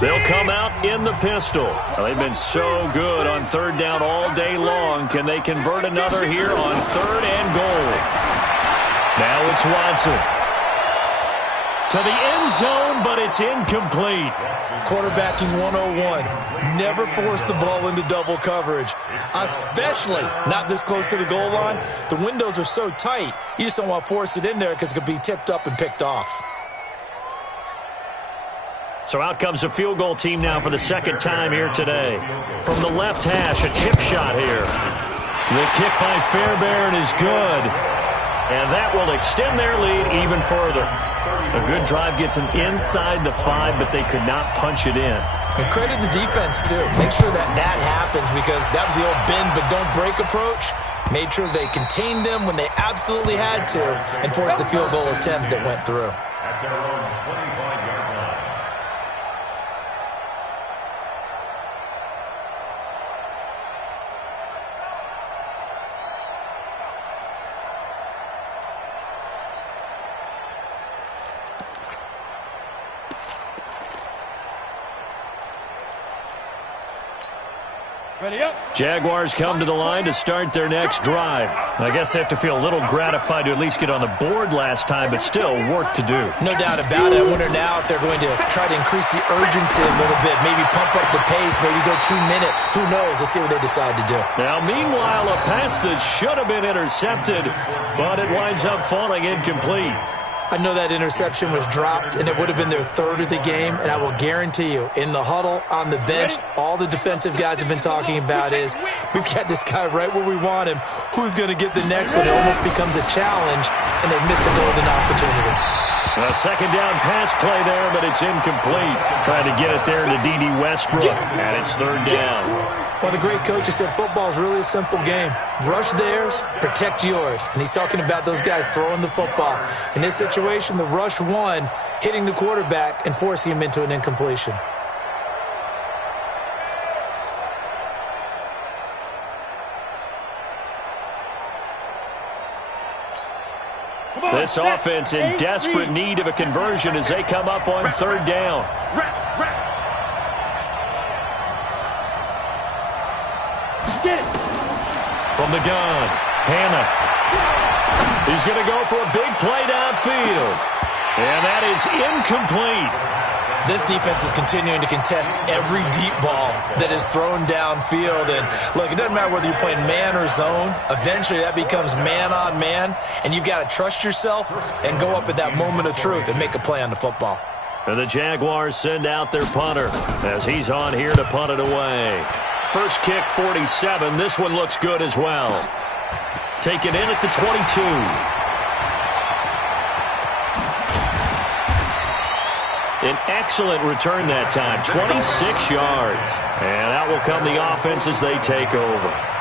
They'll come out in the pistol. They've been so good on 3rd down all day long. Can they convert another here on 3rd and goal? Now it's Watson. To the end zone, but it's incomplete. Quarterbacking 101. Never force the ball into double coverage, especially not this close to the goal line. The windows are so tight, you just don't want to force it in there because it could be tipped up and picked off. So out comes a field goal team now for the 2nd time here today. From the left hash, a chip shot here. The kick by Fairbairn is good. And that will extend their lead even further. A good drive gets them inside the 5, but they could not punch it in. And credit the defense, too. Make sure that happens because that was the old bend but don't break approach. Made sure they contained them when they absolutely had to and forced the field goal attempt that went through. At their own 25-yard line. Ready up. Jaguars come to the line to start their next drive. I guess they have to feel a little gratified to at least get on the board last time, but still work to do. No doubt about it. I wonder now if they're going to try to increase the urgency a little bit, maybe pump up the pace, maybe go 2-minute. Who knows? Let's see what they decide to do. Now, meanwhile, a pass that should have been intercepted, but it winds up falling incomplete. I know that interception was dropped, and it would have been their third of the game, and I will guarantee you, in the huddle, on the bench, all the defensive guys have been talking about is, we've got this guy right where we want him. Who's going to get the next one? It almost becomes a challenge, and they've missed a golden opportunity. A second down pass play there, but it's incomplete. Trying to get it there to D.D. Westbrook, and it's third down. Well, the great coach has said football is really a simple game. Rush theirs, protect yours. And he's talking about those guys throwing the football. In this situation, the rush won, hitting the quarterback and forcing him into an incompletion. This offense in desperate need of a conversion as they come up on third down. From the gun, Hannah. He's going to go for a big play downfield. And that is incomplete. This defense is continuing to contest every deep ball that is thrown downfield. And, look, it doesn't matter whether you're playing man or zone. Eventually, that becomes man-on-man. And you've got to trust yourself and go up at that moment of truth and make a play on the football. And the Jaguars send out their punter as he's on here to punt it away. First kick, 47. This one looks good as well. Taken in at the 22. An excellent return that time, 26 yards. And that will come the offense as they take over.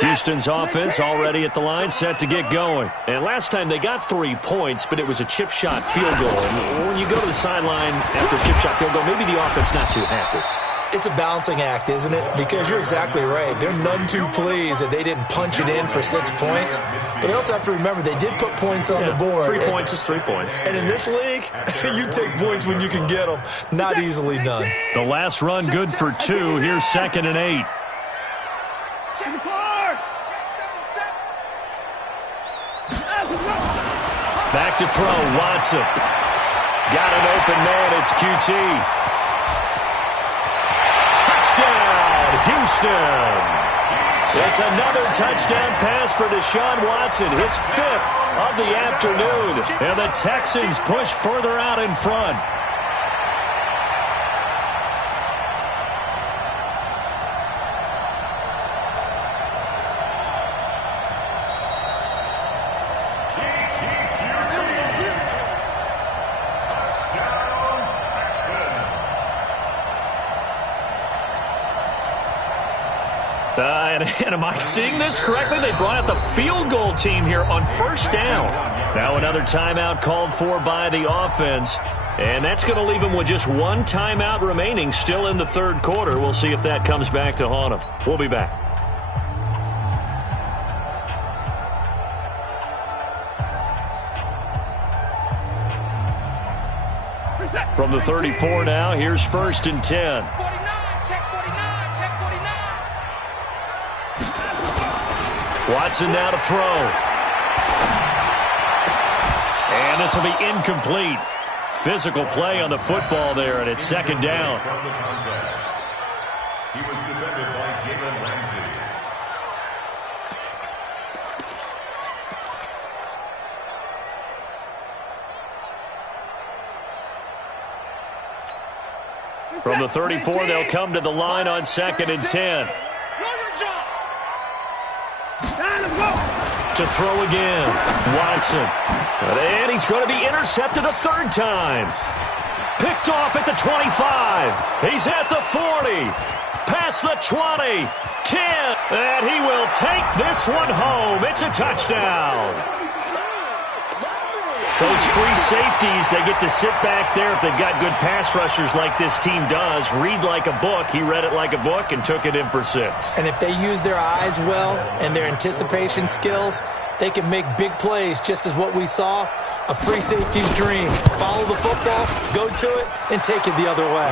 Houston's offense already at the line, set to get going. And last time they got 3 points, but it was a chip shot field goal. And when you go to the sideline after a chip shot field goal, maybe the offense not too happy. It's a balancing act, isn't it? Because you're exactly right. They're none too pleased that they didn't punch it in for 6 points. But they also have to remember they did put points on the board. 3 points is 3 points. And in this league, you take points when you can get them. Not easily done. The last run good for 2. Here's 2nd and 8. Back to throw, Watson. Got an open man, it's QT. Touchdown, Houston. It's another touchdown pass for Deshaun Watson, his 5th of the afternoon. And the Texans push further out in front. And am I seeing this correctly? They brought out the field goal team here on first down. Now another timeout called for by the offense. And that's going to leave them with just 1 timeout remaining still in the third quarter. We'll see if that comes back to haunt them. We'll be back. From the 34 now, here's 1st and 10. Watson now to throw. And this will be incomplete. Physical play on the football there, and it's 2nd down. He was defended by Jalen Ramsey. From the 34, they'll come to the line on 2nd and 10. To throw again, Watson. And he's going to be intercepted a 3rd time. Picked off at the 25. He's at the 40. Past the 20. 10. And he will take this one home. It's a touchdown. Those free safeties, they get to sit back there if they've got good pass rushers like this team does. Read like a book. He read it like a book and took it in for 6. And if they use their eyes well and their anticipation skills, they can make big plays, just as what we saw. A free safety's dream. Follow the football, go to it, and take it the other way.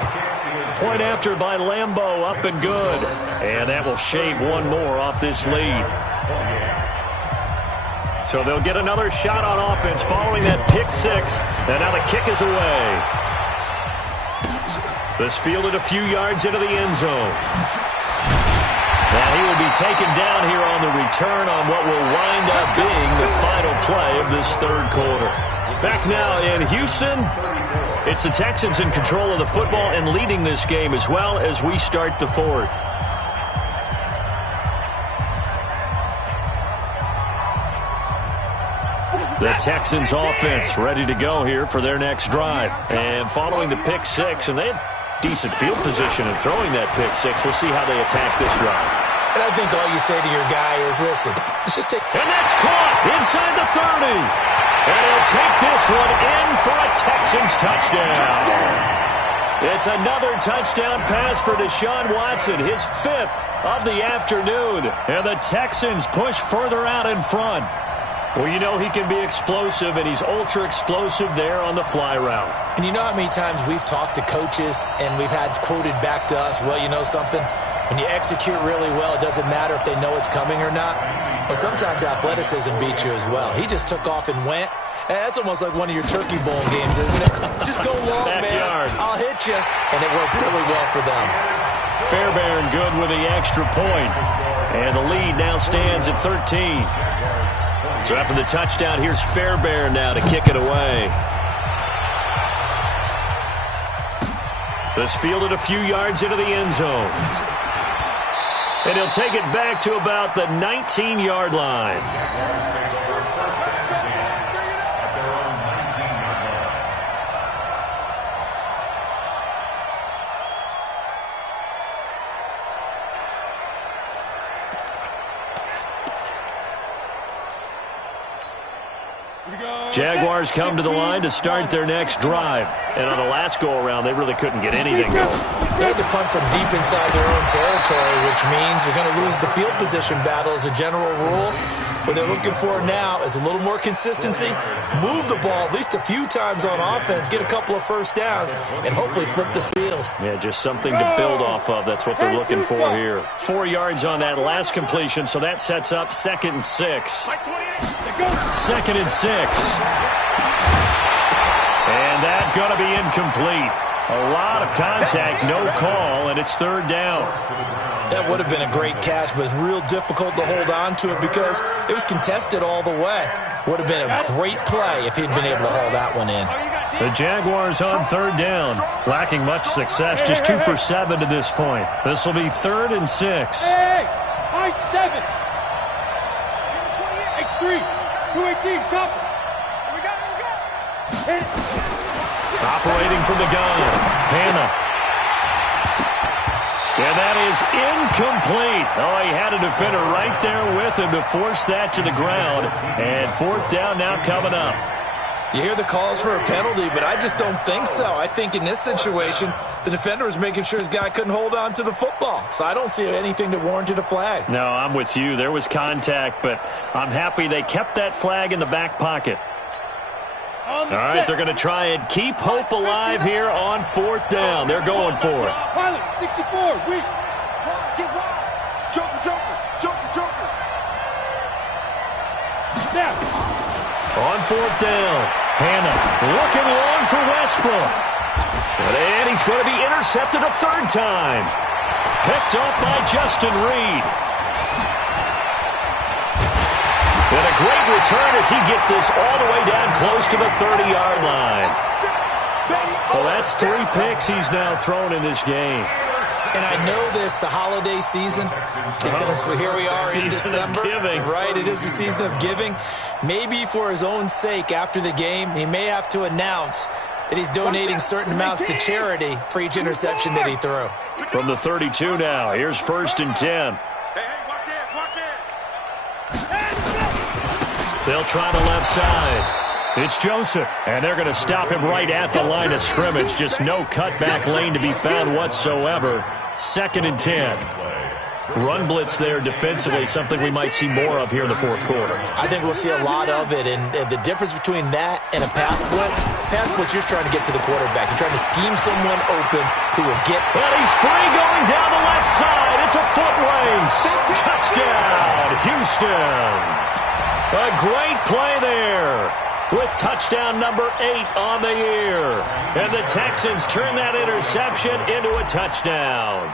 Point after by Lambeau, up and good. And that will shave 1 more off this lead. So they'll get another shot on offense following that pick 6. And now the kick is away. This fielded a few yards into the end zone. And he will be taken down here on the return on what will wind up being the final play of this third quarter. Back now in Houston, it's the Texans in control of the football and leading this game as well as we start the fourth. The Texans offense ready to go here for their next drive. And following the pick six, and they had decent field position in throwing that pick six. We'll see how they attack this drive. And I think all you say to your guy is, listen, let's just take... And that's caught inside the 30. And he'll take this one in for a Texans touchdown. It's another touchdown pass for Deshaun Watson, his fifth of the afternoon. And the Texans push further out in front. Well, you know he can be explosive, and he's ultra-explosive there on the fly route. And you know how many times we've talked to coaches and we've had quoted back to us, well, you know something? When you execute really well, it doesn't matter if they know it's coming or not. Well, sometimes athleticism beats you as well. He just took off and went. That's almost like one of your turkey bowl games, isn't it? Just go long, Backyard. man. I'll hit you. And it worked really well for them. Fairbairn good with the extra point. And the lead now stands at 13. So after the touchdown, here's Fairbairn now to kick it away. This fielded a few yards into the end zone. And he'll take it back to about the 19-yard line. Jaguars come to the line to start their next drive. And on the last go-around, they really couldn't get anything going. They had to punt from deep inside their own territory, which means you're going to lose the field position battle as a general rule. What they're looking for now is a little more consistency, move the ball at least a few times on offense, get a couple of first downs, and hopefully flip the field. Yeah, just something to build off of. That's what they're looking for here. 4 yards on that last completion, so that sets up 2nd and 6. 2nd and 6. And that's going to be incomplete. A lot of contact, no call, and it's 3rd down. That would have been a great catch, but it's real difficult to hold on to it because it was contested all the way. Would have been a great play if he'd been able to haul that one in. The Jaguars on 3rd down. Lacking much success, just 2 for 7 to this point. This will be 3rd and 6. Hey, high 7. 28, X3, 218, chopper. We got it. Operating from the gun, Hannah. And that is incomplete. Oh, he had a defender right there with him to force that to the ground. And 4th down now coming up. You hear the calls for a penalty, but I just don't think so. I think in this situation, the defender was making sure his guy couldn't hold on to the football. So I don't see anything that warranted a flag. No, I'm with you. There was contact, but I'm happy they kept that flag in the back pocket. All right, they're going to try and keep hope alive here on 4th down. They're going for it. Pilot, 64, weak. Get wide. Joker. Snap. On 4th down, Hannah looking long for Westbrook. And he's going to be intercepted a 3rd time. Picked up by Justin Reed. And a great return as he gets this all the way down close to the 30-yard line. Well, that's 3 picks he's now thrown in this game. And I know this, the holiday season, because here we are in December. Giving. Right, it is the season of giving. Maybe for his own sake after the game, he may have to announce that he's donating certain amounts to charity for each interception that he threw. From the 32 now, here's 1st and 10. They'll try the left side. It's Joseph, and they're going to stop him right at the line of scrimmage. Just no cutback lane to be found whatsoever. 2nd and 10. Run blitz there defensively, something we might see more of here in the 4th quarter. I think we'll see a lot of it, and the difference between that and a pass blitz, you're trying to get to the quarterback. You're trying to scheme someone open who will get... Well, he's free going down the left side. It's a foot race. Touchdown, Houston. A great play there with touchdown number 8 on the year. And the Texans turn that interception into a touchdown.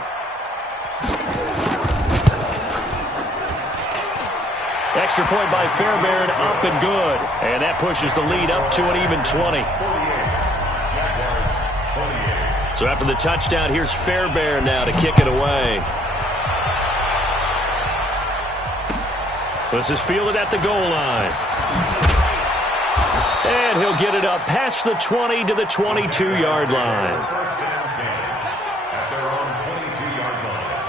Extra point by Fairbairn, up and good. And that pushes the lead up to an even 20. So after the touchdown, here's Fairbairn now to kick it away. This is fielded at the goal line. And he'll get it up past the 20 to the 22-yard line. First down 10 at their own 22-yard line.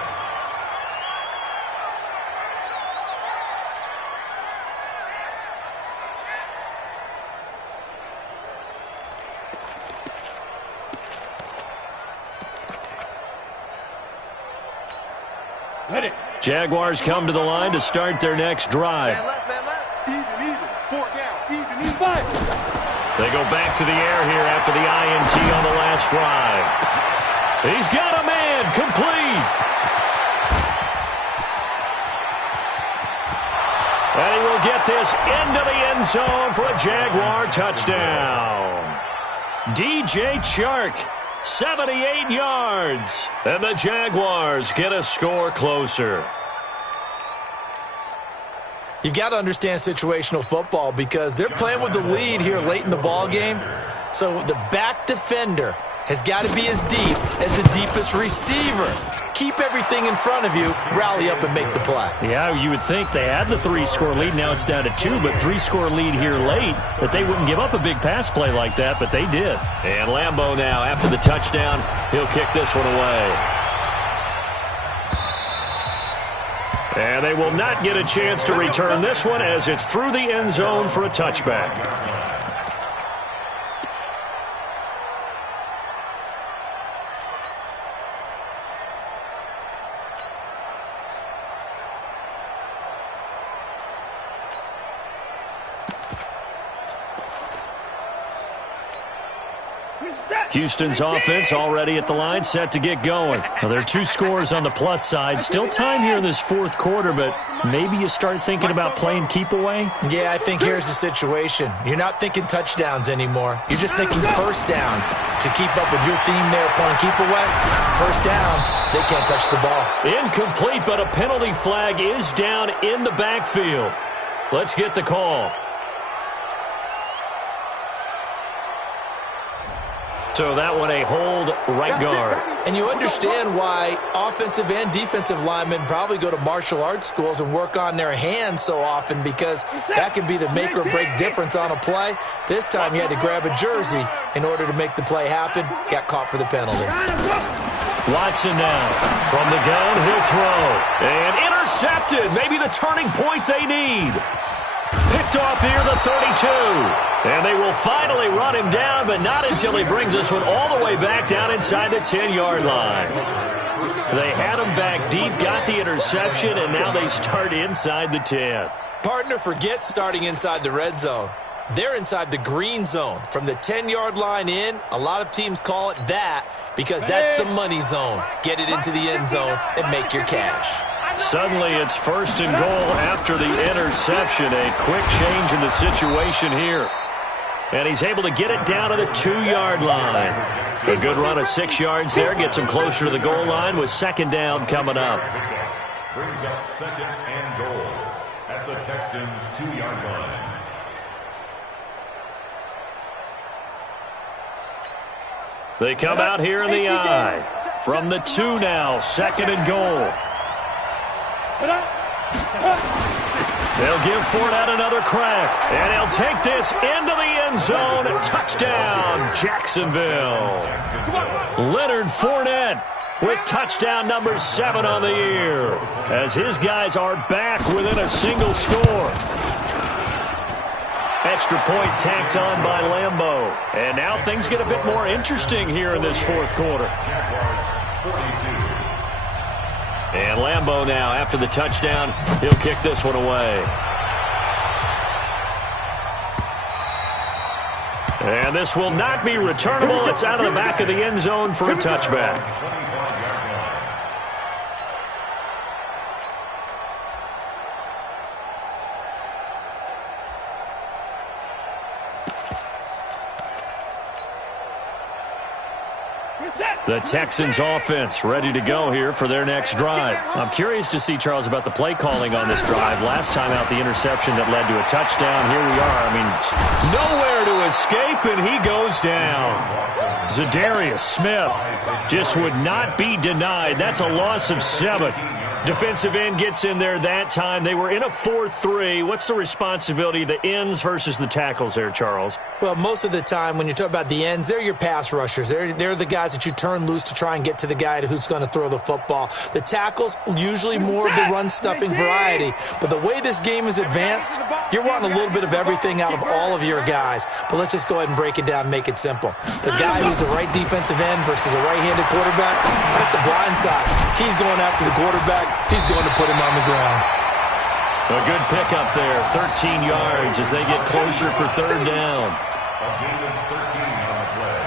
Jaguars come to the line to start their next drive. Man left, even, 4 down, even, 5. They go back to the air here after the INT on the last drive. He's got a man, complete. And he will get this into the end zone for a Jaguar touchdown. DJ Chark, 78 yards. And the Jaguars get a score closer. You've got to understand situational football because they're playing with the lead here late in the ball game. So the back defender has got to be as deep as the deepest receiver. Keep everything in front of you, rally up and make the play. Yeah, you would think they had the 3-score lead. Now it's down to 2, but 3-score lead here late, that they wouldn't give up a big pass play like that, but they did. And Lambeau now, after the touchdown, he'll kick this one away. And they will not get a chance to return this one as it's through the end zone for a touchback. Houston's offense already at the line, set to get going. Now, there are 2 scores on the plus side. Still time here in this fourth quarter, but maybe you start thinking about playing keep away? Yeah, I think here's the situation. You're not thinking touchdowns anymore. You're just thinking first downs. To keep up with your theme there, playing keep away, first downs, they can't touch the ball. Incomplete, but a penalty flag is down in the backfield. Let's get the call. So that one a hold right guard. And you understand why offensive and defensive linemen probably go to martial arts schools and work on their hands so often because that can be the make or break difference on a play. This time he had to grab a jersey in order to make the play happen. Got caught for the penalty. Watson now. From the gun, he'll throw. And intercepted. Maybe the turning point they need. Picked off near the 32. And they will finally run him down, but not until he brings this one all the way back down inside the 10-yard line. They had him back deep, got the interception, and now they start inside the 10. Partner, forget starting inside the red zone. They're inside the green zone. From the 10-yard line in, a lot of teams call it that because that's the money zone. Get it into the end zone and make your cash. Suddenly it's first and goal after the interception. A quick change in the situation here. And he's able to get it down to the 2-yard line. A good run of 6 yards there. Gets him closer to the goal line with second down coming up. Brings up second and goal at the Texans' 2-yard line. They come out here in the I. From the 2 now, second and goal. They'll give Fournette another crack, and he'll take this into the end zone. Touchdown, Jacksonville. Leonard Fournette with touchdown number 7 on the year, as his guys are back within a single score. Extra point tacked on by Lambeau. And now things get a bit more interesting here in this fourth quarter. And Lambeau now, after the touchdown, he'll kick this one away. And this will not be returnable. It's out of the back of the end zone for a touchback. The Texans offense ready to go here for their next drive. I'm curious to see, Charles, about the play calling on this drive. Last time out, the interception that led to a touchdown. Here we are. I mean, nowhere to escape, and he goes down. Zadarius Smith just would not be denied. That's a loss of 7. Defensive end gets in there that time. They were in a 4-3. What's the responsibility of the ends versus the tackles there, Charles? Well, most of the time when you talk about the ends, they're your pass rushers. They're the guys that you turn loose to try and get to the guy who's going to throw the football. The tackles, usually more of the run-stuffing variety. But the way this game is advanced, you're wanting a little bit of everything out of all of your guys. But let's just go ahead and break it down and make it simple. The guy who's the right defensive end versus a right-handed quarterback, that's the blind side. He's going after the quarterback. He's going to put him on the ground. A good pickup there, 13 yards as they get closer for third down. A gain of 13 on the play.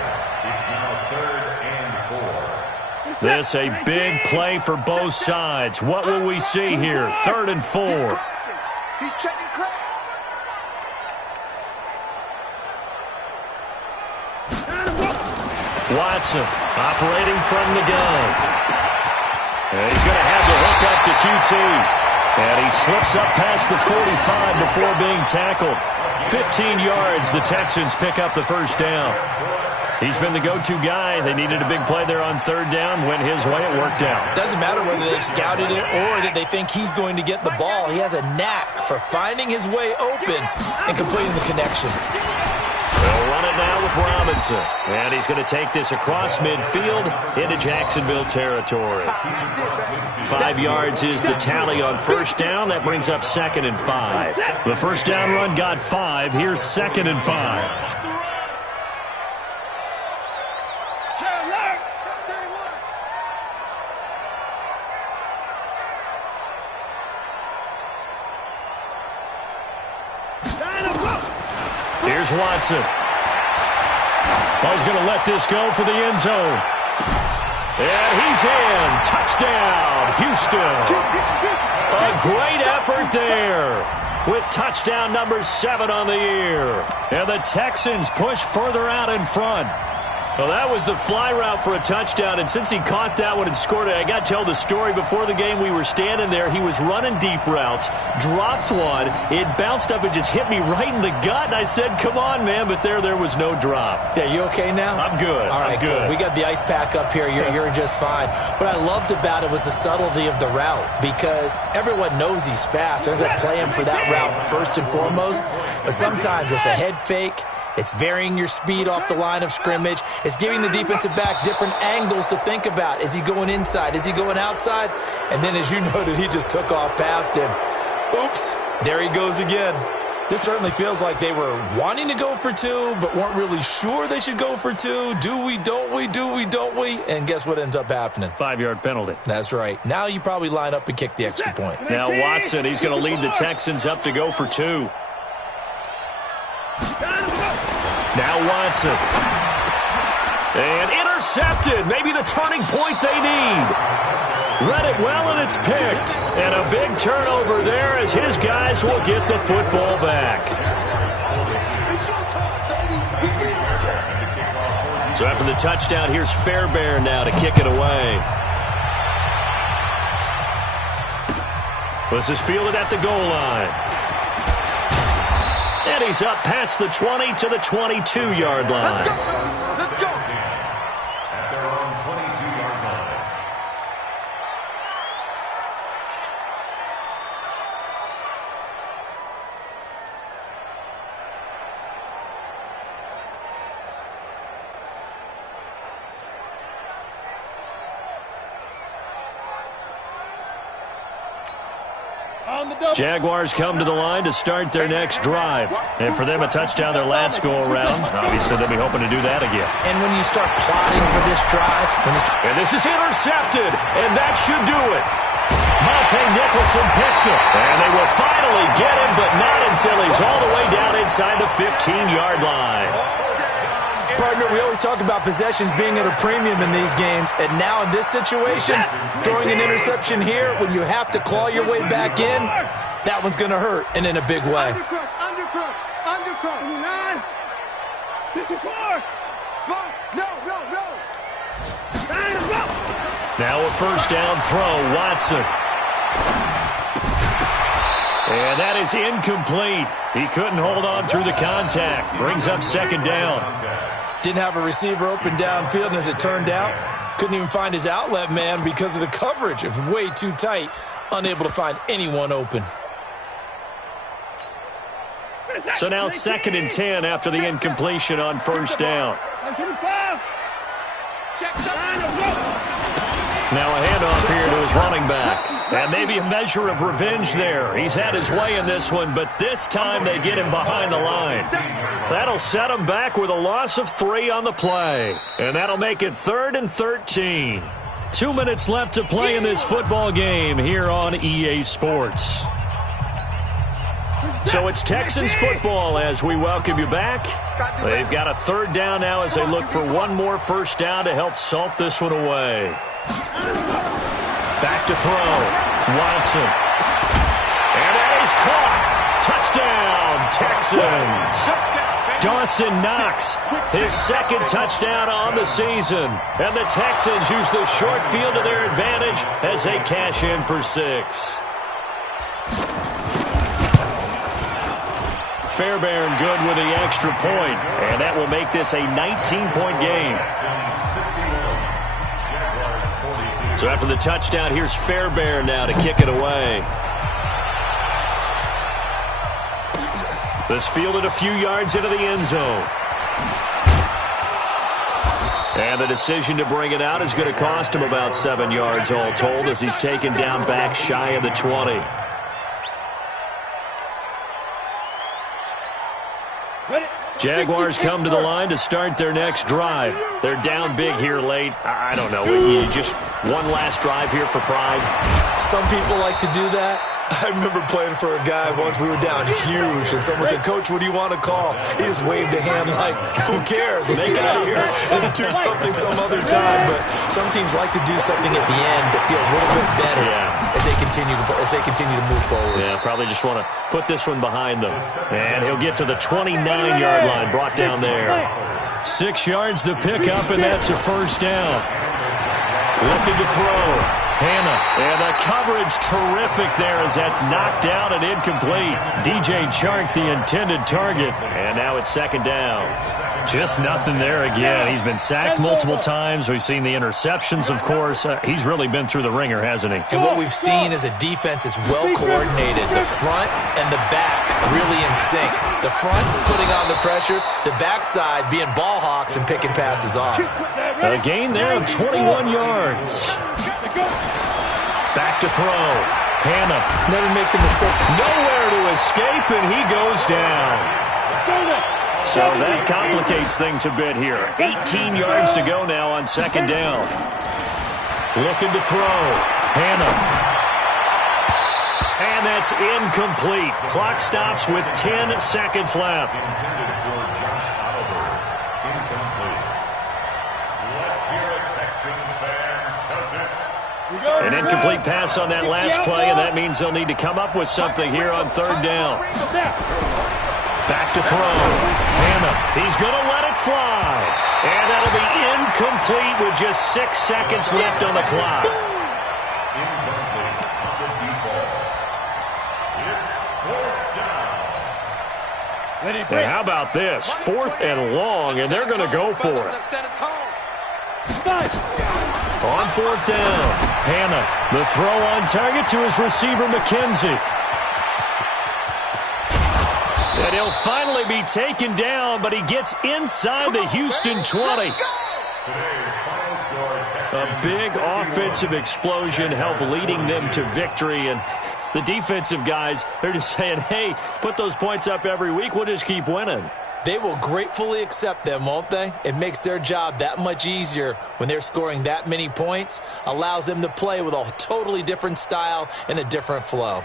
It's now 3rd and 4. This a big play for both sides. What will we see here? 3rd and 4. He's checking crowd. Watson operating from the gun. And he's going to have the hook up to QT. And he slips up past the 45 before being tackled. 15 yards, the Texans pick up the first down. He's been the go-to guy. They needed a big play there on 3rd down. Went his way, it worked out. Doesn't matter whether they scouted it or that they think he's going to get the ball. He has a knack for finding his way open and completing the connection. They'll run it now with Robinson. And he's going to take this across midfield into Jacksonville territory. 5 yards is the tally on first down. That brings up 2nd and 5. The first down run got 5. Here's 2nd and 5. Here's Watson. Ball's going to let this go for the end zone. And he's in. Touchdown, Houston. A great effort there with touchdown number 7 on the year. And the Texans push further out in front. Well, that was the fly route for a touchdown, and since he caught that one and scored it, I got to tell the story. Before the game, we were standing there. He was running deep routes, dropped one. It bounced up and just hit me right in the gut, and I said, come on, man, but there was no drop. Yeah, you okay now? I'm good. All right, I'm good. We got the ice pack up here. You're just fine. What I loved about it was the subtlety of the route, because everyone knows he's fast. They're going to play him for that route first and foremost, but sometimes it's a head fake. It's varying your speed off the line of scrimmage. It's giving the defensive back different angles to think about. Is he going inside? Is he going outside? And then, as you noted, he just took off past him. Oops, there he goes again. This certainly feels like they were wanting to go for 2, but weren't really sure they should go for 2. Do we, don't we, do we, don't we? And guess what ends up happening? 5-yard penalty. That's right. Now you probably line up and kick the extra point. Now Watson, he's going to lead the Texans up to go for 2. Now Watson. And intercepted. Maybe the turning point they need. Read it well, and it's picked. And a big turnover there as his guys will get the football back. So after the touchdown, here's Fairbairn now to kick it away. This is fielded at the goal line. And he's up past the 20 to the 22-yard line. Let's go. At their own 22-yard line. Jaguars come to the line to start their next drive. And for them, a touchdown their last go-around. Obviously, they'll be hoping to do that again. And when you start plotting for this drive... And this is intercepted, and that should do it. Monte Nicholson picks it. And they will finally get him, but not until he's all the way down inside the 15-yard line. Partner, we always talk about possessions being at a premium in these games, and now in this situation, throwing an interception here when you have to claw your way back in, that one's going to hurt, and in a big way. Undercut. 9. Stick to car. Smoke. No. Now a first down throw, Watson. And that is incomplete. He couldn't hold on through the contact. Brings up second down. Didn't have a receiver open downfield, and as it turned out, couldn't even find his outlet man because of the coverage. It was way too tight, unable to find anyone open. So now 2nd and 10 after the incompletion on first down. Now a handoff here to his running back. And maybe a measure of revenge there. He's had his way in this one, but this time they get him behind the line. That'll set him back with a loss of 3 on the play. And that'll make it 3rd and 13. 2 minutes left to play in this football game here on EA Sports. So it's Texans football as we welcome you back. They've got a 3rd down now as they look for one more first down to help salt this one away. Back to throw. Watson. And that is caught. Touchdown, Texans. Dawson Knox, his 2nd touchdown on the season. And the Texans use the short field to their advantage as they cash in for 6. Fairbairn good with the extra point, and that will make this a 19-point game. So after the touchdown, here's Fairbairn now to kick it away. This fielded a few yards into the end zone. And the decision to bring it out is going to cost him about 7 yards all told as he's taken down back shy of the 20. Jaguars come to the line to start their next drive. They're down big here late. I don't know. You just one last drive here for pride. Some people like to do that. I remember playing for a guy once. We were down huge, and someone said, "Coach, what do you want to call?" He just waved a hand like, "Who cares? Let's get out of here and do something some other time." But some teams like to do something at the end to feel a little bit better as they continue to move forward. Yeah, probably just want to put this one behind them. And he'll get to the 29-yard line, brought down there. 6 yards to pick up, and that's a first down. Looking to throw. Hannah, and the coverage terrific there as that's knocked down and incomplete. DJ Chark, the intended target, and now it's 2nd down. Just nothing there again. He's been sacked multiple times. We've seen the interceptions, of course. He's really been through the ringer, hasn't he? And what we've seen is a defense that's well coordinated. The front and the back really in sync. The front putting on the pressure, the backside being ball hawks and picking passes off. A gain there of 21 yards. Back to throw. Hannah. Never make the mistake. Nowhere to escape, and he goes down. So that complicates things a bit here. 18 yards to go now on 2nd down. Looking to throw. Hannah. And that's incomplete. Clock stops with 10 seconds left. An incomplete pass on that last play, and that means they'll need to come up with something here on 3rd down. Back to throw. Hannah, he's going to let it fly. And that'll be incomplete with just 6 seconds left on the clock. And how about this? 4th and long, and they're going to go for it. On 4th down, Hannah, the throw on target to his receiver, McKenzie. And he'll finally be taken down, but he gets inside the Houston 20. A big offensive explosion helped leading them to victory, and the defensive guys, they're just saying, hey, put those points up every week, we'll just keep winning. They will gratefully accept them, won't they? It makes their job that much easier when they're scoring that many points, allows them to play with a totally different style and a different flow.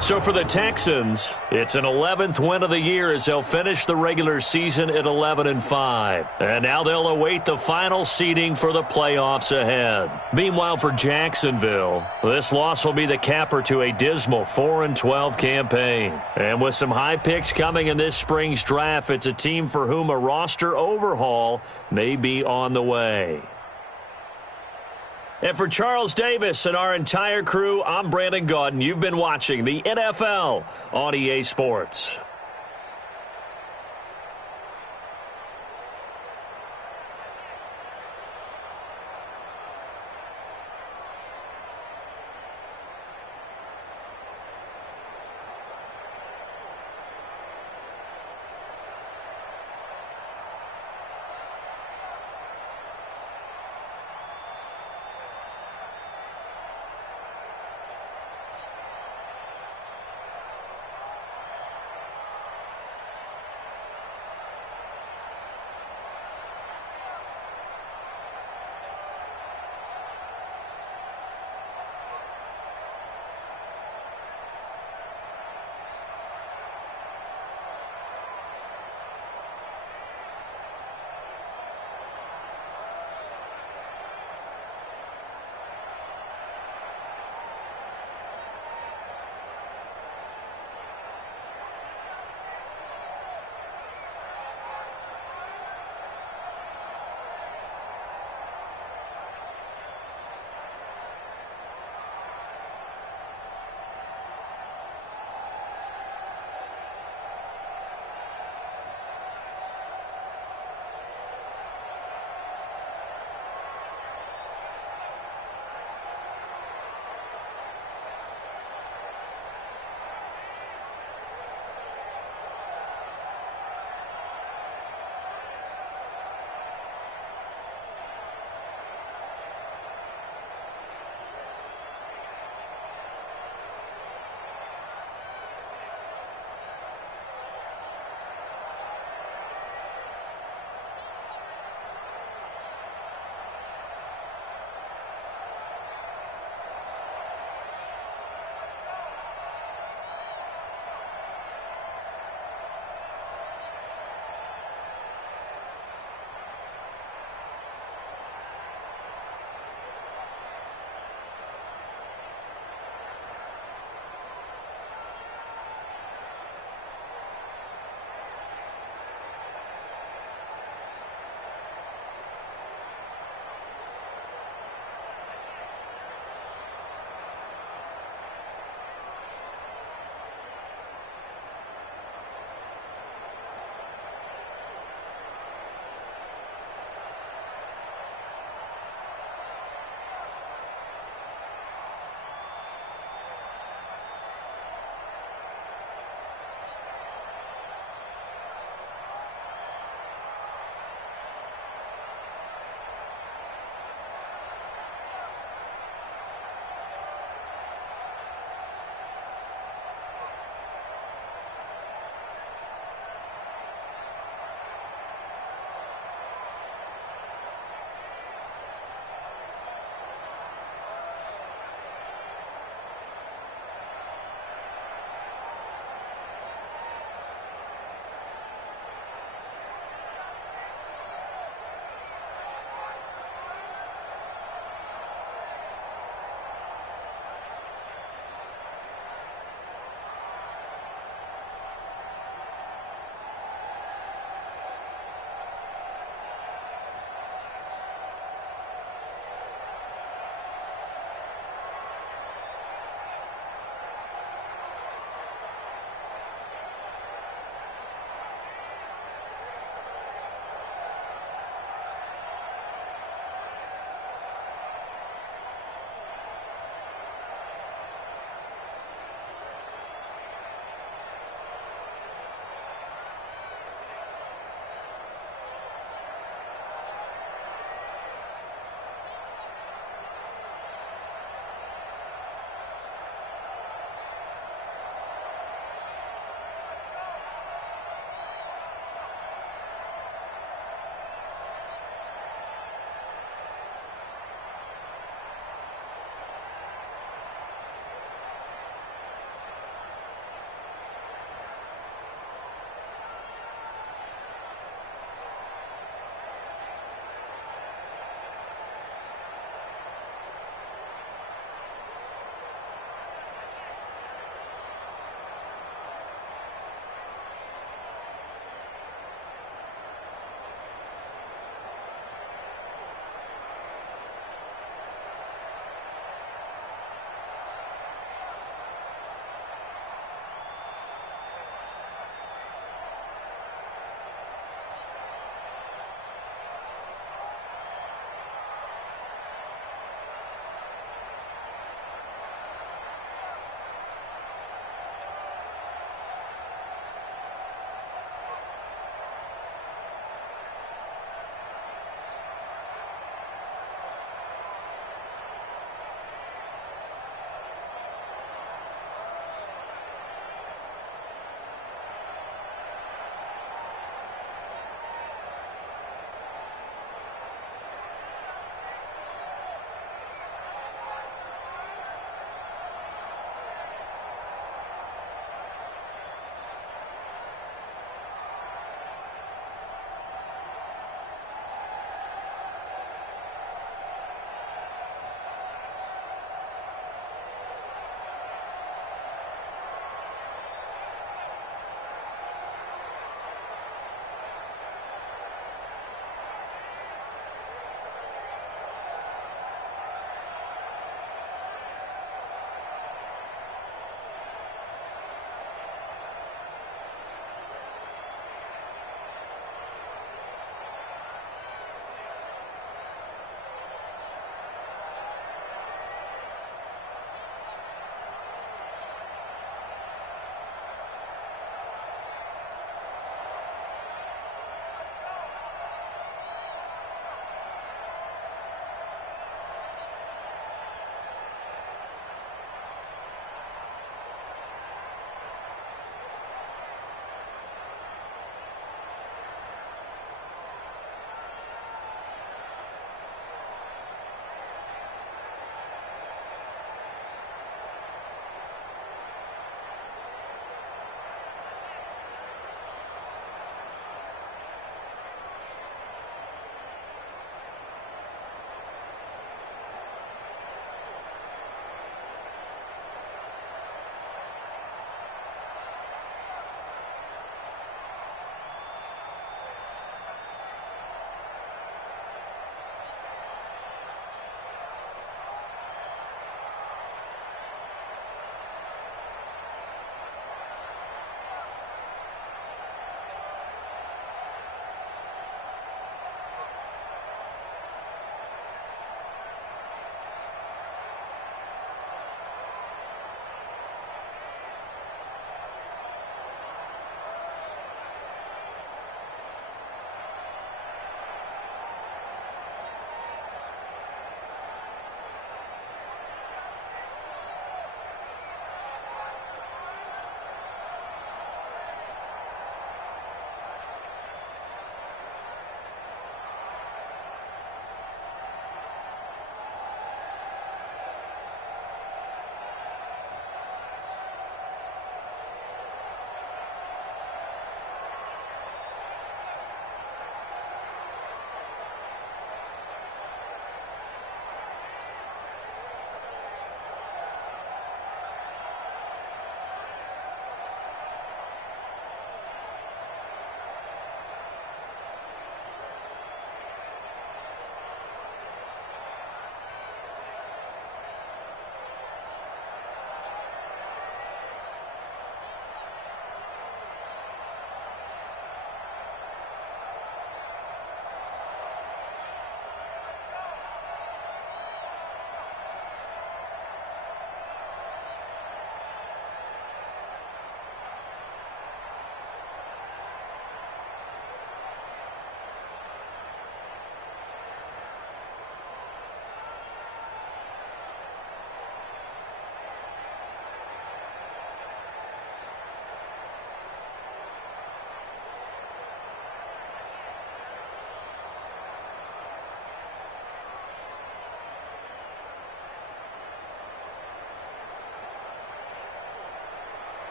So for the Texans, it's an 11th win of the year as they'll finish the regular season at 11-5. And now they'll await the final seeding for the playoffs ahead. Meanwhile, for Jacksonville, this loss will be the capper to a dismal 4-12 campaign. And with some high picks coming in this spring's draft, it's a team for whom a roster overhaul may be on the way. And for Charles Davis and our entire crew, I'm Brandon Gaudin. You've been watching the NFL on EA Sports.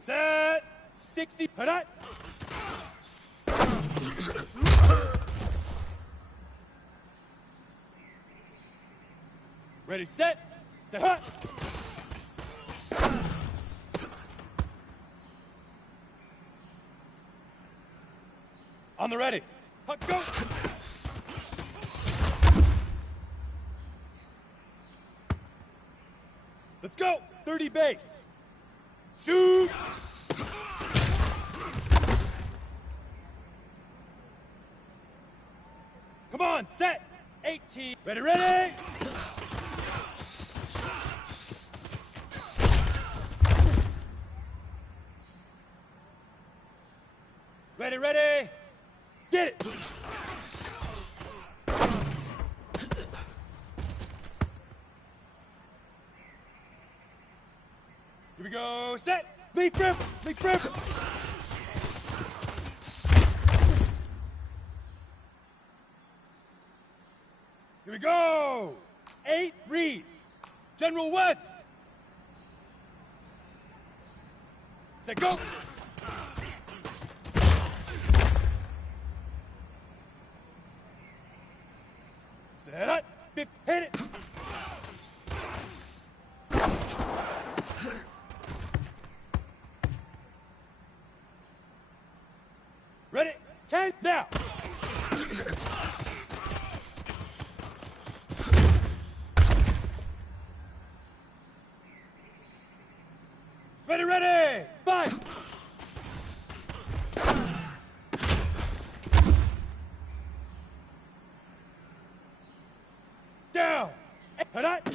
Set. 60. Hut. Ready, set. Set. Hut. On the ready. Hut, go. Let's go. 30 base. Shoot. Come on, set. 18. Ready, ready. Ready, ready. Get it. Here we go. Set. Leap rip. Leap rip. Here we go. 8. Read. General West. Set. Go. Set up. Hit it. Ready? 10. Now. Ready, ready. 5. Down. Head up.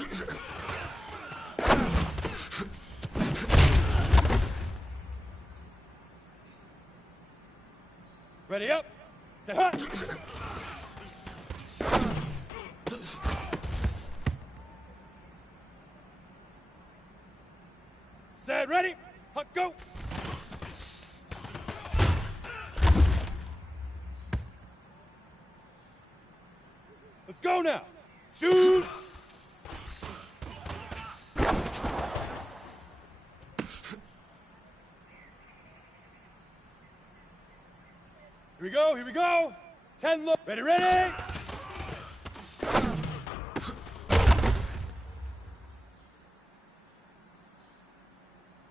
Ready up. Set hut. Set ready. Hut go. Let's go now. Shoot. Here we go, here we go. 10 look. Ready, ready.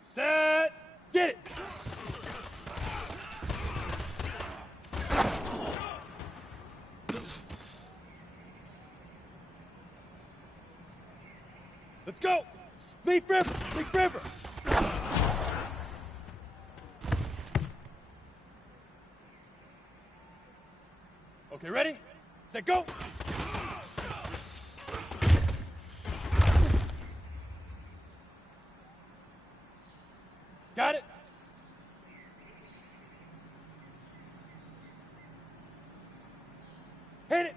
Set. Get it. Let's go. Leap river. Leap river. Okay, ready? Set, go! Got it? Hit it!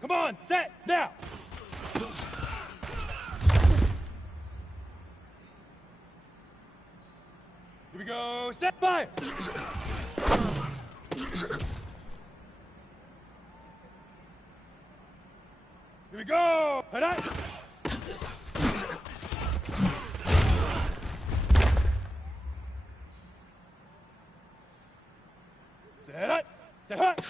Come on, set, now! Here we go, set, fire! Here we go! Head up! Set up! Set up!